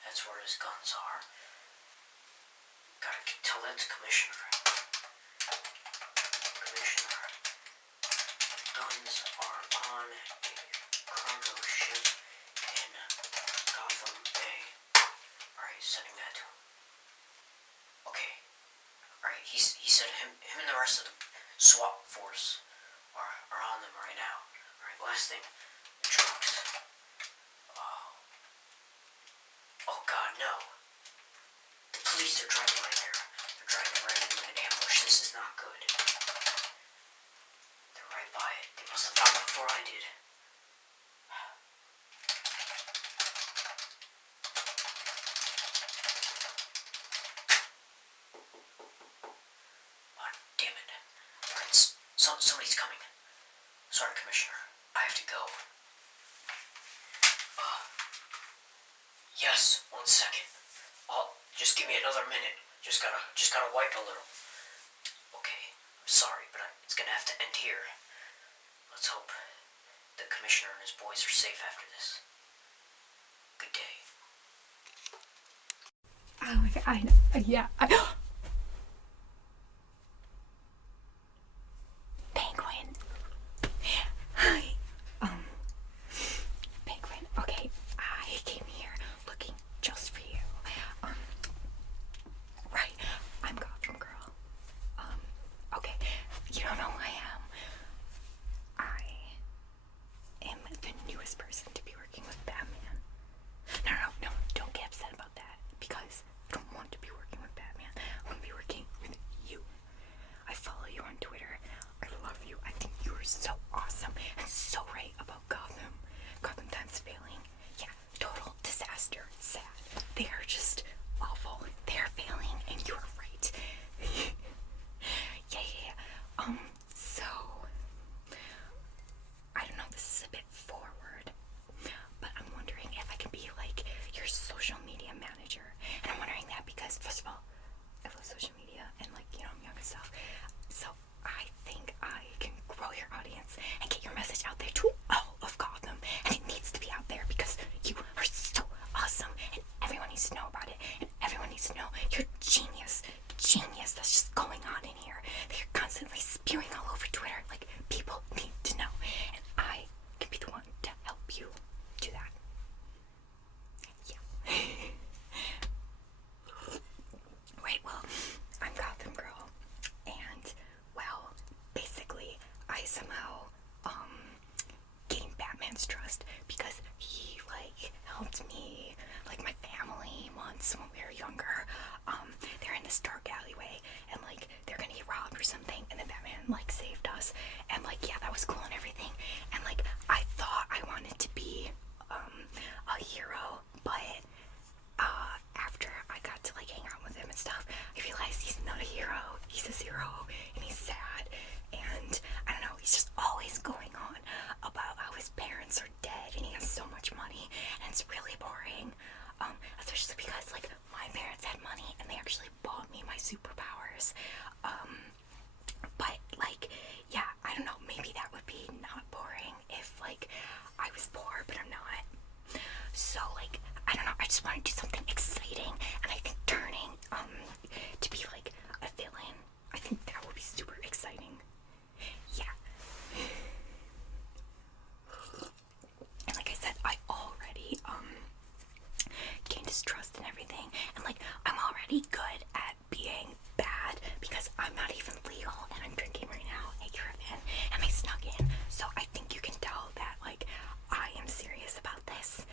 that's where his guns are. Gotta tell that to Commissioner. Commissioner, guns are on a cargo ship in Gotham Bay. Alright, sending that to him. Okay. Alright, he said him and the rest of the SWAT force are on them right now. Alright, last thing. The trucks. Oh God, no. The police are driving right there. They're driving right into an ambush. This is not good. They're right by it. They must have found it before I did. Damn it. Alright, somebody's coming. Sorry, Commissioner. I have to go. Yes, 1 second. Just give me another minute. Just gotta wipe a little. Okay, I'm sorry, but it's gonna have to end here. Let's hope the Commissioner and his boys are safe after this. Good day. Oh my God, I know. Yeah. Penguin. Hi. Penguin. Okay, I came here looking just for you. Right. I'm Gotham Girl. Okay. You don't know who I am. I am the newest person to be working with Batman. No, don't get upset about that because I don't want to be working with Batman. against trust because he like helped me, like my family once when we were younger. They're in this dark alleyway and like they're gonna get robbed or something, and then Batman like saved us, and like yeah, that was cool and everything. And like I thought I wanted to be a hero, but after I got to like hang out with him and stuff, I realized he's not a hero. He's a zero, and he's sad, and I don't know, he's just always going on about how his parents are dead and he has so much money, and it's really boring. Especially because like my parents had money and they actually bought me my superpowers. But like, yeah, I don't know, maybe that would be not boring if like I was poor, but I'm not. So like, I don't know, I just want to do something exciting, and I think turning to be like a villain, I think that would be super exciting. Yeah. And like I said, I already gained his trust and everything, and like I'm already good at being bad because I'm not even legal and I'm drinking right now at your event and I snuck in, so I think you can tell that like I am serious about this,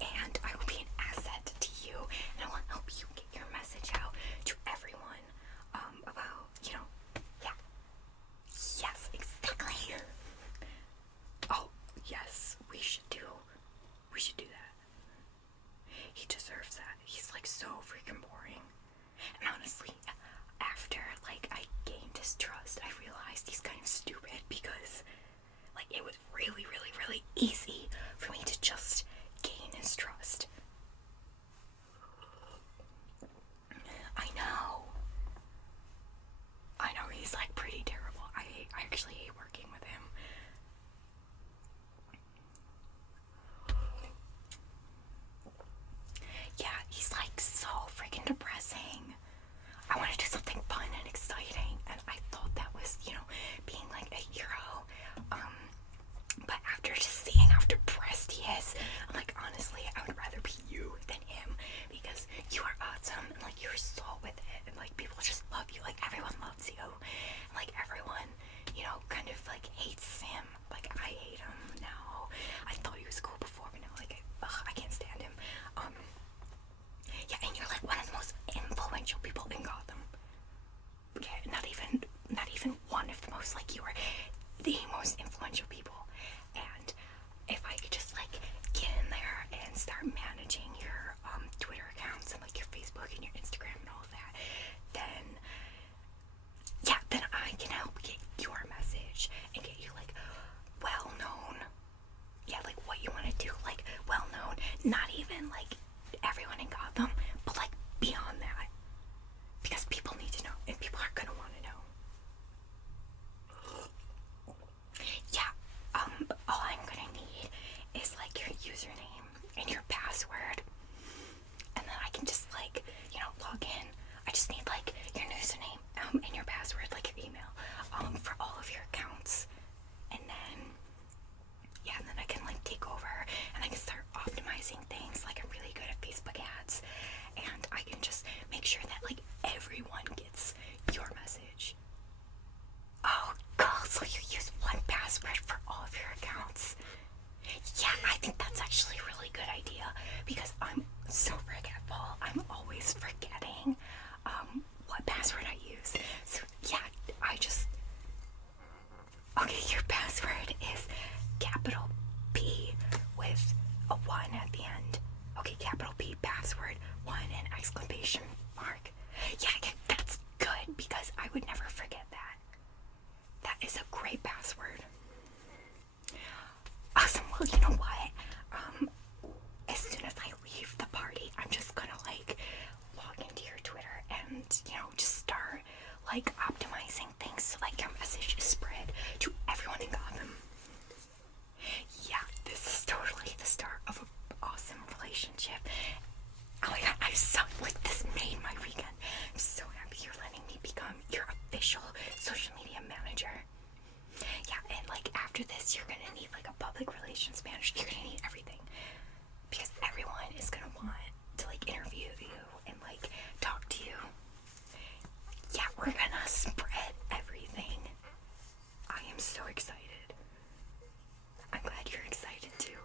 and I will be an asset to you, and I will help you get your message out to everyone about, you know, yeah, yes, exactly. Oh yes, we should do that. He deserves that. He's like so freaking boring. And honestly, after like I gained his trust, I realized he's kind of stupid because like it was really, really, really easy for me to just gain his trust. I know he's like pretty terrible. I actually hate working with him. Yeah, he's like so freaking depressing. I want to do something fun and exciting, and I thought that was, you know, being like a hero. But after just seeing how depressed he is, I'm like, honestly, I would rather be you than him, because you are awesome, and like you're so with it, and like people just love you, like everyone loves you, and like everyone, you know, kind of like hates him. Like I hate him now. I thought he was cool before, but now like I can't stand him. Yeah, and you're like one of the most influential people in Gotham. Okay, not even one of the most, like you are the most influential people. And if I could just like get in there and start managing your Twitter accounts and like your Facebook and your Instagram and all of that, then yeah, then I can help get your message and get you like well known. Yeah, like what you want to do, like well known, not even like everyone in Gotham, but like beyond that, because people need to know, and people are gonna want to know. Yeah, all I'm gonna need is like your username and your password, and then I can just like, you know, log in. I just need like your username and your password, like your email, for all of your accounts, and then yeah, and then I can like take over and I can start optimizing things. Like I'm really good at Facebook ads, and I can just make sure that like everyone gets your message. Oh, cool. So you use one password for all of your accounts. Yeah, I think that's actually a really good idea because I'm so forgetful. I'm always forgetting what password I use. So yeah, okay, your password is capital P with a 1 at the end. Okay, capital P password 1 and exclamation mark. Yeah, that's good because I would never forget that. That is a great password. Awesome. Well, you know what? As soon as I leave the party, I'm just gonna like log into your Twitter and, you know, just start like optimizing things so like your message is spread to everyone in Gotham. Yeah, this is totally the start of an awesome relationship. Oh my god, I'm so, like, this made my weekend. I'm so happy you're letting me become your official social media manager. Yeah, and like after this, you're gonna need like a public relations manager. You're gonna need everything. Because everyone is gonna want to like interview you and like talk to you. Yeah, we're gonna spread everything. I am so excited. I'm glad you're excited too.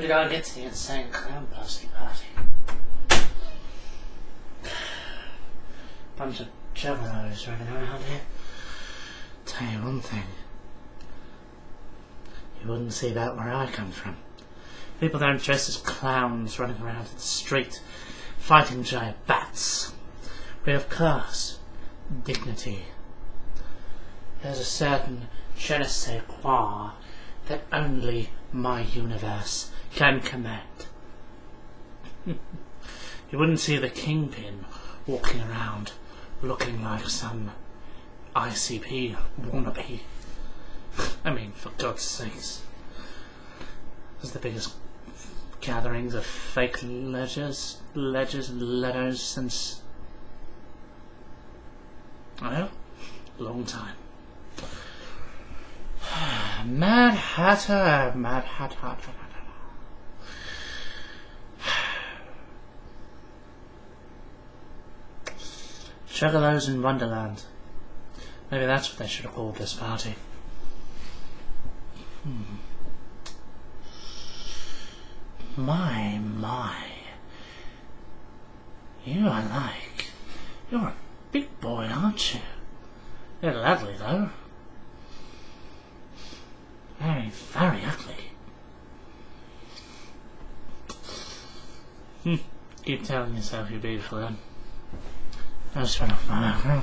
When did I get to the insane clown party? Bunch of juggalos running around here. Tell you one thing. You wouldn't see that where I come from. People don't dress as clowns running around in the street, fighting giant bats. We have class, dignity. There's a certain je ne sais quoi that only my universe can command. You wouldn't see the Kingpin walking around looking like some ICP wannabe. I mean, for God's sakes. This is the biggest gatherings of fake ledgers and letters since, I don't know, a long time. Mad Hatter. Juggalos in Wonderland. Maybe that's what they should have called this party. My. You are like... You're a big boy, aren't you? You're lovely, though. Very, very ugly. Keep telling yourself you're beautiful, then. That's fair enough, man.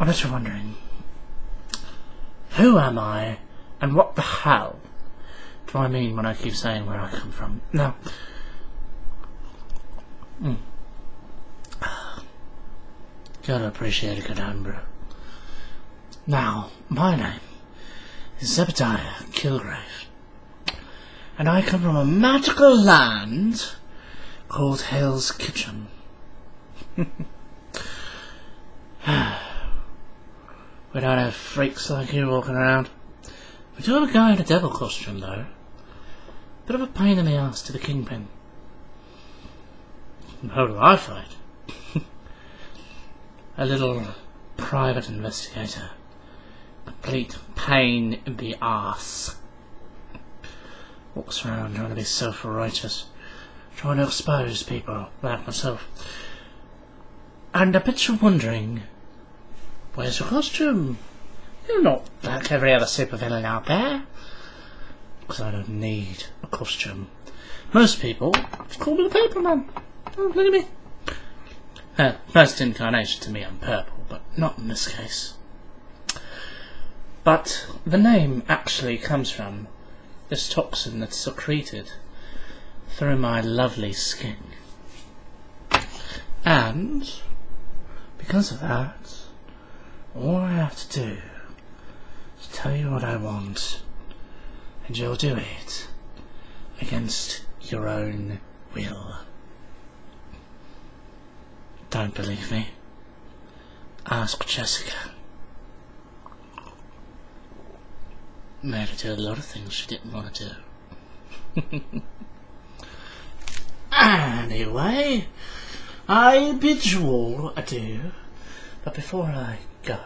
I bet you're wondering, who am I, and what the hell do I mean when I keep saying where I come from? Now, gotta appreciate a good homebrew. Now, my name is Zebediah Kilgrave, and I come from a magical land called Hell's Kitchen. We don't have freaks like you walking around. We do have a guy in a devil costume, though. Bit of a pain in the ass to the Kingpin. And how do I fight? A little private investigator. Complete pain in the ass. Walks around trying to be self-righteous. Trying to expose people like myself. And I bet you're wondering, where's your costume? You're not like every other supervillain out there. Because I don't need a costume. Most people just call me the Purple Man. Oh, look at me. First incarnation to me I'm purple, but not in this case. But the name actually comes from this toxin that's secreted through my lovely skin. And because of that, all I have to do is tell you what I want, and you'll do it against your own will. Don't believe me? Ask Jessica. Made her do a lot of things she didn't want to do. Anyway, I bid you all adieu. But before I go,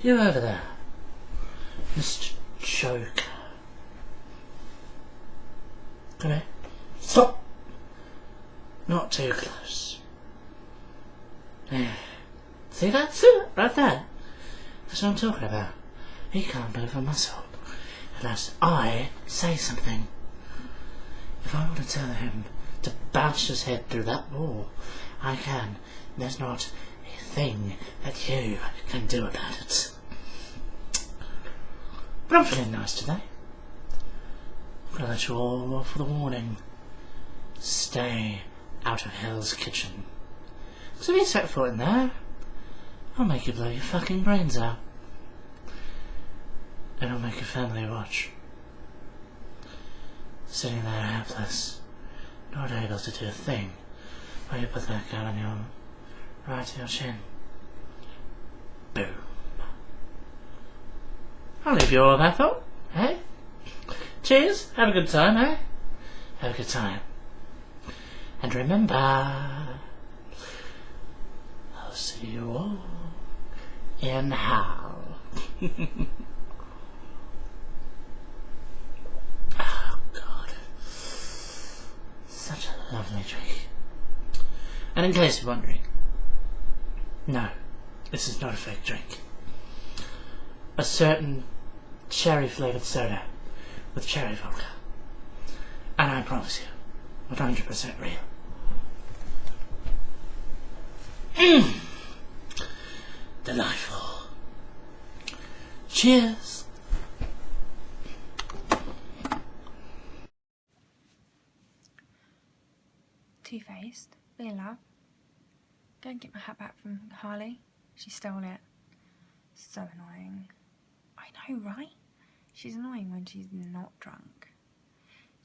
you over there, Mr. Joker. Come here. Stop! Not too close. Yeah. See that? See that? Right there. That's what I'm talking about. He can't move a muscle unless I say something. If I want to tell him to bounce his head through that wall, I can. There's not a thing that you can do about it. But I'm feeling nice today. I'm gonna let you all off with a warning. Stay out of Hell's Kitchen. Because if you set foot in there, I'll make you blow your fucking brains out. And I'll make your family watch. Sitting there helpless, not able to do a thing, while you put that gun on your right to your chin. Boom. I'll leave you all with that thought, eh? Cheers, have a good time, eh? Have a good time. And remember, I'll see you all in hell. Oh, God. that lovely drink. And in case you're wondering, no, this is not a fake drink. A certain cherry-flavoured soda with cherry vodka. And I promise you, 100% real. Delightful. Cheers. Two-Faced, be a love. Go and get my hat back from Harley. She stole it. So annoying. I know, right? She's annoying when she's not drunk.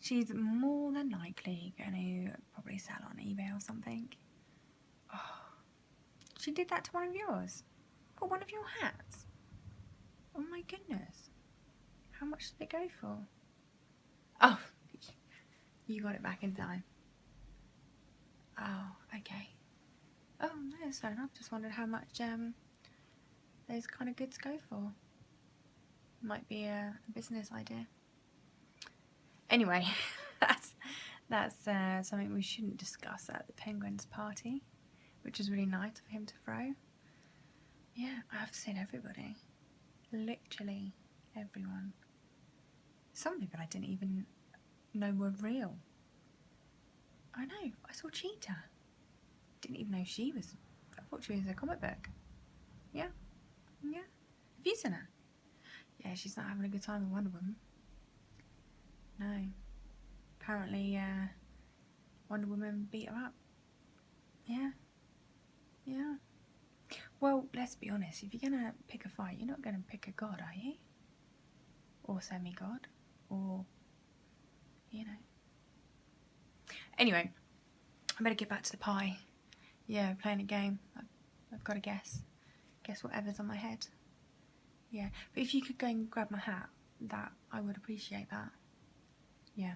She's more than likely going to probably sell on eBay or something. Oh, she did that to one of yours. Or one of your hats. Oh my goodness. How much did it go for? Oh, you got it back in time. Oh, okay. Oh, no, that's fair enough. Just wondered how much those kind of goods go for. Might be a business idea. Anyway, that's something we shouldn't discuss at the Penguin's party, which is really nice of him to throw. Yeah, I've seen everybody. Literally everyone. Some people I didn't even know were real. I know, I saw Cheetah. Didn't even know she was, I thought she was a comic book. Yeah, yeah. Have you seen her? Yeah, she's not having a good time with Wonder Woman. No. Apparently, Wonder Woman beat her up. Yeah. Yeah. Well, let's be honest, if you're gonna pick a fight, you're not gonna pick a god, are you? Or semi-god. Or, you know. Anyway, I better get back to the pie. Yeah, playing a game. I've got to guess. Guess whatever's on my head. Yeah, but if you could go and grab my hat, I would appreciate that. Yeah.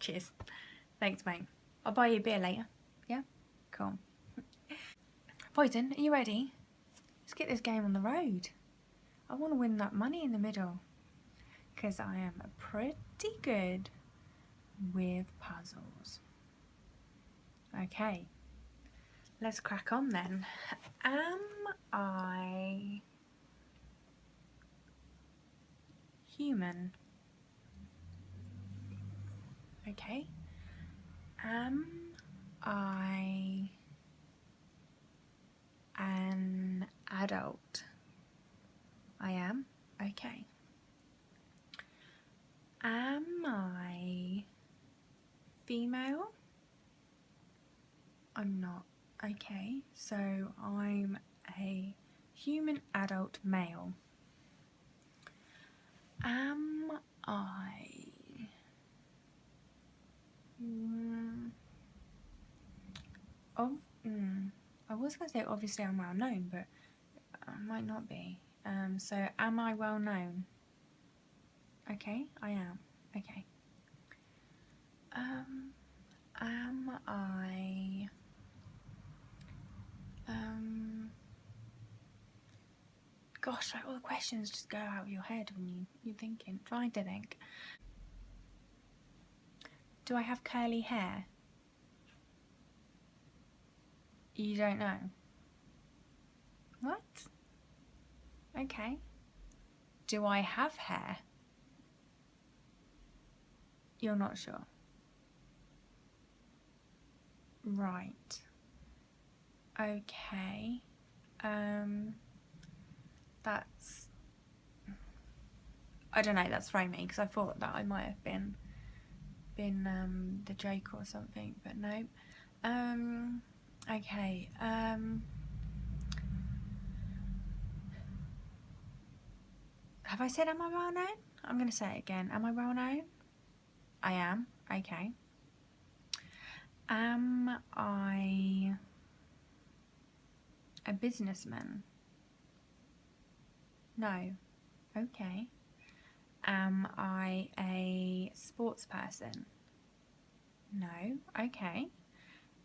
Cheers. Thanks, mate. I'll buy you a beer later. Yeah? Cool. Peyton, are you ready? Let's get this game on the road. I want to win that money in the middle. Because I am pretty good with puzzles. Okay. Let's crack on then. Am I human? Okay. Am I an adult? I am? Okay. Am I female? I'm not. Okay, so I'm a human adult male. Am I... I was going to say obviously I'm well known, but I might not be. So am I well known? Okay, I am. Okay. Am I... gosh, like all the questions just go out of your head when you're thinking, trying to think. Do I have curly hair? You don't know? What? Okay. Do I have hair? You're not sure? Right. Okay. That's... I don't know, that's thrown me, because I thought that I might have been the Drake or something, but no. Okay. Have I said am I well known? I'm going to say it again. Am I well known? I am. Okay. Am I a businessman? No. Okay. Am I a sports person? No. Okay.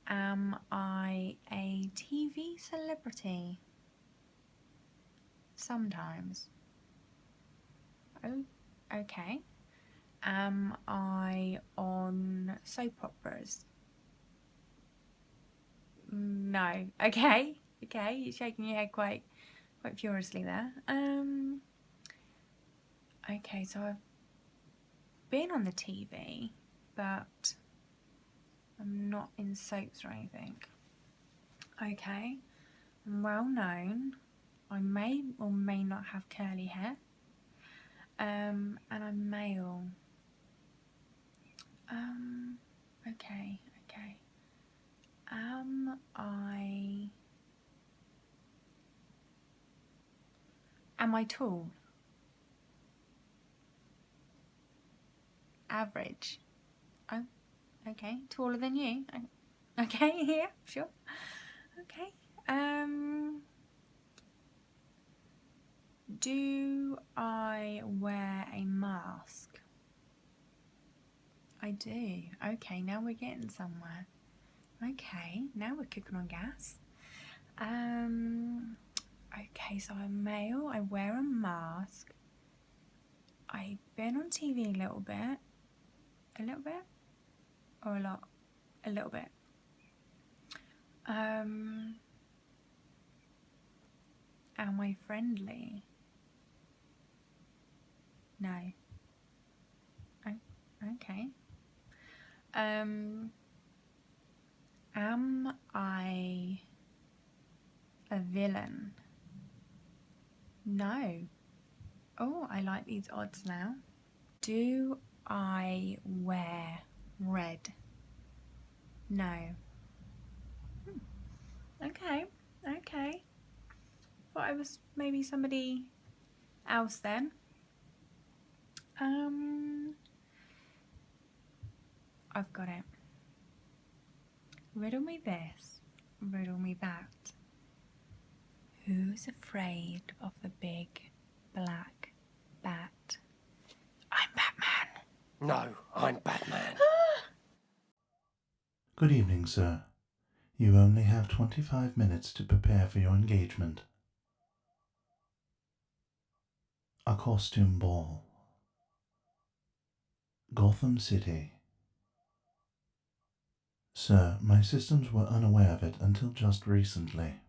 Am I a TV celebrity? Sometimes. Oh, okay. Am I on soap operas? No. Okay. Okay, you're shaking your head quite furiously there. Okay, so I've been on the TV, but I'm not in soaps or anything. Okay, I'm well known. I may or may not have curly hair. And I'm male. Okay. Am I tall? Average. Oh, okay. Taller than you. Okay, yeah, sure. Okay. Do I wear a mask? I do. Okay, now we're getting somewhere. Okay, now we're cooking on gas. Okay, so I'm male, I wear a mask. I've been on TV a little bit. A little bit? Or a lot? A little bit. Am I friendly? No. Okay. Am I a villain? No. Oh, I like these odds now. Do I wear red? No. Okay. Thought I was maybe somebody else then. I've got it. Riddle me this, riddle me that. Who's afraid of the big black bat? I'm Batman. No, I'm Batman. Good evening, sir. You only have 25 minutes to prepare for your engagement. A costume ball. Gotham City. Sir, my systems were unaware of it until just recently.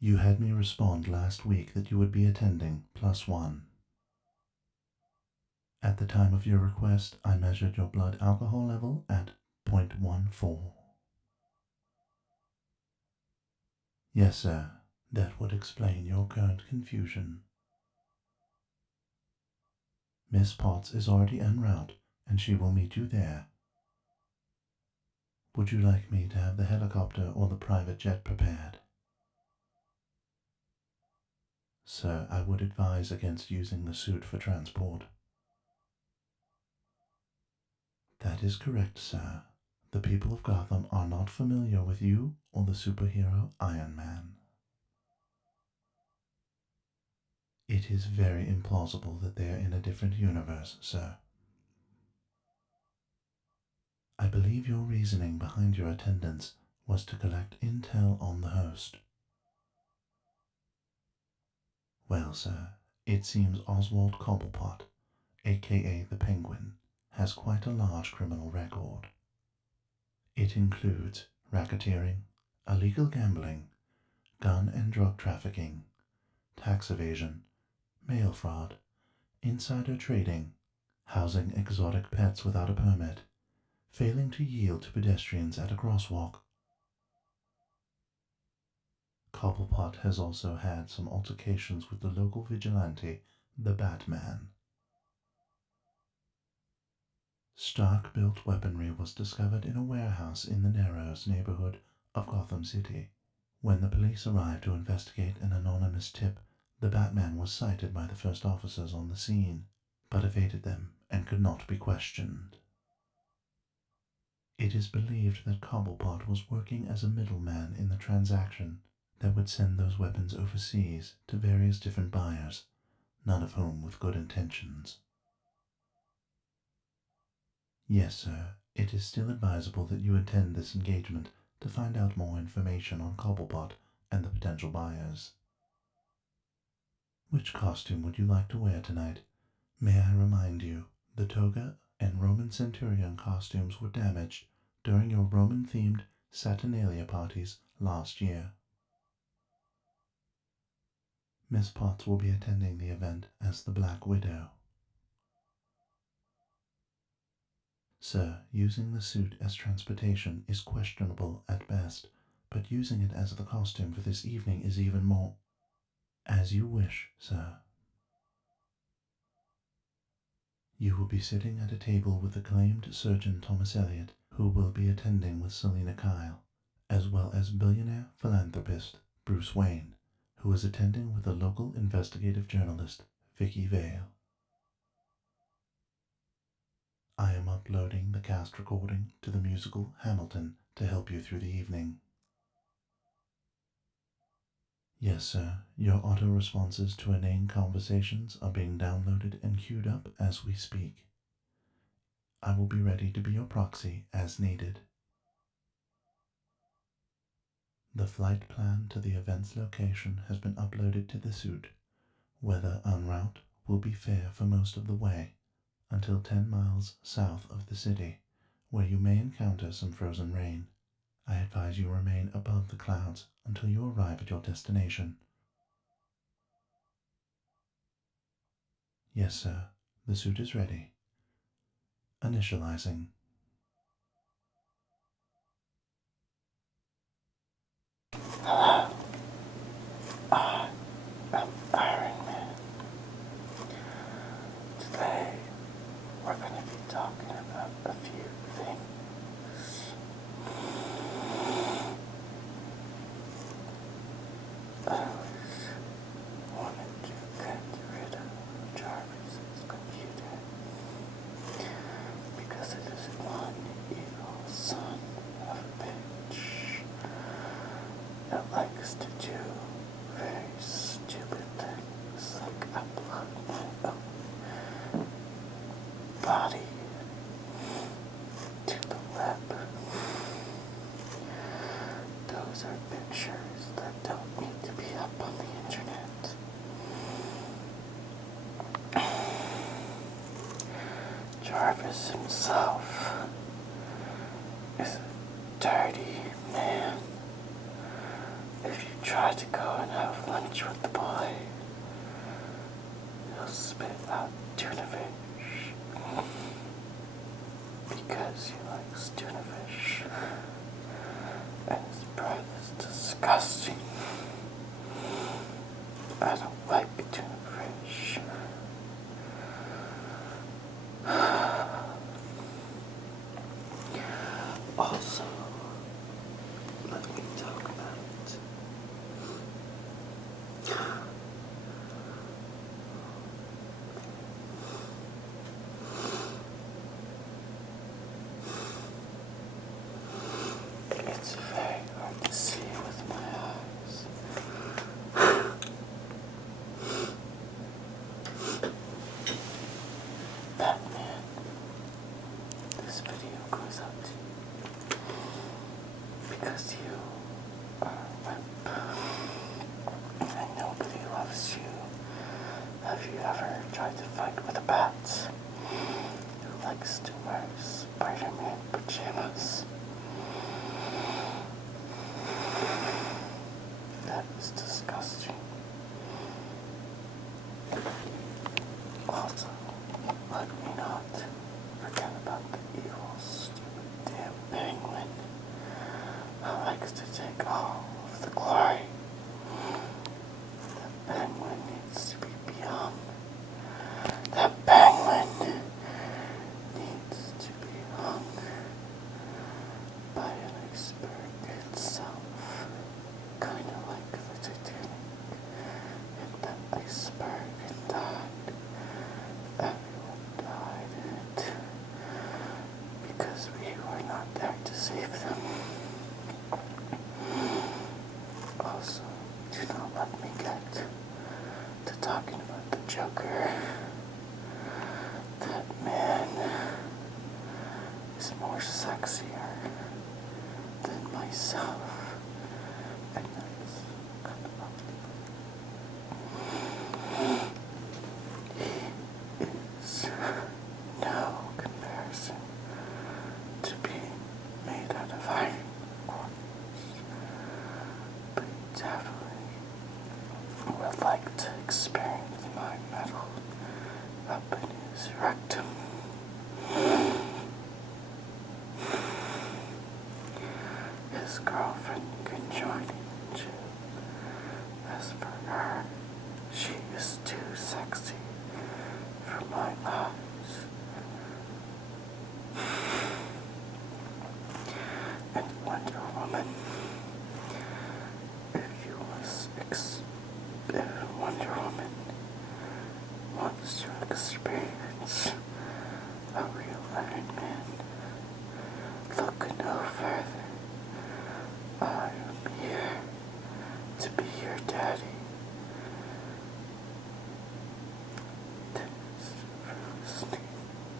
You had me respond last week that you would be attending +1. At the time of your request, I measured your blood alcohol level at 0.14. Yes, sir, that would explain your current confusion. Miss Potts is already en route, and she will meet you there. Would you like me to have the helicopter or the private jet prepared? Sir, I would advise against using the suit for transport. That is correct, sir. The people of Gotham are not familiar with you or the superhero Iron Man. It is very implausible that they are in a different universe, sir. I believe your reasoning behind your attendance was to collect intel on the host. Well, sir, it seems Oswald Cobblepot, aka the Penguin, has quite a large criminal record. It includes racketeering, illegal gambling, gun and drug trafficking, tax evasion, mail fraud, insider trading, housing exotic pets without a permit, failing to yield to pedestrians at a crosswalk. Cobblepot has also had some altercations with the local vigilante, the Batman. Stark-built weaponry was discovered in a warehouse in the Narrows neighborhood of Gotham City. When the police arrived to investigate an anonymous tip, the Batman was sighted by the first officers on the scene, but evaded them and could not be questioned. It is believed that Cobblepot was working as a middleman in the transaction that would send those weapons overseas to various different buyers, none of whom with good intentions. Yes, sir, it is still advisable that you attend this engagement to find out more information on Cobblepot and the potential buyers. Which costume would you like to wear tonight? May I remind you, the toga and Roman centurion costumes were damaged during your Roman-themed Saturnalia parties last year. Miss Potts will be attending the event as the Black Widow. Sir, using the suit as transportation is questionable at best, but using it as the costume for this evening is even more. As you wish, sir. You will be sitting at a table with acclaimed surgeon Thomas Elliot, who will be attending with Selina Kyle, as well as billionaire philanthropist Bruce Wayne, who is attending with the local investigative journalist Vicky Vale. I am uploading the cast recording to the musical Hamilton to help you through the evening. Yes, sir, your auto-responses to inane conversations are being downloaded and queued up as we speak. I will be ready to be your proxy as needed. The flight plan to the event's location has been uploaded to the suit. Weather en route will be fair for most of the way, until 10 miles south of the city, where you may encounter some frozen rain. I advise you remain above the clouds until you arrive at your destination. Yes, sir, the suit is ready. Initializing. Hello. I'm Iron Man. Today, we're going to be talking about a few things. I wanted to get rid of Jarvis's computer because it is one evil son of a bitch that likes to do very stupid things like upload my own body to the web. Those are pictures that don't need to be up on the internet. Jarvis himself is a dirty man. If you try to go and have lunch with the boy, he'll spit out tuna fish. Because he likes tuna fish. And his breath is disgusting. I don't like tuna fish. Also, let me talk about it's very hard to see with my eyes. Batman, this video goes out to you because you are a wimp and nobody loves you. Have you ever tried to fight with a bat who likes to wear Spider-Man pajamas? That is disgusting. Also, let me not forget about the evil, stupid damn penguin who likes to take all of the glory. The penguin needs to be beyond. The penguin needs to be hung by an iceberg itself. Kind of like the Titanic. Hit that iceberg and died. Everyone died in it. Because we were not there to save them. Also, do not let me get to talking about the Joker. That man is more sexier than myself. And that's kind of ugly. his girlfriend can join him too. As for her, she is too sexy for my eyes. And Wonder Woman, if Wonder Woman wants to experience a real Iron Man, look no further. I am here to be your daddy. Thanks for listening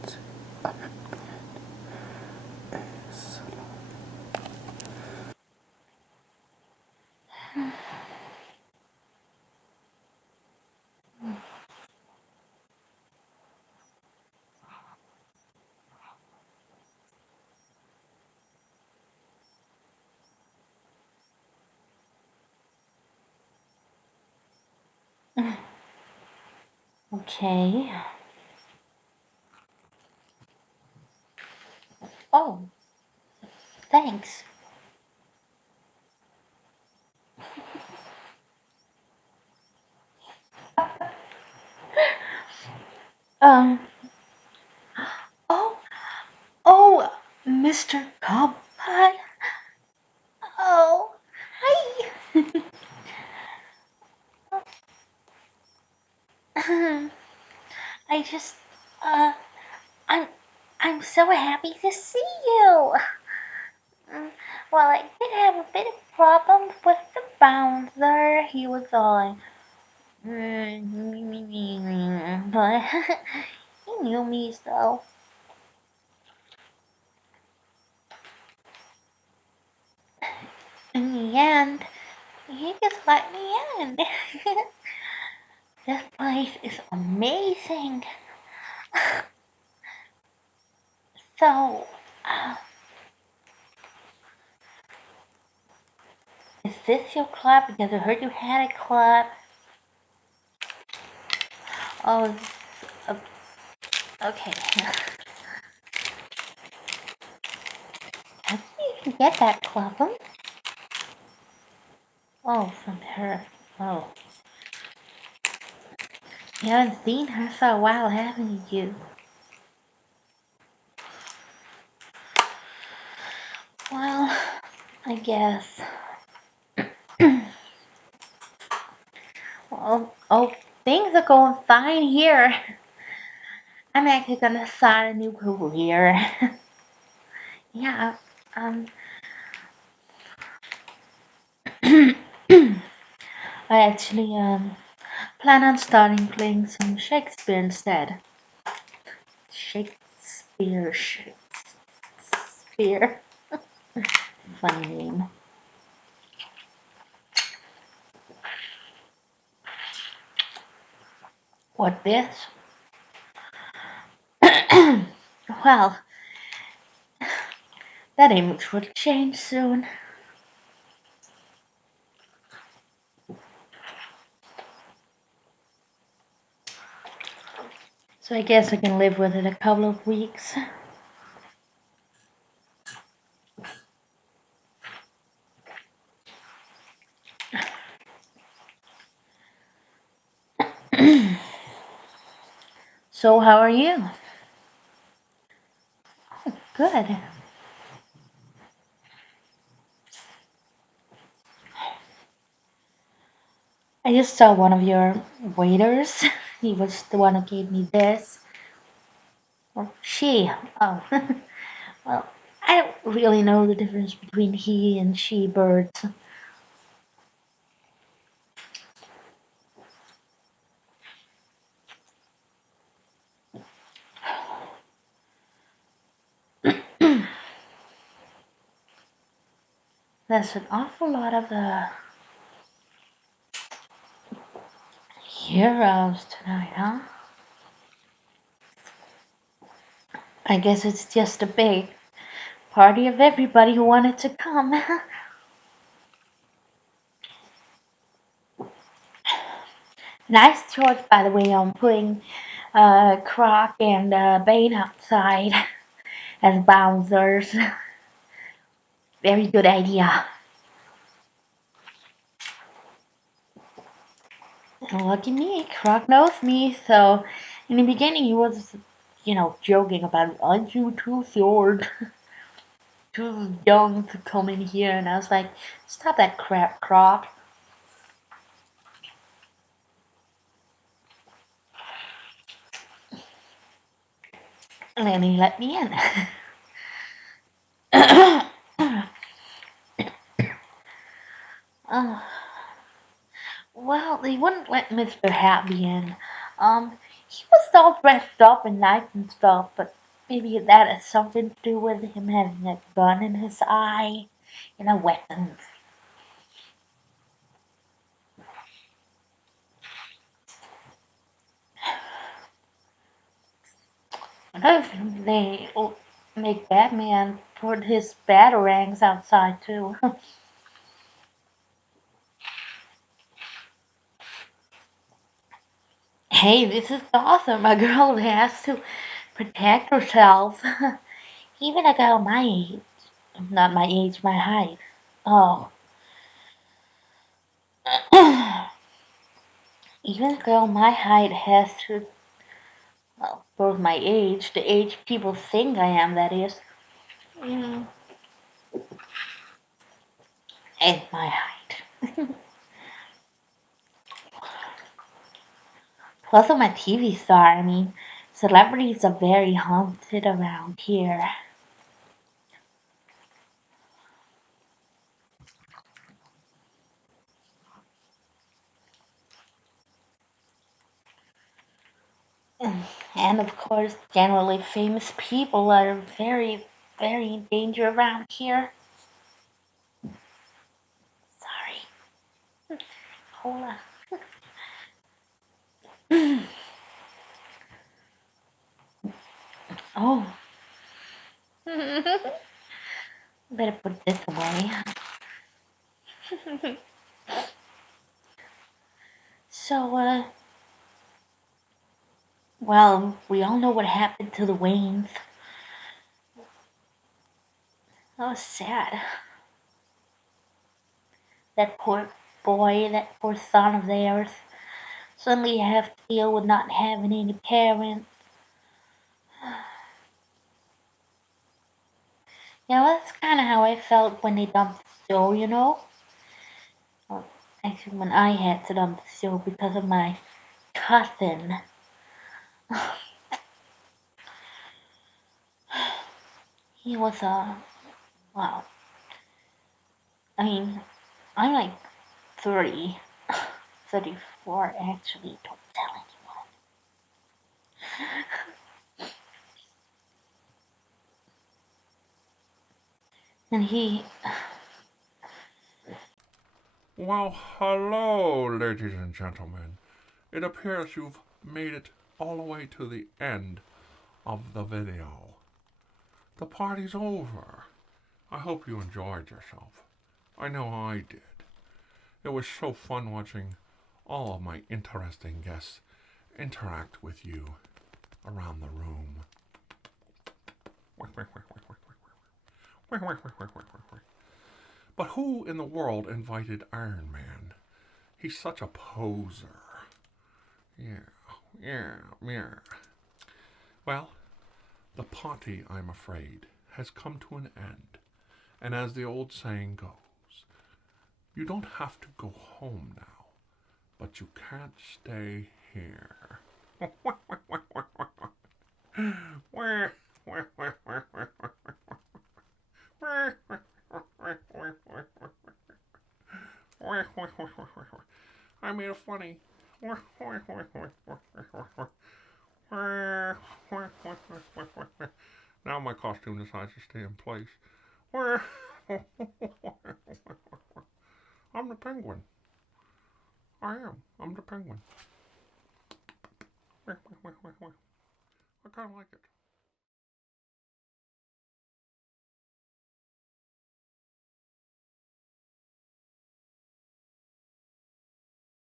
to Iron Man ASMR. Okay. Oh, thanks. Um, oh, oh, Mr. Cobblepot. Oh, hi. I just, uh, I'm, I'm so happy to see you. Well, I did have a bit of problems with the bouncer. He was all like, but he knew me, so. In the end, he just let me in. This place is amazing. So, is this your club? Because I heard you had a club. Oh, okay. How did you even get that club? Oh, from her. Oh. You haven't seen her for a while, haven't you? Well, I guess. Well, oh, things are going fine here. I'm actually gonna start a new career. Yeah, I actually, plan on starting playing some Shakespeare instead. Shakespeare. Funny name. What, this? Well, that image will change soon. So I guess I can live with it a couple of weeks. So how are you? Oh, good. I just saw one of your waiters. He was the one who gave me this. Or she. Oh. Well, I don't really know the difference between he and she birds. There's an awful lot of the heroes tonight, huh? I guess it's just a big party of everybody who wanted to come. Nice choice, by the way, on putting Croc and Bane outside as bouncers. Very good idea. Lucky me, Croc knows me, so in the beginning he was, joking about, aren't you too short, too young to come in here, and I was like, stop that crap, Croc. And then he let me in. uh, well, they wouldn't let Mr. Happy in. He was all dressed up and nice and stuff, but maybe that has something to do with him having a gun in his eye and a weapon. They make Batman put his batarangs outside too. Hey, this is awesome. A girl has to protect herself. Even a girl my age. Not my age, my height. Oh. Even a girl my height has to, well, for my age, the age people think I am, that is. And my height. Plus, I'm a TV star. I mean, celebrities are very haunted around here. And of course, generally famous people are very, very in danger around here. Sorry. Hold on. Oh. Better put this away. So, well, we all know what happened to the Waynes. That was sad. That poor boy, that poor son of theirs. Suddenly you have to deal with not having any parents. That's kind of how I felt when they dumped the show, Well, actually, when I had to dump the show because of my cousin. He was, well, I mean, I'm like 30, 34 actually, don't tell anyone. And he... Well, hello, ladies and gentlemen. It appears you've made it all the way to the end of the video. The party's over. I hope you enjoyed yourself. I know I did. It was so fun watching all of my interesting guests interact with you around the room. But who in the world invited Iron Man? He's such a poser. Yeah. Well, the party, I'm afraid, has come to an end. And as the old saying goes, you don't have to go home now, but you can't stay here. I made it funny. Now my costume decides to stay in place. I'm the Penguin. I am. I'm the Penguin. I kind of like it.